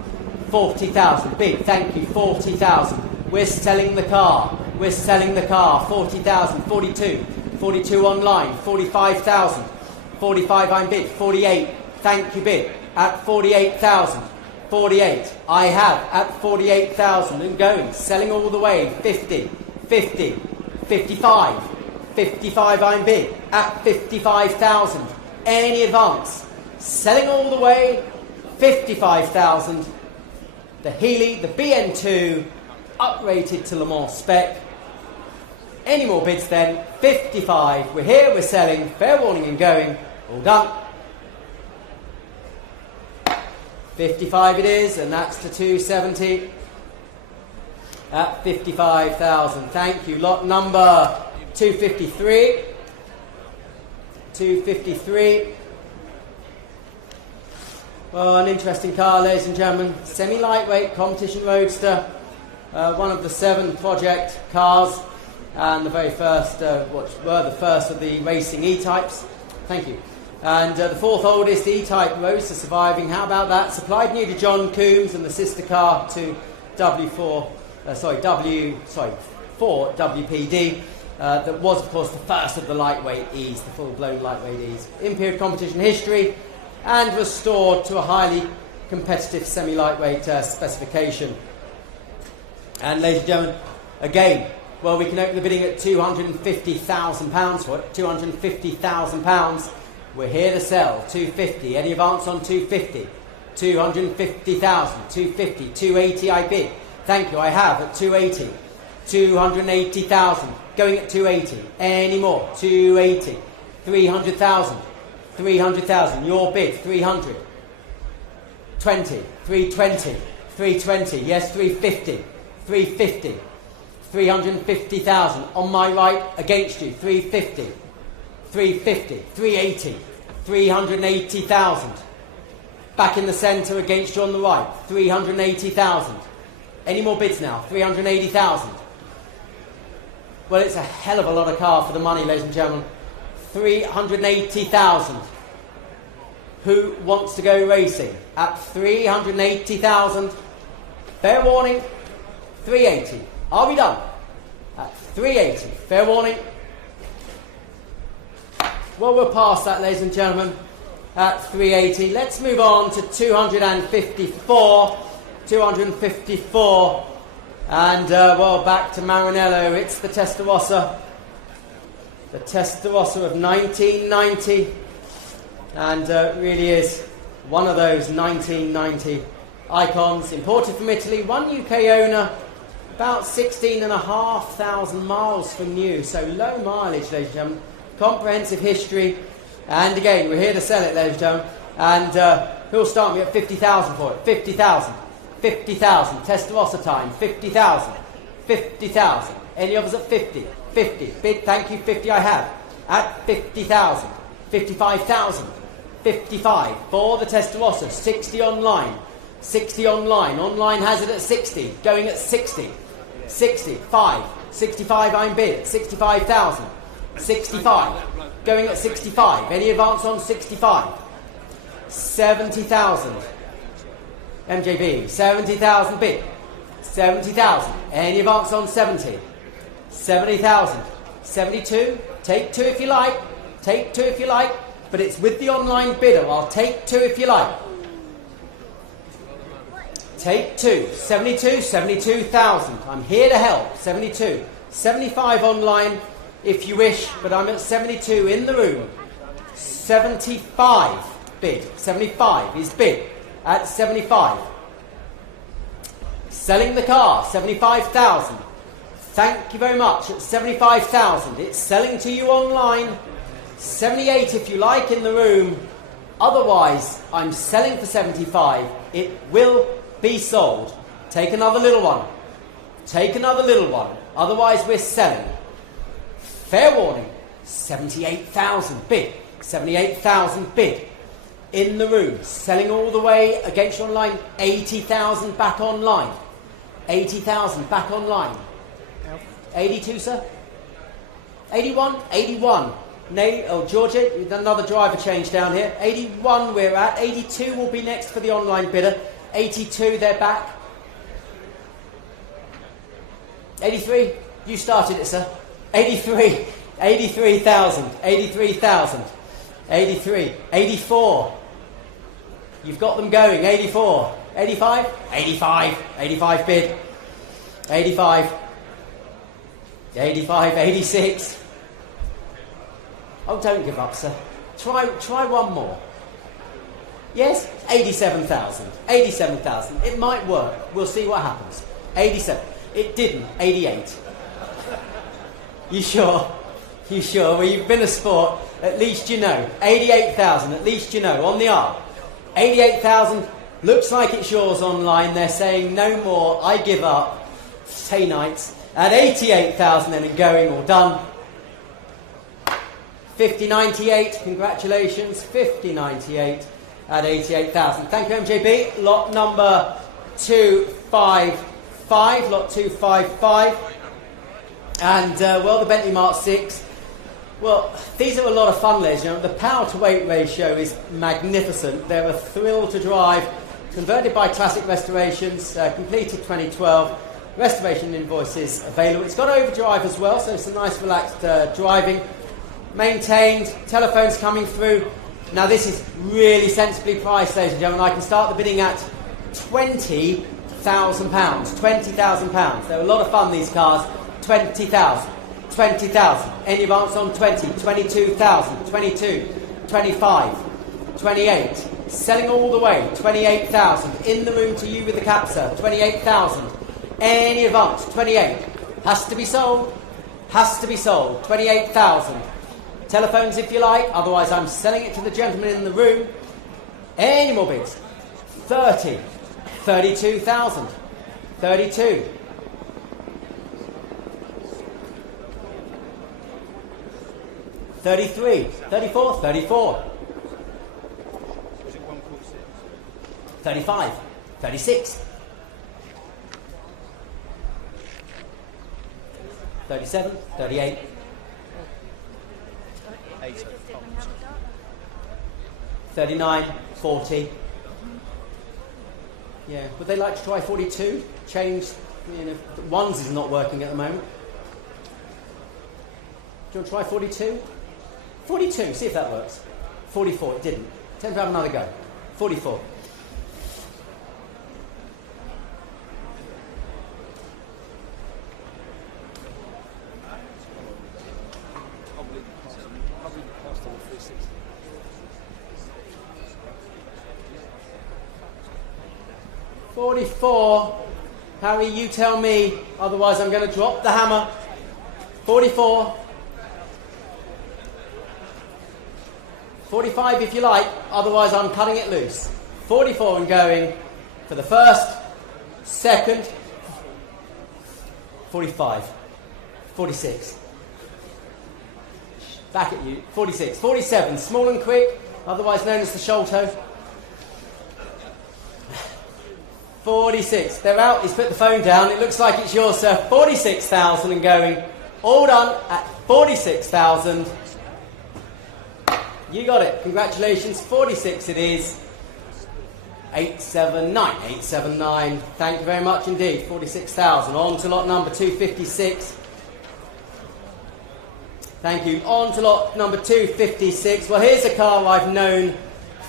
40,000. Big thank you. 40,000. We're selling the car. We're selling the car. 40,000. 42. 42 online. 45,000. 45 I'm bid. 48. Thank you bid. At 48,000. 48. I have at 48,000 and going. Selling all the way. 50. 50. 55. 55 I'm bid. At 55,000. Any advance. Selling all the way. 55,000. The Healy, the BN2, uprated to Le Mans spec. Any more bids then? 55. We're here, we're selling. Fair warning and going. All done. 55 it is, and that's to 270. At 55,000. Thank you. Lot number 253. 253. Well, an interesting car, ladies and gentlemen. Semi-lightweight competition roadster. One of the 7 project cars, and the very first, what were the first of the racing E-types. Thank you. And the 4th oldest E-type roadster surviving. How about that? Supplied new to John Coombs and the sister car to W4 WPD. That was, of course, the first of the lightweight E's, the full-blown lightweight E's. In-period competition history, and restored to a highly competitive semi-lightweight specification. And, ladies and gentlemen, again, well, we can open the bidding at £250,000 for it. £250,000. We're here to sell. 250. Any advance on 250? 250,000. 250. 280 I bid. Thank you, I have at 280. 280,000. Going at 280. Any more? 280. 300,000. 300,000. Your bid, 300. 20. 320. 320. Yes, 350. 350. 350,000. On my right, against you. 350. 350. 380. 380,000. Back in the centre, against you on the right. 380,000. Any more bids now? 380,000. Well, it's a hell of a lot of car for the money, ladies and gentlemen. 380,000. Who wants to go racing? At 380,000. Fair warning. 380. Are we done? At 380. Fair warning. Well, we're past that, ladies and gentlemen. At 380. Let's move on to 254. 254. And, well, back to Maranello. It's the Testa Rossa. The Testa Rossa of 1990. And really is one of those 1990 icons. Imported from Italy. One UK owner. About 16,500 miles from new. So low mileage, ladies and gentlemen. Comprehensive history. And again, we're here to sell it, ladies and gentlemen. And who'll start me at 50,000 for it? 50,000. 50,000. Testa Rossa time. 50,000. 50,000. Any others at 50? 50. Bid, thank you, 50 I have. At 50,000. 55,000. 55. For the Testa Rossa. 60 online. 60 online. Online has it at 60. Going at 60. 60. 5. 65 I'm bid. 65,000. 65. Going at 65. Any advance on 65? 70,000. MJB. 70,000 bid. 70,000. Any advance on 70? 70,000. 72. Take 2 if you like. Take 2 if you like. But it's with the online bidder. I'll take 2 if you like. Take 2. 72. 72,000. I'm here to help. 72. 75 online if you wish. But I'm at 72 in the room. 75 bid. 75 is bid. At 75. Selling the car, 75,000. Thank you very much. At 75,000. It's selling to you online. 78 if you like in the room. Otherwise, I'm selling for 75. It will be sold. Take another little one. Take another little one. Otherwise, we're selling. Fair warning. 78,000 bid. 78,000 bid. In the room, selling all the way against online. 80,000 back online. 80,000 back online. 82, sir? 81? 81. Oh, Georgia, another driver change down here. 81 we're at. 82 will be next for the online bidder. 82, they're back. 83? You started it, sir. 83. 83,000. 83,000. 83. 84. You've got them going. 84. 85? 85. 85 bid. 85. 85. 86. Oh, don't give up, sir. Try one more. Yes? 87,000. 87,000. It might work. We'll see what happens. 87. It didn't. 88. You sure? You sure? Well, you've been a sport. At least you know. 88,000. At least you know. On the arm. 88,000. Looks like it's yours online. They're saying no more. I give up. Say nights. At 88,000 then and going. All done. 5098. Congratulations. 5098 at 88,000. Thank you, MJB. Lot number 255. Lot 255. And, well, the Bentley Mark 6. Well, these are a lot of fun, ladies and gentlemen. The power-to-weight ratio is magnificent. They're a thrill to drive. Converted by Classic Restorations, completed 2012. Restoration invoices available. It's got overdrive as well, so it's a nice relaxed driving. Maintained, telephones coming through. Now this is really sensibly priced, ladies and gentlemen. I can start the bidding at £20,000. £20,000. They're a lot of fun, these cars. 20,000. 20,000. Any advance on 20? 22,000. 22. 25. 28. Selling all the way. 28,000. In the room to you with the capser. 28,000. Any advance? 28. Has to be sold. Has to be sold. 28,000. Telephones if you like. Otherwise I'm selling it to the gentleman in the room. Any more bids? 30. 32,000. 32. 33, 34, 34, 35, 36, 37, 38, 39, 40. Yeah, would they like to try 42? Change, you know, ones is not working at the moment. Do you want to try 42? 42, see if that works. 44, it didn't. Time to have another go. 44. $44. Harry, you tell me, otherwise I'm going to drop the hammer. 44. 45 if you like, otherwise I'm cutting it loose. 44 and going for the first, second, 45, 46. Back at you, 46, 47, small and quick, otherwise known as the Sholto. 46, they're out, he's put the phone down, it looks like it's yours, sir. 46,000 and going, all done at 46,000. You got it. Congratulations. 46 it is. 879. 879. Thank you very much indeed. 46,000. On to lot number 256. Thank you. On to lot number 256. Well, here's a car I've known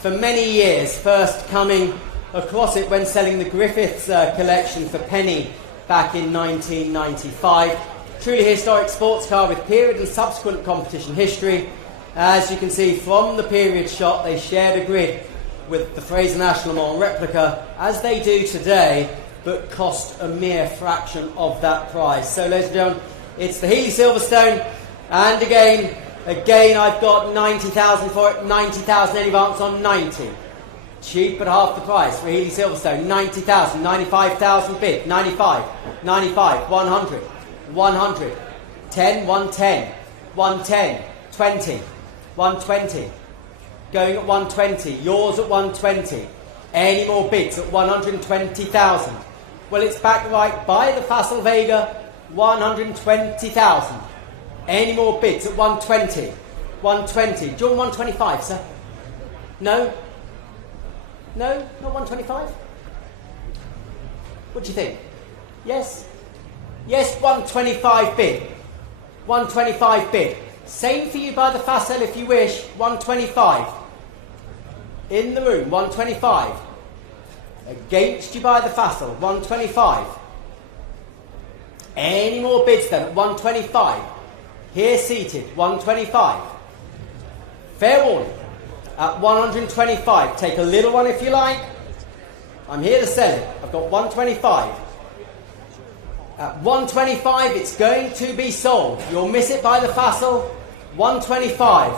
for many years. First coming across it when selling the Griffiths collection for penny back in 1995. Truly historic sports car with period and subsequent competition history. As you can see from the period shot, they shared a grid with the Fraser National Le Mans replica, as they do today, but cost a mere fraction of that price. So, ladies and gentlemen, it's the Healy Silverstone, and again, I've got 90,000 for it, 90,000 any advance on 90. Cheap at half the price for Healy Silverstone, 90,000, 95,000 bid, 95, 95, 100, 100, 10, 110, 110, 20. 120. Going at 120. Yours at 120. Any more bids at 120,000? Well, it's back right by the Fassel Vega. 120,000. Any more bids at 120? 120. Do you want 125, sir? No? No? Not 125? What do you think? Yes? Yes, 125 bid. 125 bid. Same for you by the Fassel if you wish. 125. In the room, 125. Against you by the Fassel, 125. Any more bids then at 125? Here seated, 125. Fair warning. at 125. Take a little one if you like. I'm here to sell it. I've got 125. At 125, it's going to be sold. You'll miss it by the Fassel. 125.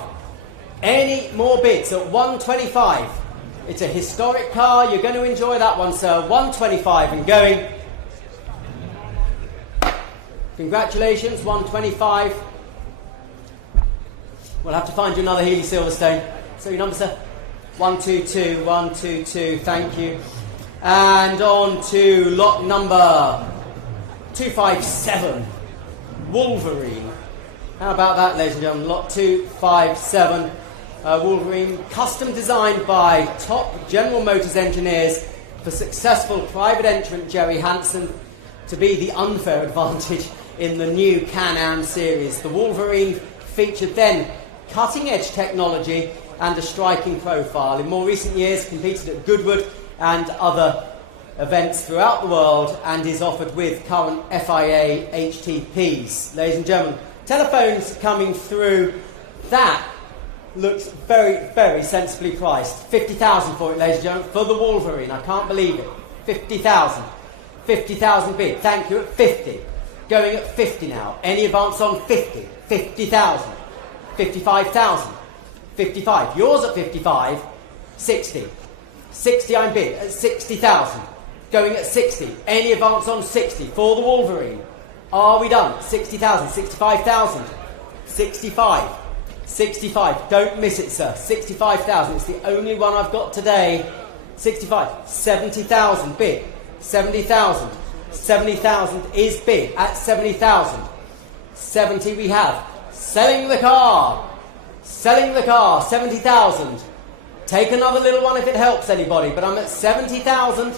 Any more bids at 125? It's a historic car. You're going to enjoy that one, sir. 125 and going. Congratulations, 125. We'll have to find you another Healy Silverstone. So your number, sir? 122, 122. Thank you. And on to lot number 257. Wolverine. How about that, ladies and gentlemen? Lot 257. Wolverine, custom designed by top General Motors engineers for successful private entrant Jerry Hansen to be the unfair advantage in the new Can-Am series. The Wolverine featured then cutting-edge technology and a striking profile. In more recent years, competed at Goodwood and other events throughout the world and is offered with current FIA HTPs. Ladies and gentlemen, telephones coming through. That looks very, very sensibly priced. 50,000 for it, ladies and gentlemen, for the Wolverine. I can't believe it. 50,000. 50,000 bid. Thank you at 50. Going at 50 now. Any advance on 50? 50,000. 55,000. 55. Yours at 55. 60. 60 I'm bid at 60,000. Going at 60. Any advance on 60 for the Wolverine? Are we done? 60,000. 65,000. 65. 65. Don't miss it, sir. 65,000. It's the only one I've got today. 65. 70,000 bid. 70,000. 70,000 is bid at 70,000. 70 we have. Selling the car. Selling the car. 70,000. Take another little one if it helps anybody, but I'm at 70,000.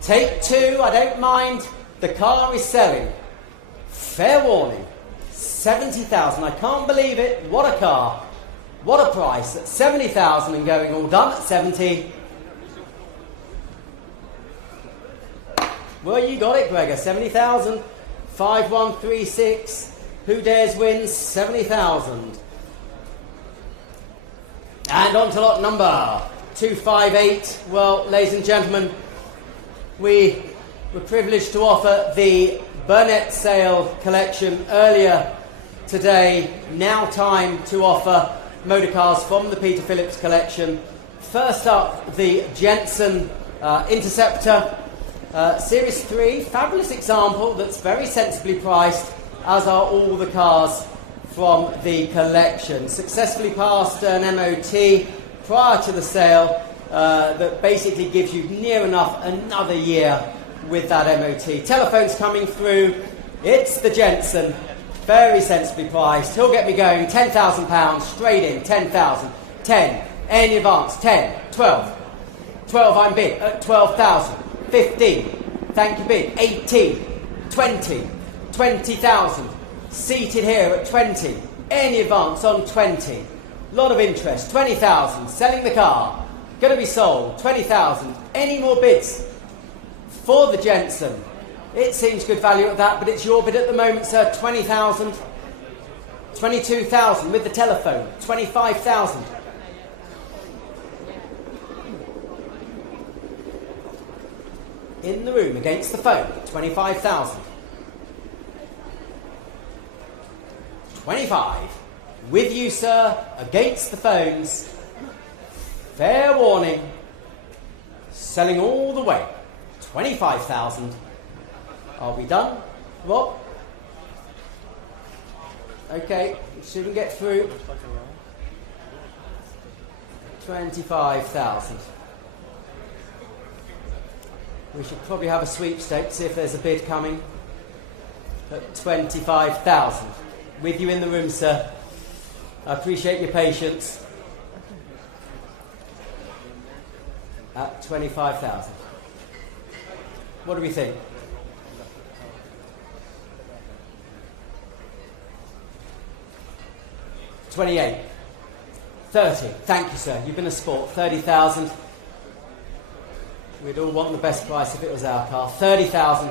Take two, I don't mind. The car is selling. Fair warning. 70,000. I can't believe it. What a car. What a price. At 70,000 and going all done at 70. Well, you got it, Gregor. 70,000. 5136. Who dares wins? 70,000. And on to lot number 258. Well, ladies and gentlemen, we were privileged to offer the Burnett Sale collection earlier today. Now time to offer motor cars from the Peter Phillips collection. First up, the Jensen Interceptor Series 3. Fabulous example that's very sensibly priced, as are all the cars from the collection. Successfully passed an MOT prior to the sale that basically gives you near enough another year with that MOT. Telephones coming through. It's the Jensen. Very sensibly priced. He'll get me going. £10,000 straight in. 10,000. 10. Any advance. 10. 12. 12 I'm bid at 12,000. 15. Thank you bid. 18. 20. 20,000. Seated here at 20. Any advance on 20. Lot of interest. 20,000. Selling the car. Going to be sold. 20,000. Any more bids for the Jensen? It seems good value at that, but it's your bid at the moment, sir. 20,000. 22,000 with the telephone. 25,000. In the room against the phone. 25,000. 25. With you, sir, against the phones. Fair warning. Selling all the way. 25,000. Are we done, Rob? Okay, shouldn't get through. 25,000. We should probably have a sweepstake, see if there's a bid coming. At 25,000. With you in the room, sir. I appreciate your patience. At 25,000. What do we think? 28. 30. Thank you, sir. You've been a sport. 30,000. We'd all want the best price if it was our car. 30,000.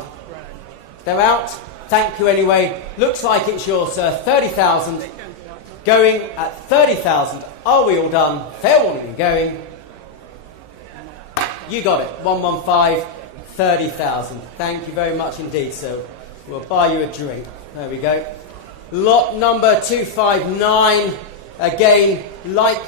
They're out. Thank you anyway. Looks like it's yours, sir. 30,000. going at 30,000. Are we all done? Fair warning and going. You got it. 115, 30,000. Thank you very much indeed, sir. We'll buy you a drink. There we go. Lot number 259. Again, like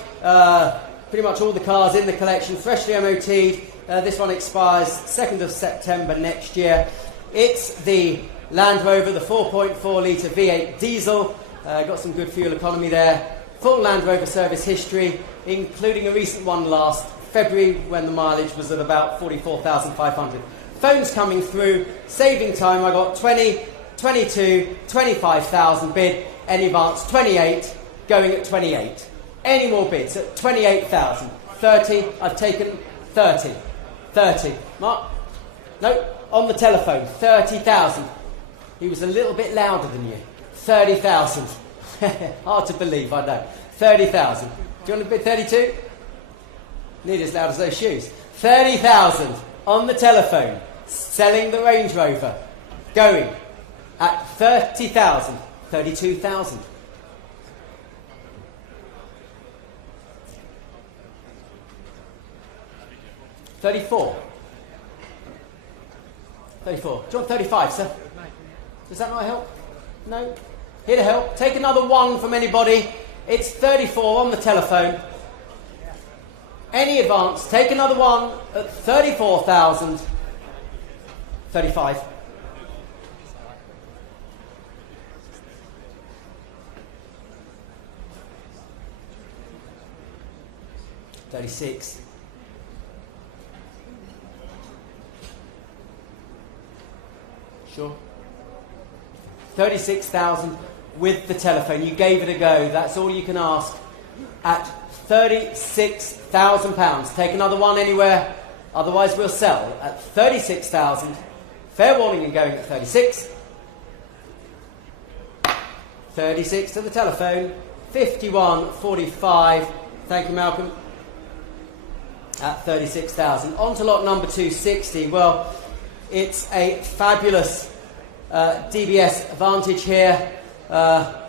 pretty much all the cars in the collection, freshly MOT'd. This one expires 2nd of September next year. It's the Land Rover, the 4.4 litre V8 diesel. Got some good fuel economy there. Full Land Rover service history, including a recent one last February when the mileage was at about 44,500. Phones coming through, saving time. I got 20, 22, 25,000 bid. Any advance, 28, going at 28. Any more bids at 28,000. 30, I've taken 30. 30. Mark? No, on the telephone, 30,000. He was a little bit louder than you. 30,000. Hard to believe, I know. 30,000. Do you want to bid 32? Need as loud as those shoes. 30,000 on the telephone, selling the Range Rover, going at 30,000, 32,000. 34. 34. Do you want 35, sir? Does that not help? No? Here to help. Take another one from anybody. It's 34 on the telephone. Any advance, take another one at 34,000. 35. 36. Sure. 36,000 with the telephone. You gave it a go. That's all you can ask. At £36,000. Take another one anywhere. Otherwise, we'll sell at 36,000. Fair warning and going at 36. 36 to the telephone. 51.45. Thank you, Malcolm. At 36,000. On to lot number 260. Well, it's a fabulous DBS Vantage here. Well,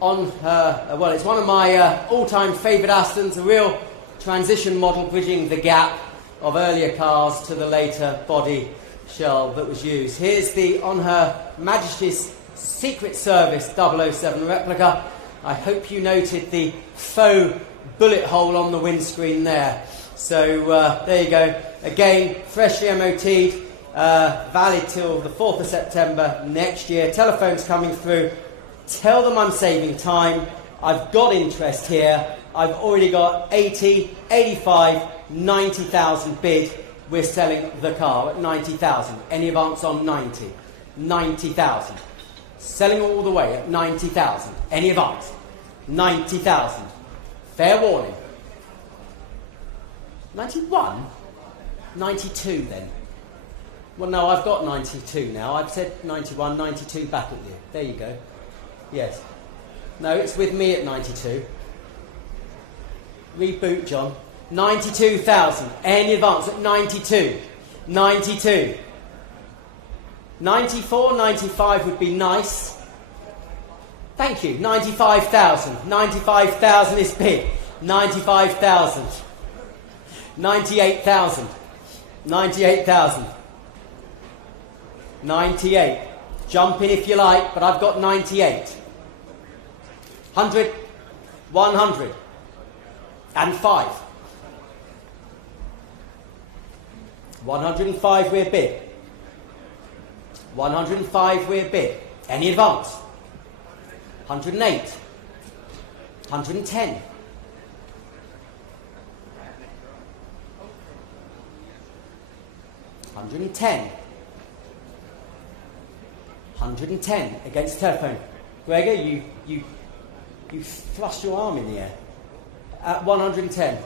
it's one of my all-time favourite Astons, a real transition model bridging the gap of earlier cars to the later body shell that was used. Here's the On Her Majesty's Secret Service 007 replica. I hope you noted the faux bullet hole on the windscreen there. So there you go. Again, freshly MOT'd, valid till the 4th of September next year. Telephone's coming through. Tell them I'm saving time. I've got interest here. I've already got 80, 85, 90,000 bid. We're selling the car at 90,000. Any advance on 90? 90,000. Selling all the way at 90,000. Any advance? 90,000. Fair warning. 91? 92 then. Well, no, I've got 92 now. I've said 91, 92 back at you. There you go. Yes. No, it's with me at 92. Reboot, John. 92,000. Any advance at 92. 92. 94, 95 would be nice. Thank you. 95,000. 95,000 is bid. 95,000. 98,000. 98,000. 98. Jump in if you like, but I've got 98. 100. 100. And 5. 105 we're bid. 105 we're bid. Any advance? 108. 110. 110. 110 against telephone. Gregor, you thrust your arm in the air. At 110.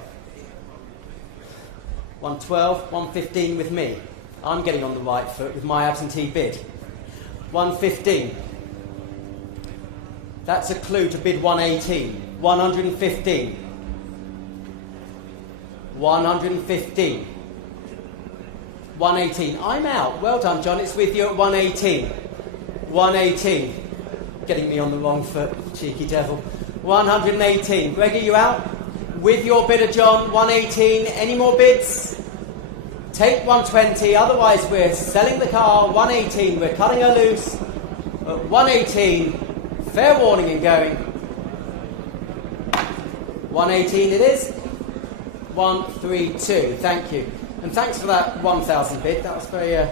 112, 115 with me. I'm getting on the right foot with my absentee bid. 115. That's a clue to bid 118. 115. 115. 118. I'm out. Well done, John. It's with you at 118. 118. Getting me on the wrong foot, cheeky devil. 118. Greg, are you out? With your bidder, John, 118. Any more bids? Take 120, otherwise we're selling the car. 118, we're cutting her loose. At 118, fair warning and going. 118 it is. 132, thank you. And thanks for that 1,000 bid, that was very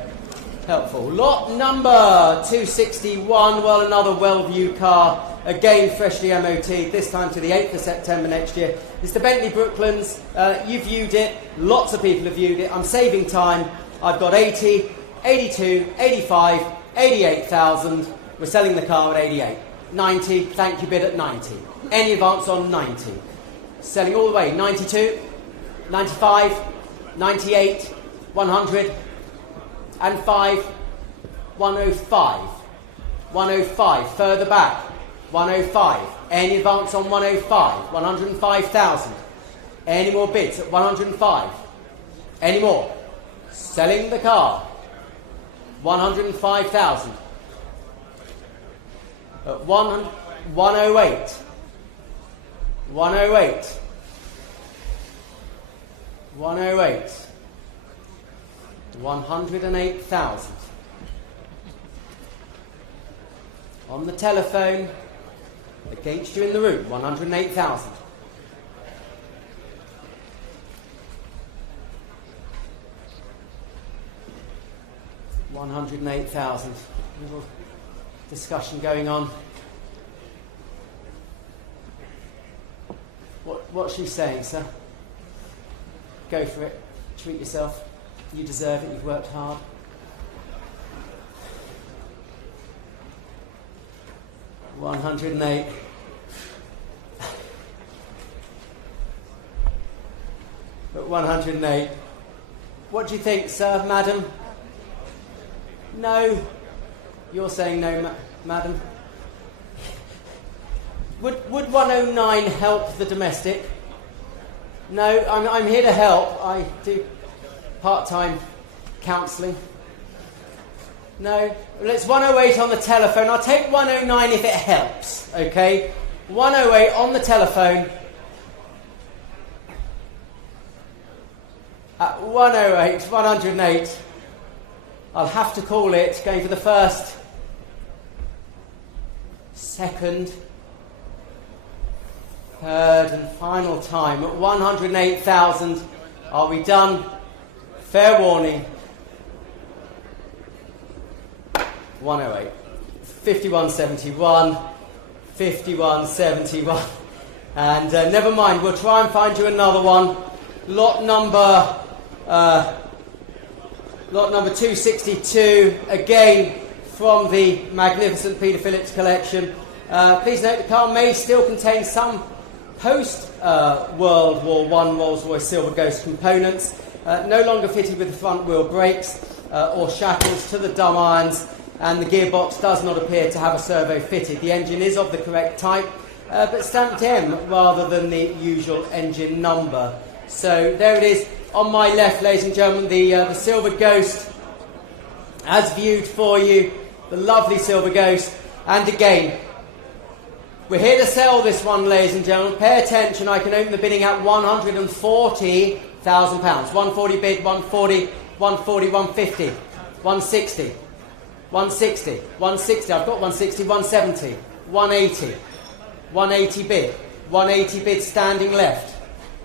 helpful. Lot number 261, well, another well-viewed car. Again, freshly MOT, this time to the 8th of September next year. It's the Bentley Brooklands. You viewed it. Lots of people have viewed it. I'm saving time. I've got 80, 82, 85, 88,000. We're selling the car at 88. 90, thank you, bid at 90. Any advance on 90? Selling all the way. 92, 95, 98, 100, and 5, 105. 105, further back. 105. Any advance on 105? 105,000. Any more bids at 105? Any more? Selling the car. 105,000. At 108. 108. 108. 108,000. On the telephone. Against you in the room, 108,000. $108,000. Little discussion going on. What's she saying, sir? Go for it. Treat yourself. You deserve it. You've worked hard. $108. But 108. What do you think, sir, madam? No. You're saying no, madam. Would 109 help the domestic? No, I'm here to help. I do part-time counselling. No. Well, it's 108 on the telephone. I'll take 109 if it helps, okay? 108 on the telephone. At 108, 108. I'll have to call it, going for the first, second, third and final time. At 108,000, are we done? Fair warning. 108. 5171. 5171. And never mind, we'll try and find you another one. Lot number 262, again from the magnificent Peter Phillips collection. Please note the car may still contain some post-World War I Rolls-Royce Silver Ghost components, no longer fitted with the front wheel brakes or shackles to the dumb irons, and the gearbox does not appear to have a servo fitted. The engine is of the correct type, but stamped M rather than the usual engine number. So there it is on my left, ladies and gentlemen, the Silver Ghost as viewed for you, the lovely Silver Ghost. And again, we're here to sell this one, ladies and gentlemen. Pay attention, I can open the bidding at £140,000. 140 bid, 140, 140, 150, 160, 160, 160, I've got 160, 170, 180, 180 bid, 180 bid standing left,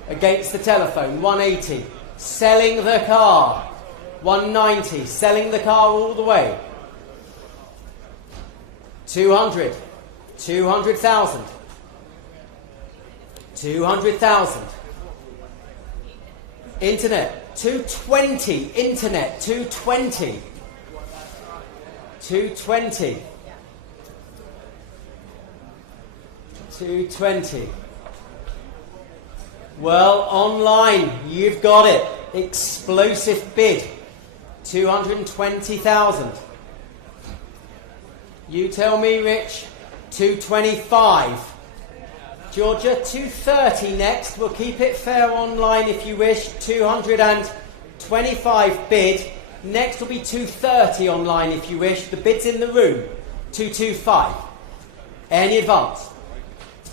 against the telephone, 180, selling the car, 190, selling the car all the way, 200, 200,000, 200,000, internet, 220, internet, 220, 220, 220. Well, online, you've got it. Explosive bid, 220,000. You tell me, Rich, 225. Georgia, 230 next. We'll keep it fair online if you wish. 225 bid. Next will be 230 online if you wish. The bid's in the room. 225. Any advance?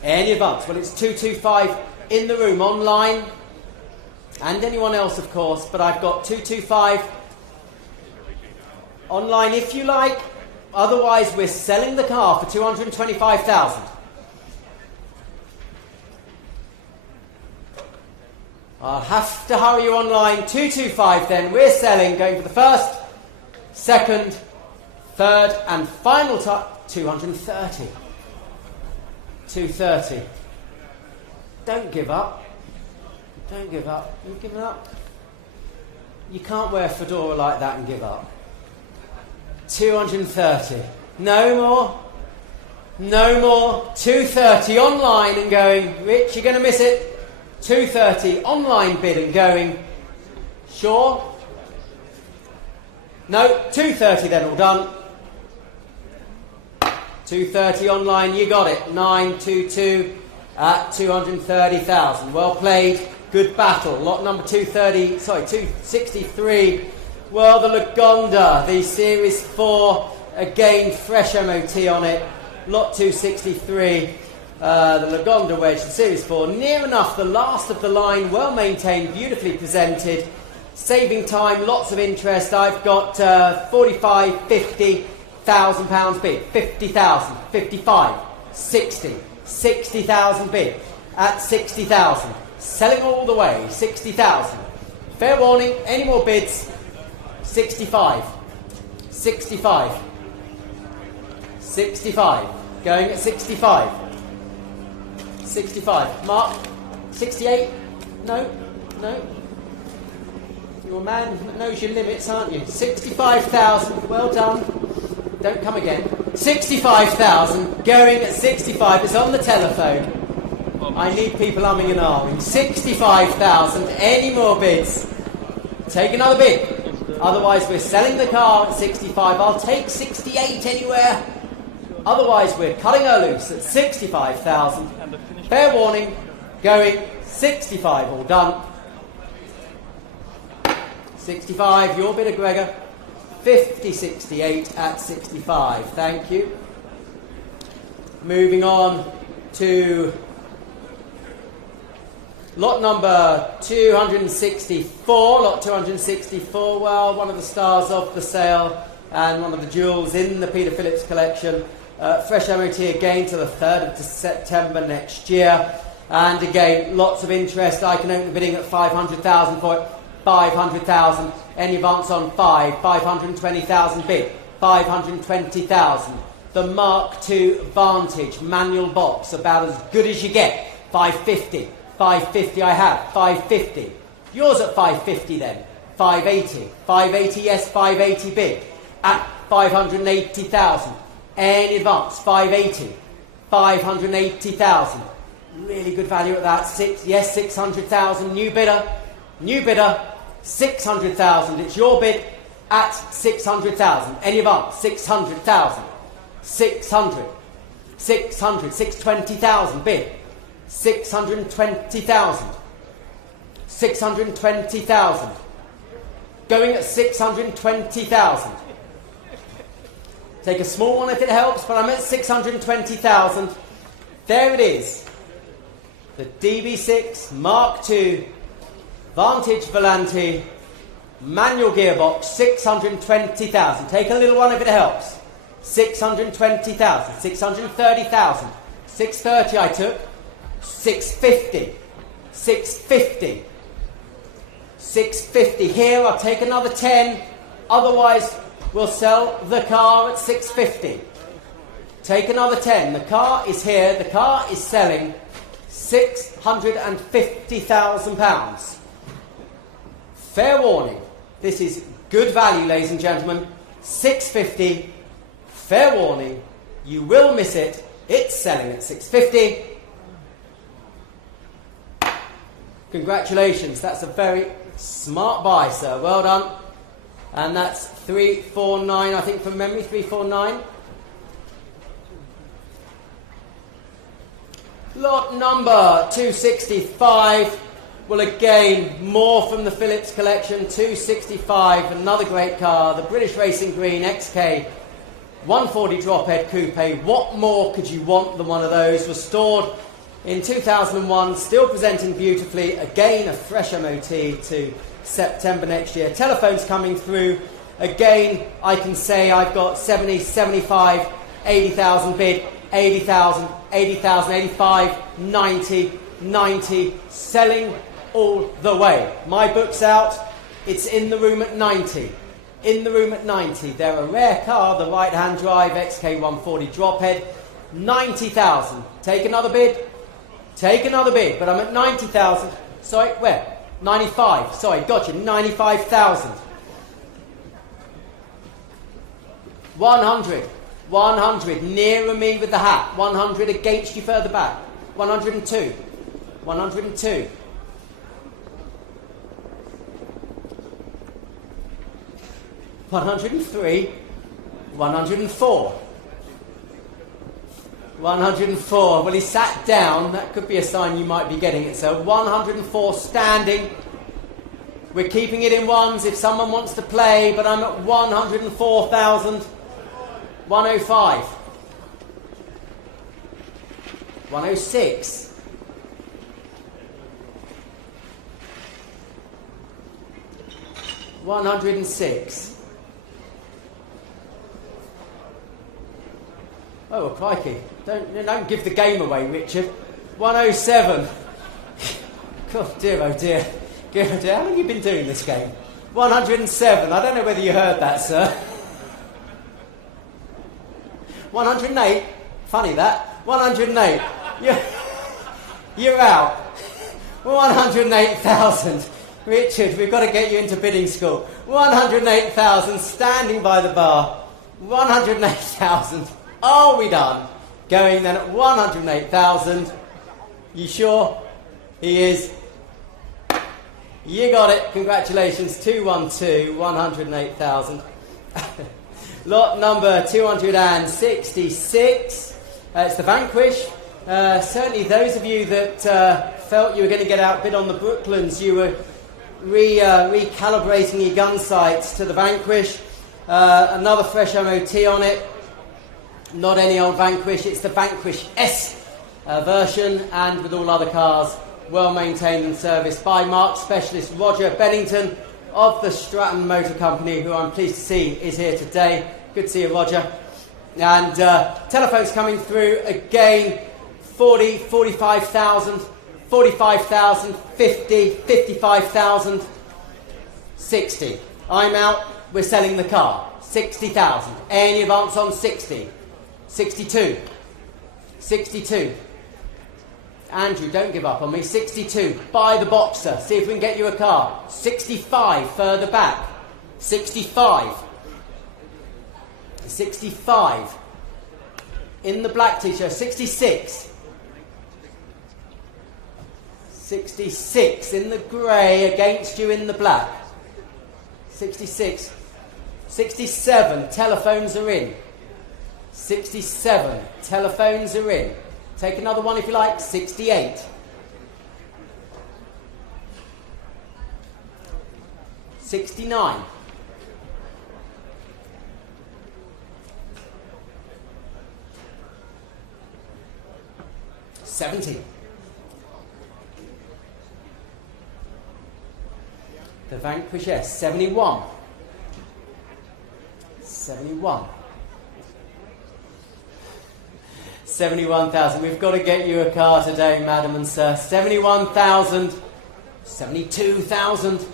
Any advance? Well, it's 225 in the room, online, and anyone else, of course, but I've got 225 online if you like. Otherwise, we're selling the car for 225,000. I'll have to hurry you online. 225 then. We're selling, going for the first, second, third, and final time. 230. 230. Don't give up. Don't give up. You've given up. You can't wear a fedora like that and give up. 230. No more. No more. 230 online and going. Rich, you're going to miss it. 230 online bid and going. Sure? No, 230 then, all done. 230 online, you got it. 922 at 230,000. Well played, good battle. Lot number 263. Well, the Lagonda, the Series 4, again, fresh MOT on it. Lot 263. The Lagonda wedge, the Series 4, near enough the last of the line, well maintained, beautifully presented, saving time, lots of interest. I've got 45, 50,000 pounds bid, 50,000, 55, 60, 60,000 bid at 60,000, selling all the way, 60,000. Fair warning, any more bids? 65, 65, 65, going at 65. 65. Mark. 68. No. No. You're a man that knows your limits, aren't you? 65,000. Well done. Don't come again. 65,000. Going at 65. It's on the telephone. I need people umming and ahhing. 65,000. Any more bids? Take another bid. Otherwise, we're selling the car at 65. I'll take 68 anywhere. Otherwise, we're cutting her loose at 65,000. Fair warning, going 65, all done. 65, your bidder, Gregor. 50, 68 at 65, thank you. Moving on to lot number 264. Lot 264, well, one of the stars of the sale and one of the jewels in the Peter Phillips collection. Fresh MOT again to the 3rd of September next year. And again, lots of interest. I can open the bidding at 500,000 for it. 500,000. Any advance on 5? 520,000 bid. 520,000. The Mark II Vantage manual box, about as good as you get. 550. 550 I have. 550. Yours at 550 then. 580. 580, yes, 580 bid. At 580,000. Any advance, 580, 580,000. Really good value at that. 600,000. New bidder, 600,000. It's your bid at 600,000. Any advance, 600,000. 600, 620,000 bid. 620,000. 620,000. Going at 620,000. Take a small one if it helps, but I'm at 620,000. There it is. The DB6 Mark II Vantage Volante manual gearbox, 620,000. Take a little one if it helps. 620,000, 630,000. 630 I took. 650. 650. 650. Here, I'll take another 10. Otherwise, we'll sell the car at 650. Take another 10. The car is here. The car is selling £650,000. Fair warning. This is good value, ladies and gentlemen. 650. Fair warning. You will miss it. It's selling at 650. Congratulations. That's a very smart buy, sir. Well done. And that's 349, I think, from memory, 349. Lot number 265. Well, again, more from the Phillips collection. 265, another great car. The British Racing Green XK 140 drop head coupe. What more could you want than one of those? Restored in 2001, still presenting beautifully. Again, a fresh MOT to September next year. Telephones coming through. Again, I can say I've got 70, 75, 80,000 bid, 80,000, 80,000, 85, 90, 90, selling all the way. My book's out. It's in the room at 90. In the room at 90. They're a rare car, the right-hand drive XK140 drophead. 90,000. Take another bid. Take another bid. But I'm at 90,000. Sorry, where? 95. Sorry, got you. 95,000. 100. 100. Nearer me with the hat. 100 against you further back. 102. 102. 103. 104. 104. Well, he sat down. That could be a sign you might be getting it. So 104 standing. We're keeping it in ones if someone wants to play, but I'm at 104,000. 105. 106. 106. Oh, crikey. Don't give the game away, Richard. 107. Oh dear, oh dear. How long have you been doing this game? 107. I don't know whether you heard that, sir. 108. Funny that. 108. You're out. 108,000. Richard, we've got to get you into bidding school. 108,000, standing by the bar. 108,000. Are we done? Going then at 108,000. You sure? He is. You got it. Congratulations. 212, 108,000. Lot number 266. It's the Vanquish. Certainly those of you that felt you were going to get outbid on the Brooklands, you were recalibrating your gun sights to the Vanquish. Another fresh MOT on it. Not any old Vanquish, it's the Vanquish S version, and with all other cars, well maintained and serviced by Mark Specialist Roger Bennington of the Stratton Motor Company, who I'm pleased to see is here today. Good to see you, Roger. And telephones coming through again. 40, 45,000, 45,000, 50, 55,000, 60. I'm out, we're selling the car. 60,000. Any advance on 60? 62. 62. Andrew, don't give up on me. 62. Buy the Boxer. See if we can get you a car. 65 further back. 65. 65. In the black t-shirt. 66. 66 in the grey against you in the black. 66. 67. Telephones are in. 67. Telephones are in. Take another one if you like. 68. 69. 70. The Vanquish S. 71. 71. 71,000. We've got to get you a car today, madam and sir. 71,000. 72,000.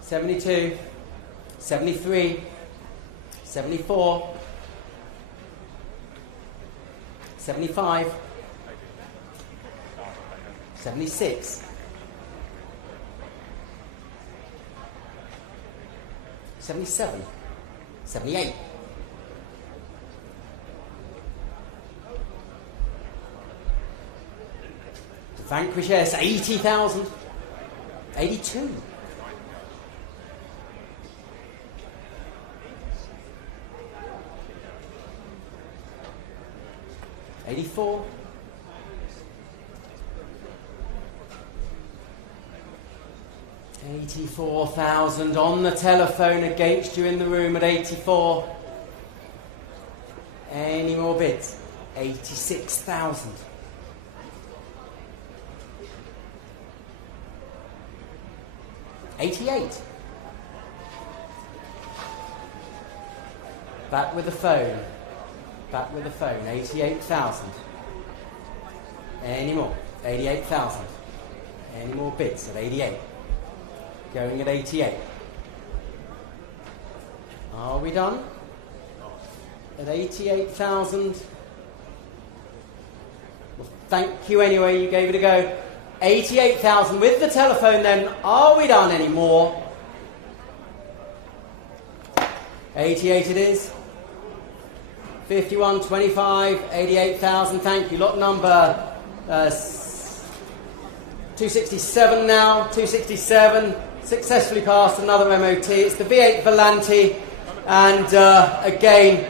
72. 73. 74. 75. 76. 77. 78. 'The Vanquish S, 80,000. 82. 84. 85. 84,000 on the telephone against you in the room at 84. Any more bids? 86,000. 88. Back with the phone. Back with the phone. 88,000. Any more? 88,000. Any more bids at 88? Going at 88. Are we done? At 88,000. Well, thank you anyway, you gave it a go. 88,000 with the telephone then. Are we done anymore? 88 it is. 51.25, 88,000, thank you. Lot number 267 now, 267. Successfully passed another MOT. It's the V8 Volante, and again,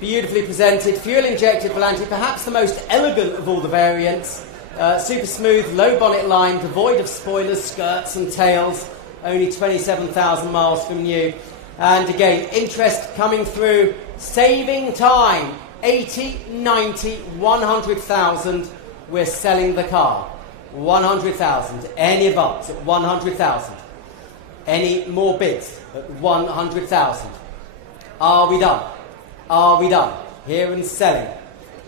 beautifully presented, fuel-injected Volante, perhaps the most elegant of all the variants. Super smooth, low bonnet line, devoid of spoilers, skirts and tails, only 27,000 miles from new. And again, interest coming through, saving time, 80, 90, 100,000, we're selling the car. 100,000, any advance at 100,000. Any more bids at 100,000. Are we done? Are we done? Here and selling.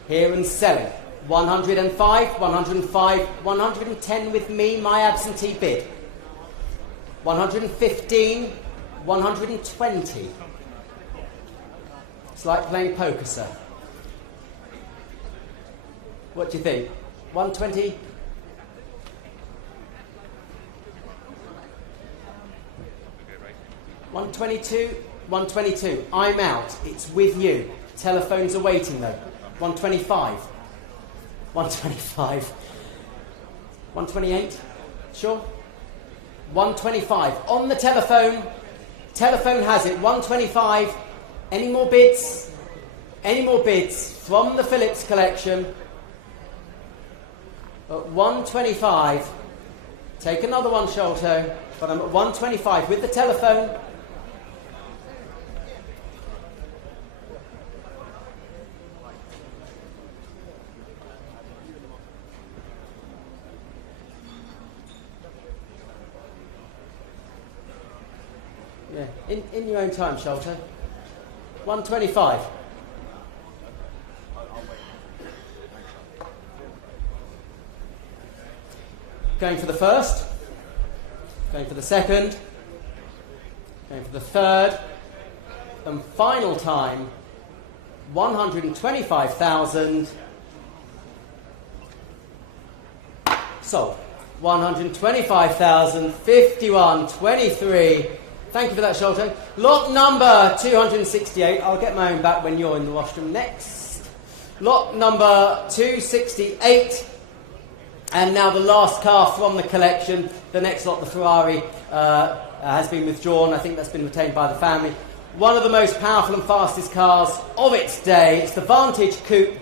Here and selling. 105, 105, 110 with me, my absentee bid. 115, 120. It's like playing poker, sir. What do you think? 120? $122, 122. I'm out. It's with you. Telephones are waiting though. 125. 125. 128. Sure? 125. On the telephone. Telephone has it. 125. Any more bids? Any more bids from the Phillips collection? At 125. Take another one, Sholto. But I'm at 125 with the telephone. Yeah, in your own time, Sholto. 125. Going for the first. Going for the second. Going for the third. And final time, 125,000. Sold. 125,000, 51.23. Thank you for that, Sholto. Lot number 268. I'll get my own back when you're in the washroom next. Lot number 268. And now the last car from the collection. The next lot, the Ferrari, has been withdrawn. I think that's been retained by the family. One of the most powerful and fastest cars of its day. It's the Vantage Coupe,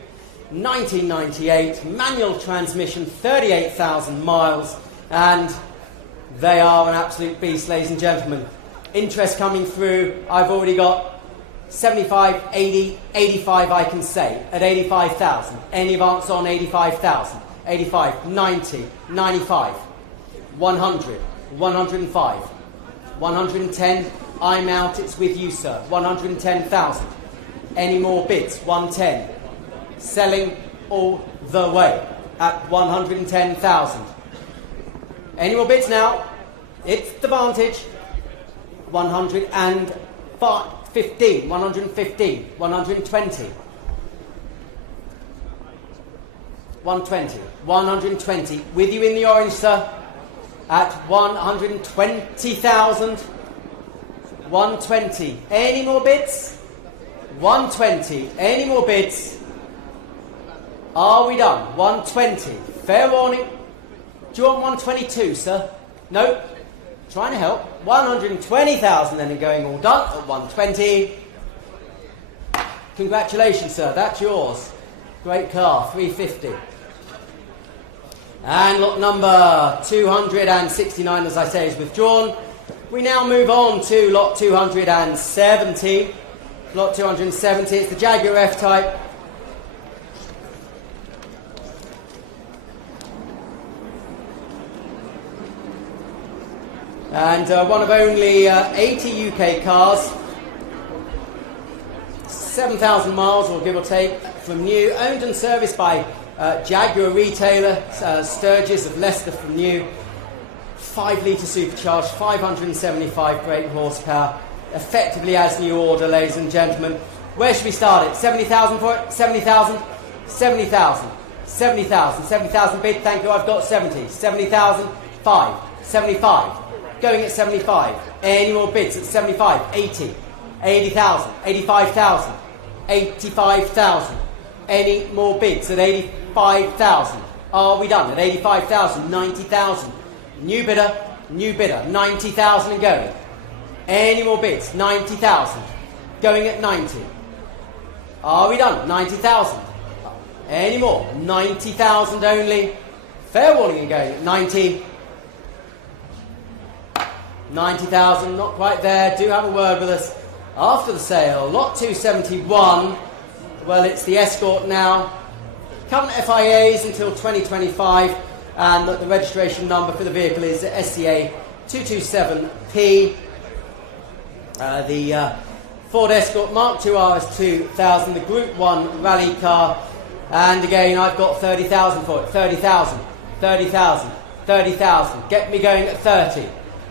1998. Manual transmission, 38,000 miles. And they are an absolute beast, ladies and gentlemen. Interest coming through. I've already got 75, 80, 85 I can say, at 85,000. Any advance on 85,000? 85, 90, 95, 100, 105, 110. I'm out, it's with you, sir. 110,000. Any more bids? 110. Selling all the way at 110,000. Any more bids now? It's the Vantage. 115, 115, 120. 120, 120. With you in the orange, sir, at 120,000. 120. Any more bids? 120. Any more bids? Are we done? 120. Fair warning. Do you want 122, sir? No? Trying to help. 120,000 then and going all done at 120. Congratulations, sir. That's yours. Great car. 350. And lot number 269, as I say, is withdrawn. We now move on to lot 270. Lot 270, it's the Jaguar F-Type. And one of only 80 UK cars. 7,000 miles, or give or take, from new. Owned and serviced by Jaguar retailer, Sturgis of Leicester from new. 5-litre supercharged, 575 brake horsepower. Effectively as new order, ladies and gentlemen. Where should we start it? 70,000 for it? 70,000? 70,000. 70,000. 70,000 bid, thank you, I've got 70. 70,000, 5. 75. Going at 75. Any more bids at 75? 80. 80,000. 85,000. 85,000. Any more bids at 85,000? Are we done at 85,000? 90,000. New bidder, 90,000 and going. Any more bids? 90,000. Going at 90. Are we done? 90,000. Any more? 90,000 only. Fair warning and going at 90. 90,000, not quite there. Do have a word with us after the sale. Lot 271. Well, it's the Escort now. Current FIAs until 2025. And the registration number for the vehicle is SCA 227P. The Ford Escort Mark II RS 2000, the Group 1 rally car. And again, I've got 30,000 for it. 30,000, 30,000, 30,000. Get me going at 30,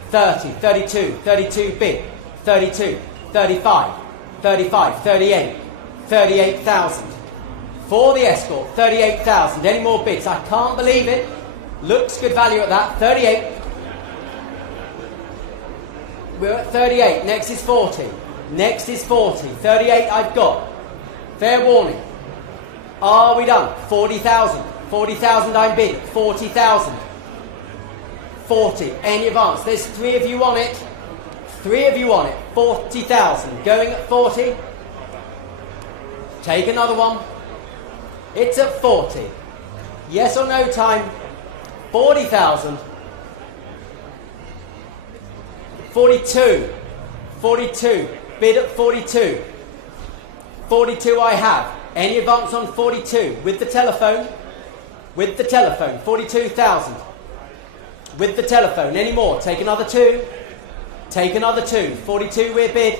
30, 32, 32 bid, 32, 35, 35, 38, 38,000. For the Escort, 38,000. Any more bids? I can't believe it. Looks good value at that. 38. We're at 38. Next is 40. Next is 40. 38 I've got. Fair warning. Are we done? 40,000. 40,000 I'm bid. 40,000. 40. Any advance? There's 3 of you on it. 3 of you on it. 40,000. Going at 40. Take another one. It's at 40. Yes or no time? 40,000. 42. 42. Bid at 42. 42 I have. Any advance on 42? With the telephone? With the telephone. 42,000. With the telephone. Any more? Take another 2. Take another 2. 42 we're bid.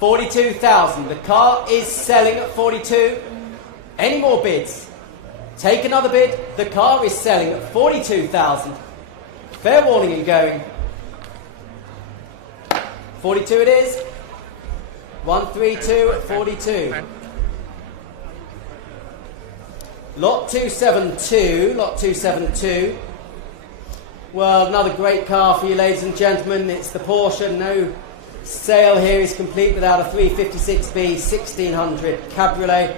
42,000. The car is selling at 42. Any more bids? Take another bid. The car is selling at 42,000. Fair warning and going. 42 it is. 132 at 42. Lot 272. Lot 272. Well, another great car for you, ladies and gentlemen. It's the Porsche. No sale here is complete without a 356B 1600 Cabriolet.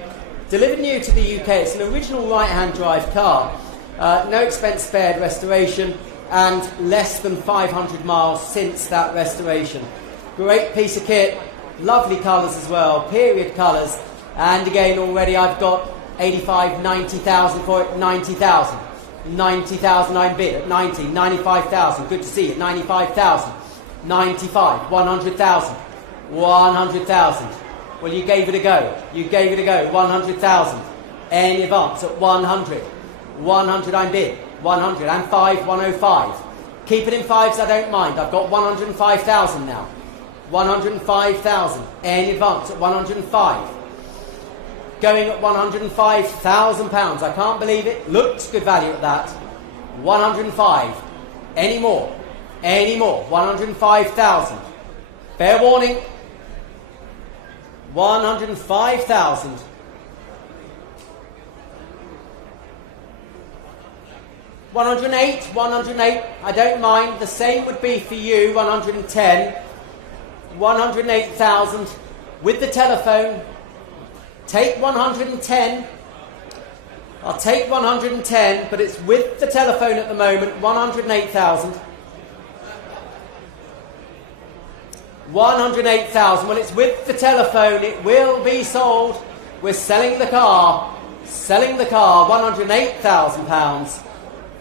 Delivered new to the UK. It's an original right-hand drive car. No expense spared restoration and less than 500 miles since that restoration. Great piece of kit. Lovely colours as well. Period colours. And again, already I've got 85, 90,000 for it. 90,000. 90,000 I'm bid at 90. 95,000. Good to see you. 95,000. 95. 100,000. 100,000. Well, you gave it a go. You gave it a go. 100,000. Any advance at 100. 100 I'm bid. 100 and 5. 105. Keep it in fives, I don't mind. I've got 105,000 now. 105,000. Any advance at 105. Going at £105,000. I can't believe it. Looks good value at that. 105. Any more? Any more? 105,000. Fair warning. 105,000. 108, 108. I don't mind. The same would be for you. 110. 108,000 with the telephone. Take 110. I'll take 110, but it's with the telephone at the moment. 108,000. 108,000. Well, it's with the telephone. It will be sold. We're selling the car. Selling the car, £108,000.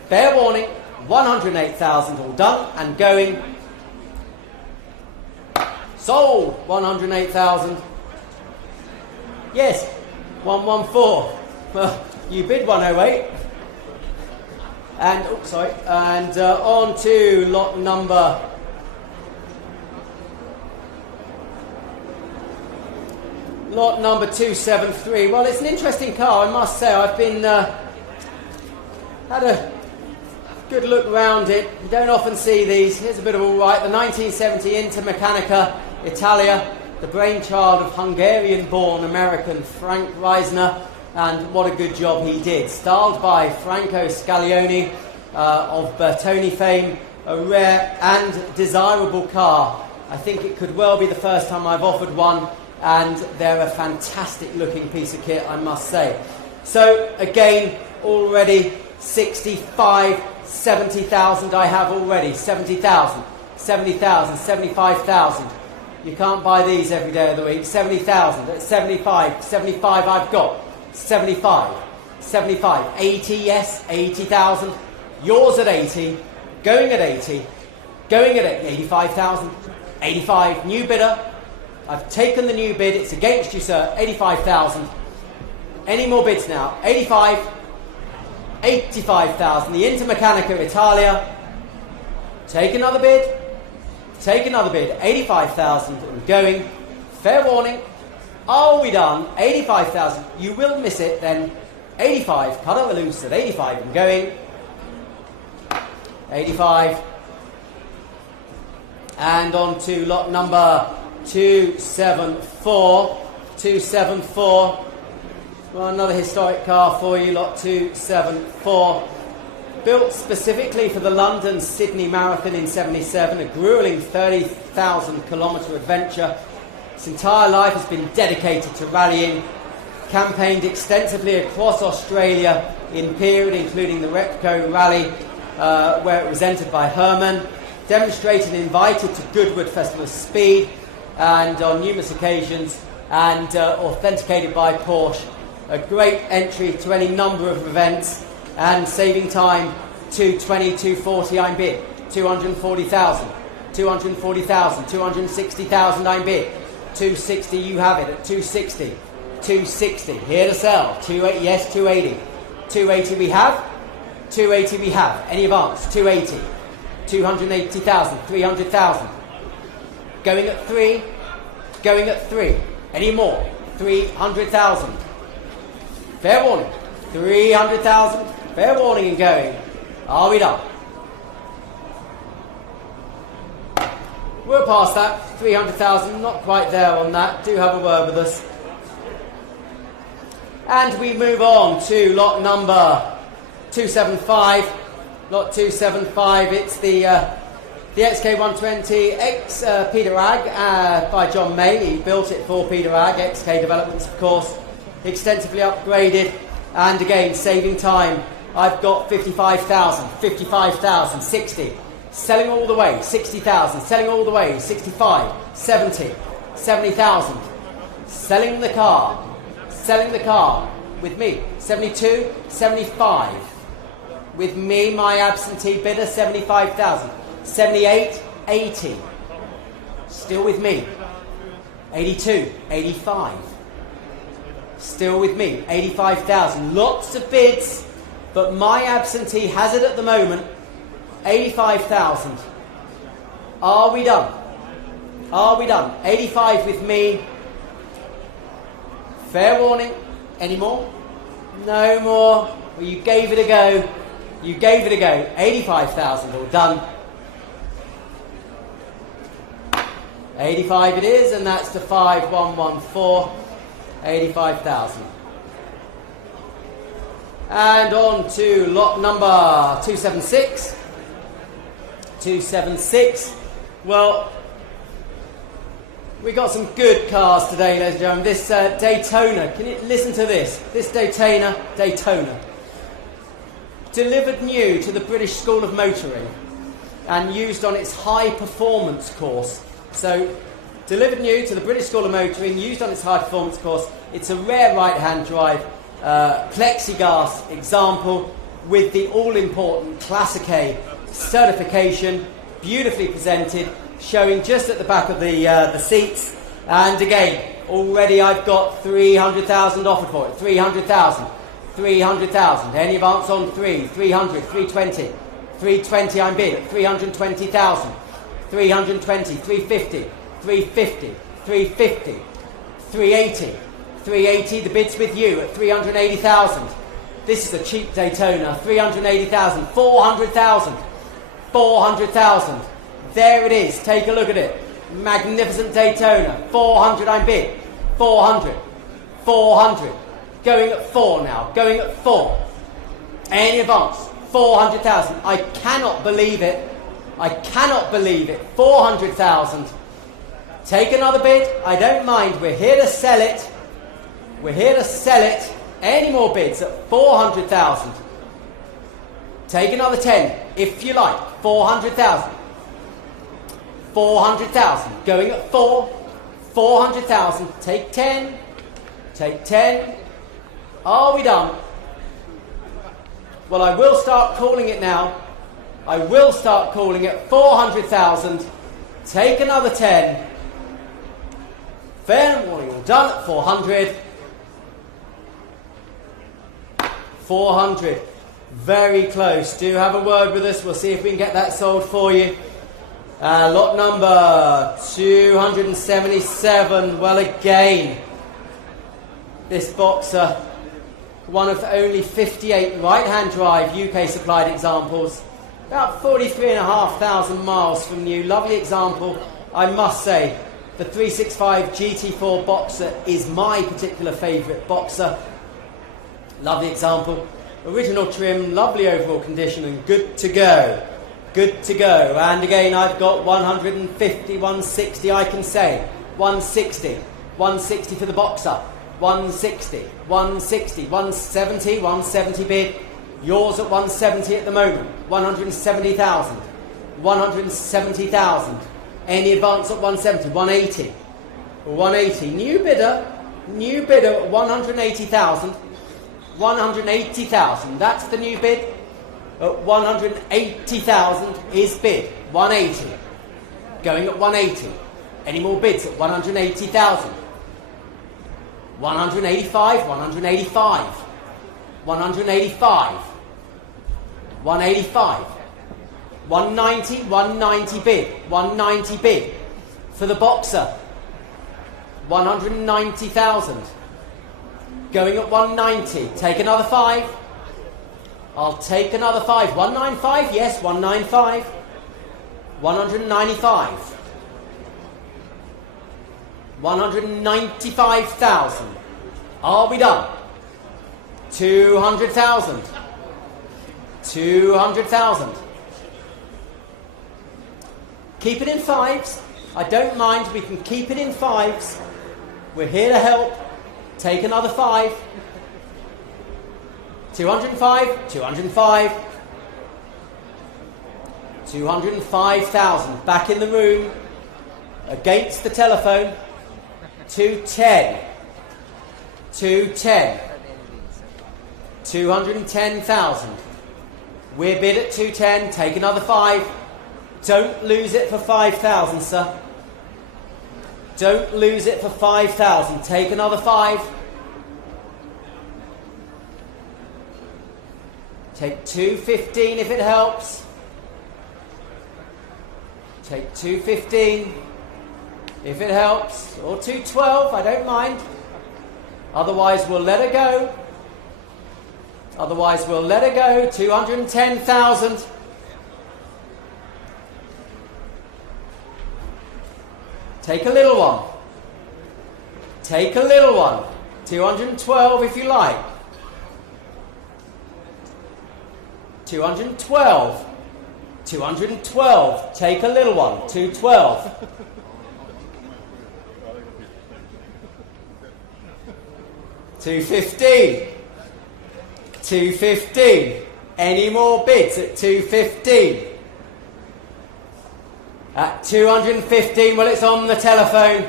Fair warning, 108,000 all done and going. Sold, 108,000. Yes, 114. Well, you bid 108. And, oops, sorry, and on to lot number 273. Well, it's an interesting car, I must say. I've been had a good look around it. You don't often see these. Here's a bit of all right. The 1970 Intermeccanica Italia, the brainchild of Hungarian-born American Frank Reisner, and what a good job he did. Styled by Franco Scaglione of Bertoni fame, a rare and desirable car. I think it could well be the first time I've offered one, and they're a fantastic looking piece of kit, I must say. So again, already 65, 70,000 I have already. 70,000, 70,000, 75,000. You can't buy these every day of the week. 70,000, 75, 75 I've got. 75, 75, 80, yes, 80,000. Yours at 80, going at 80, going at 85,000, 85, new bidder. I've taken the new bid, it's against you, sir, 85,000. Any more bids now? 85, 85,000. The Intermeccanica Italia. Take another bid. Take another bid. 85,000 and going. Fair warning. Are we done? 85,000. You will miss it then. 85. Cut over loose at 85 and going. 85. And on to lot number 274. 274. Well, another historic car for you, lot 274. Built specifically for the London-Sydney Marathon in '77, a grueling 30,000 kilometre adventure. Its entire life has been dedicated to rallying, campaigned extensively across Australia in period, including the Repco Rally, where it was entered by Herman, demonstrated and invited to Goodwood Festival of Speed, and on numerous occasions, and authenticated by Porsche. A great entry to any number of events, and saving time, 220, 240 I'm bid, 240,000, 240,000, 260,000 I'm bid, 260 you have it at 260, 260, here to sell, 280, yes, 280, 280 we have, 280 we have, any advance, 280, 280,000, 300,000, going at 3, going at 3, any more, 300,000, fair warning, 300,000, fair warning and going. Are we done? We're past that, 300,000, not quite there on that. Do have a word with us. And we move on to lot number 275. Lot 275, it's the XK120 ex Peter Agg by John May. He built it for Peter Agg, XK Developments of course. Extensively upgraded, and again, saving time. I've got 55,000, 55,000, 60, selling all the way, 60,000, selling all the way, 65, 70, 70,000, selling the car with me, 72, 75, with me, my absentee bidder, 75,000, 78, 80, still with me, 82, 85, still with me, 85,000, lots of bids, but my absentee has it at the moment, 85,000. Are we done? Are we done? 85 with me. Fair warning. Any more? No more. Well, you gave it a go. You gave it a go. 85,000 all done. 85 it is, and that's the 5114. 85,000. And on to lot number 276. 276. Well, we got some good cars today, ladies and gentlemen. This Daytona, can you listen to this? This Daytona. Delivered new to the British School of Motoring and used on its high performance course. So, delivered new to the British School of Motoring, used on its high performance course. It's a rare right-hand drive. plexiglass example with the all-important Classic A certification, beautifully presented, showing just at the back of the seats. And again, already I've got 300,000 offered for it. 300,000, 300,000. Any advance on 300, 320, 320 I'm bid at 320,000, 320, 350, 350, 350, 380, 380. The bid's with you at 380,000. This is a cheap Daytona. 380,000, 400,000, 400,000. There it is. Take a look at it. Magnificent Daytona. 400 I'm bid. 400. 400. Going at 4 now. Going at 4. Any advance? 400,000. I cannot believe it. I cannot believe it. 400,000. Take another bid. I don't mind. We're here to sell it. We're here to sell it. Any more bids at 400,000? Take another 10 if you like. 400,000. 400,000. Going at 4. 400,000. Take 10. Take 10. Are we done? Well, I will start calling it now. I will start calling it 400,000. Take another 10. Fair warning, all done at 400. 400. Very close. Do have a word with us. We'll see if we can get that sold for you. Lot number 277. Well, again, this Boxer, one of only 58 right-hand drive UK supplied examples. About 43,500 miles from new. Lovely example, I must say. The 365 GT4 Boxer is my particular favourite Boxer. Lovely example. Original trim, lovely overall condition, and good to go. Good to go. And again, I've got 150, 160, I can say. 160. 160 for the Boxer. 160. 160. 170. 170 bid. Yours at 170 at the moment. 170,000. 170,000. Any advance at 170? 180. 180. New bidder. New bidder at 180,000. 180,000. That's the new bid. At 180,000 is bid. 180. Going at 180. Any more bids at 180,000? 185. 185. 185. 185. 190. 190 bid. 190 bid. For the Boxer. 190,000. Going at 190. Take another 5. I'll take another 5. 195, yes, 195. 195. 195,000. Are we done? 200,000. 200,000. Keep it in 5s. I don't mind, we can keep it in 5s. We're here to help. Take another 5. 205, 205. 205,000. Back in the room. Against the telephone. 210. 210. 210,000. We're bid at 210. Take another 5. Don't lose it for 5,000, sir. Don't lose it for 5,000. Take another 5. Take 215 if it helps. Take 215 if it helps. Or 212, I don't mind. Otherwise, we'll let her go. Otherwise, we'll let her go. 210,000. Take a little one. Take a little one. 212 if you like. 212. 212. Take a little one. 212. 215. 215. Any more bids at 215? At 215, well, it's on the telephone.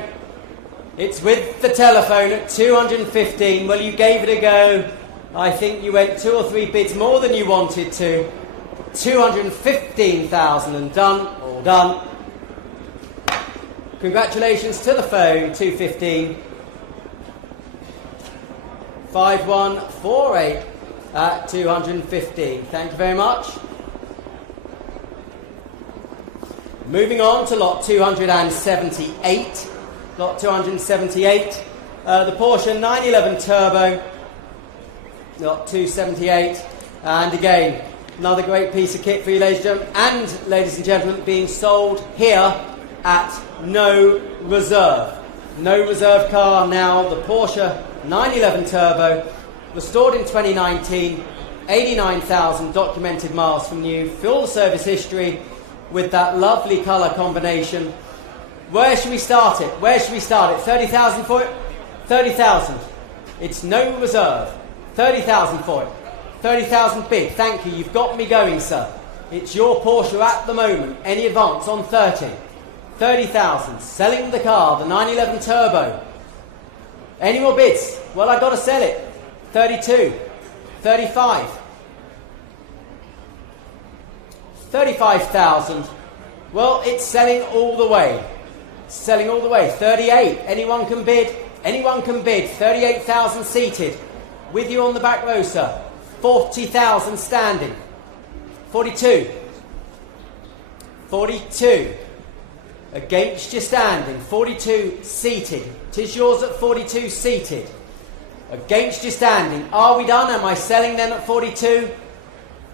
It's with the telephone at 215. Well, you gave it a go. I think you went 2 or 3 bids more than you wanted to. 215,000 and done. All done. Congratulations to the phone. 215. 5148 at 215. Thank you very much. Moving on to lot 278. Lot 278. The Porsche 911 Turbo. Lot 278. And again, another great piece of kit for you, ladies and gentlemen. And, ladies and gentlemen, being sold here at no reserve. No reserve car now. The Porsche 911 Turbo. Restored in 2019. 89,000 documented miles from new. Full service history with that lovely colour combination. Where should we start it? Where should we start it? 30,000 for it? 30,000. It's no reserve. 30,000 for it. 30,000 bid. Thank you. You've got me going, sir. It's your Porsche at the moment. Any advance on 30? 30,000. Selling the car, the 911 Turbo. Any more bids? Well, I've got to sell it. 32. 35. 35,000. Well, it's selling all the way. Selling all the way. 38. Anyone can bid? Anyone can bid. 38,000 seated. With you on the back row, sir. 40,000 standing. 42. 42. Against you standing. 42 seated. 'Tis yours at 42 seated. Against you standing. Are we done? Am I selling them at 42?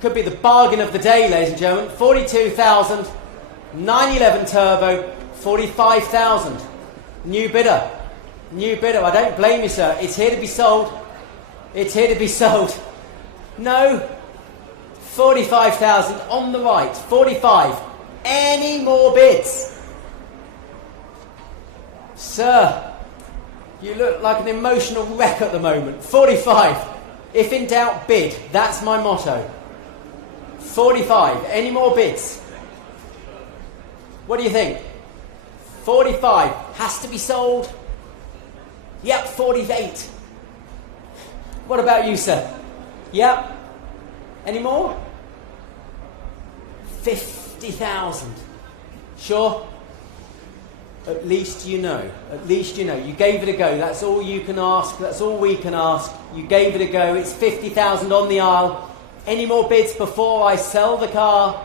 Could be the bargain of the day, ladies and gentlemen. 42,000. 911 Turbo. 45,000. New bidder. New bidder. I don't blame you, sir. It's here to be sold. It's here to be sold. No. 45,000 on the right. 45. Any more bids? Sir, you look like an emotional wreck at the moment. 45. If in doubt, bid. That's my motto. 45. Any more bids? What do you think? 45. Has to be sold? Yep, 48. What about you, sir? Yep. Any more? 50,000. Sure? At least you know. At least you know. You gave it a go. That's all you can ask. That's all we can ask. You gave it a go. It's 50,000 on the aisle. Any more bids before I sell the car?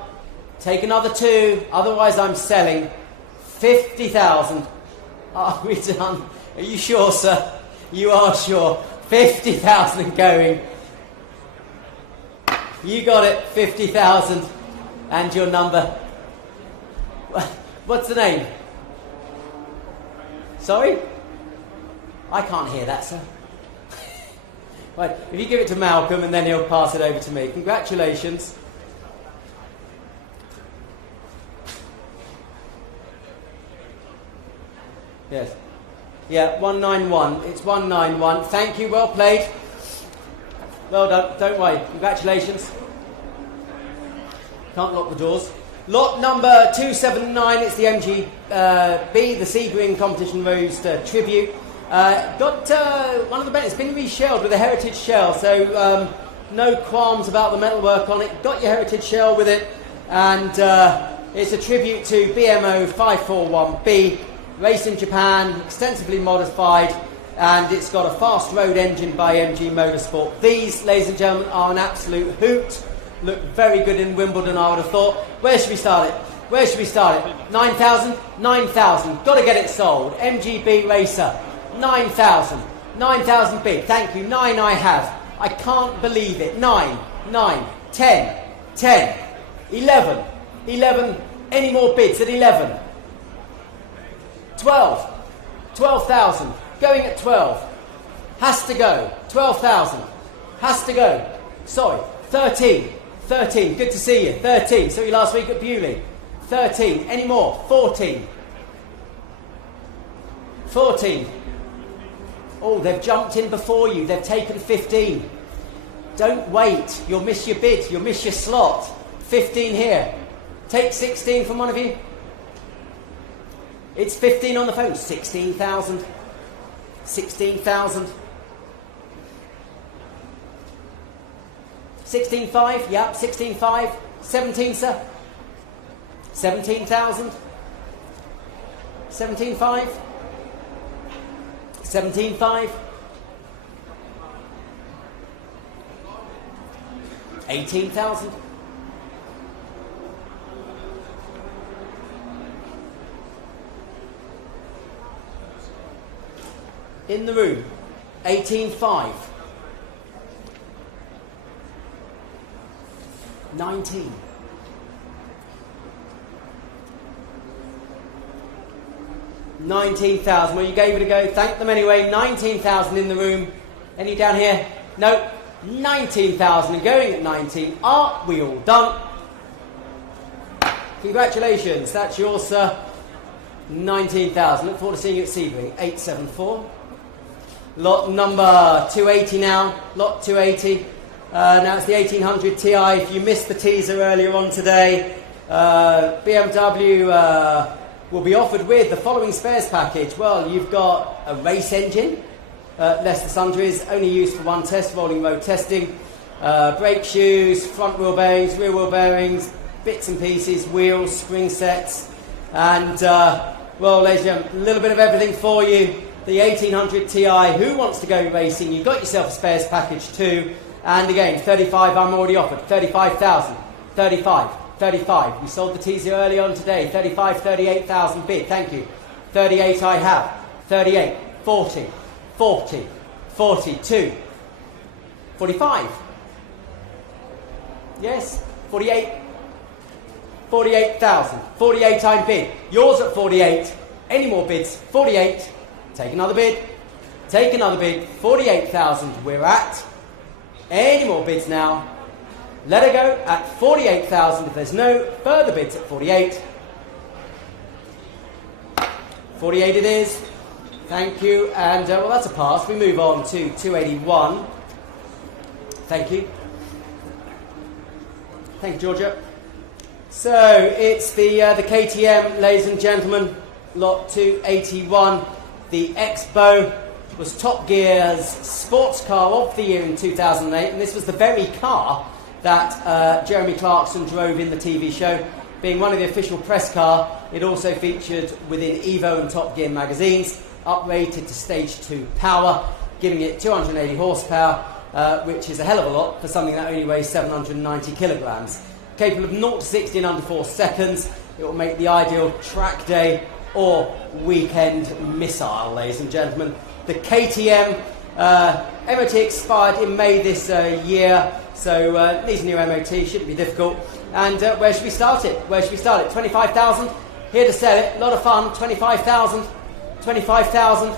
Take another 2. Otherwise, I'm selling. 50,000. Are we done? Are you sure, sir? You are sure. 50,000 going. You got it. 50,000. And your number. What's the name? Sorry? I can't hear that, sir. Right, if you give it to Malcolm and then he'll pass it over to me. Congratulations. Yes. Yeah, 191. It's 191. Thank you, well played. Well done. Don't worry. Congratulations. Can't lock the doors. Lot number 279, it's the MGB, the Sebring Competition Roadster Tribute. Got one of the Bentleys, it's been re-shelled with a heritage shell, so no qualms about the metalwork on it. Got your heritage shell with it, and it's a tribute to BMO 541B, raced in Japan, extensively modified, and it's got a fast road engine by MG Motorsport. These, ladies and gentlemen, are an absolute hoot. Look very good in Wimbledon, I would have thought. Where should we start it? Where should we start it? 9,000? 9,000. Got to get it sold. MGB Racer. 9,000. 9,000 bid. Thank you. 9 I have. I can't believe it. 9. 10. 10. 11. 11. Any more bids at 11? 12. 12,000. Going at 12. Has to go. 12,000. Has to go. Sorry. 13. 13, good to see you. 13, saw you last week at Bewley. 13, any more? 14. 14. Oh, they've jumped in before you. They've taken 15. Don't wait. You'll miss your bid. You'll miss your slot. 15 here. Take 16 from one of you. It's 15 on the phone. 16,000. 16,000. 16.5, yep, 16.5. 17, sir. 17,000. 17.5. 17.5. 18,000. In the room, 18.5. 19. 19,000. Well, you gave it a go. Thank them anyway. 19,000 in the room. Any down here? No. 19,000 and going at 19. Are we all done? Congratulations. That's yours, sir. 19,000. Look forward to seeing you at Sebring. 874. Lot number 280 now. Lot 280. Now it's the 1800 Ti. If you missed the teaser earlier on today, BMW will be offered with the following spares package. Well, you've got a race engine, less the sundries, only used for one test, rolling road testing, brake shoes, front wheel bearings, rear wheel bearings, bits and pieces, wheels, spring sets, and, well, ladies and gentlemen, a little bit of everything for you. The 1800 Ti, who wants to go racing? You've got yourself a spares package too. And again, 35 I'm already offered, 35,000, 35, 35. We sold the teaser early on today, 35, 38,000 bid, thank you. 38 I have, 38, 40, 40, 42, 45. Yes, 48, 48,000, 48 I'm bid. Yours at 48, any more bids, 48. Take another bid, 48,000 we're at. Any more bids now? Let her go at 48,000 if there's no further bids at 48. 48 it is. Thank you. And, well, that's a pass. We move on to 281. Thank you. Thank you, Georgia. So, it's the KTM, ladies and gentlemen, lot 281. The Expo was Top Gear's sports car of the year in 2008, and this was the very car that Jeremy Clarkson drove in the TV show. Being one of the official press car, it also featured within Evo and Top Gear magazines, uprated to stage 2 power, giving it 280 horsepower, which is a hell of a lot for something that only weighs 790 kilograms. Capable of 0 to 60 in under 4 seconds, it will make the ideal track day or weekend missile, ladies and gentlemen. The KTM MOT expired in May this year, so needs a new MOT, shouldn't be difficult. And where should we start it? 25,000. Here to sell it, a lot of fun. 25,000, 25,000,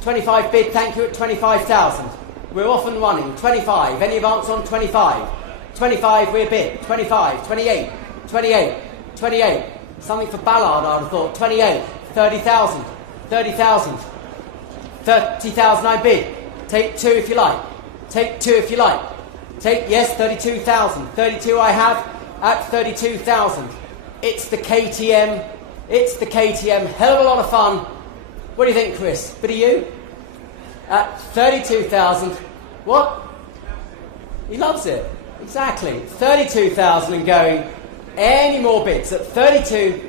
25 bid, thank you at 25,000. We're off and running. 25, any advance on 25? 25, we're bid. 25, 28, 28, 28. Something for Ballard, I'd have thought. 28, 30,000, 30,000. 30,000 I bid. Take 2 if you like. Take 2 if you like. Take, yes, 32,000. 32 I have at 32,000. It's the KTM. It's the KTM. Hell of a lot of fun. What do you think, Chris? Bit of you? At 32,000. What? He loves it. Exactly. 32,000 and going. Any more bids at 32?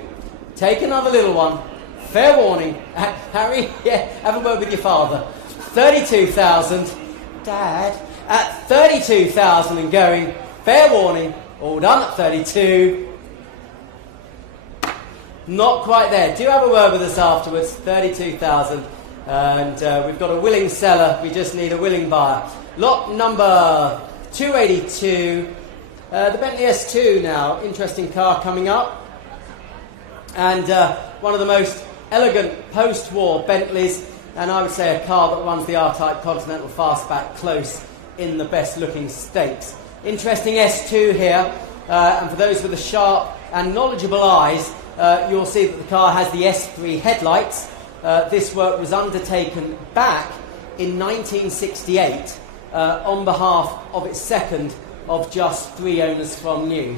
Take another little one. Fair warning. Harry, yeah, have a word with your father. 32,000. Dad. At 32,000 and going. Fair warning. All done at 32. Not quite there. Do have a word with us afterwards. 32,000. And we've got a willing seller. We just need a willing buyer. Lot number 282. The Bentley S2 now. Interesting car coming up. And one of the most elegant post-war Bentleys. And I would say a car that runs the R-Type Continental fastback close in the best-looking stakes. Interesting S2 here. And for those with the sharp and knowledgeable eyes, you'll see that the car has the S3 headlights. This work was undertaken back in 1968 on behalf of its second of just 3 owners from new.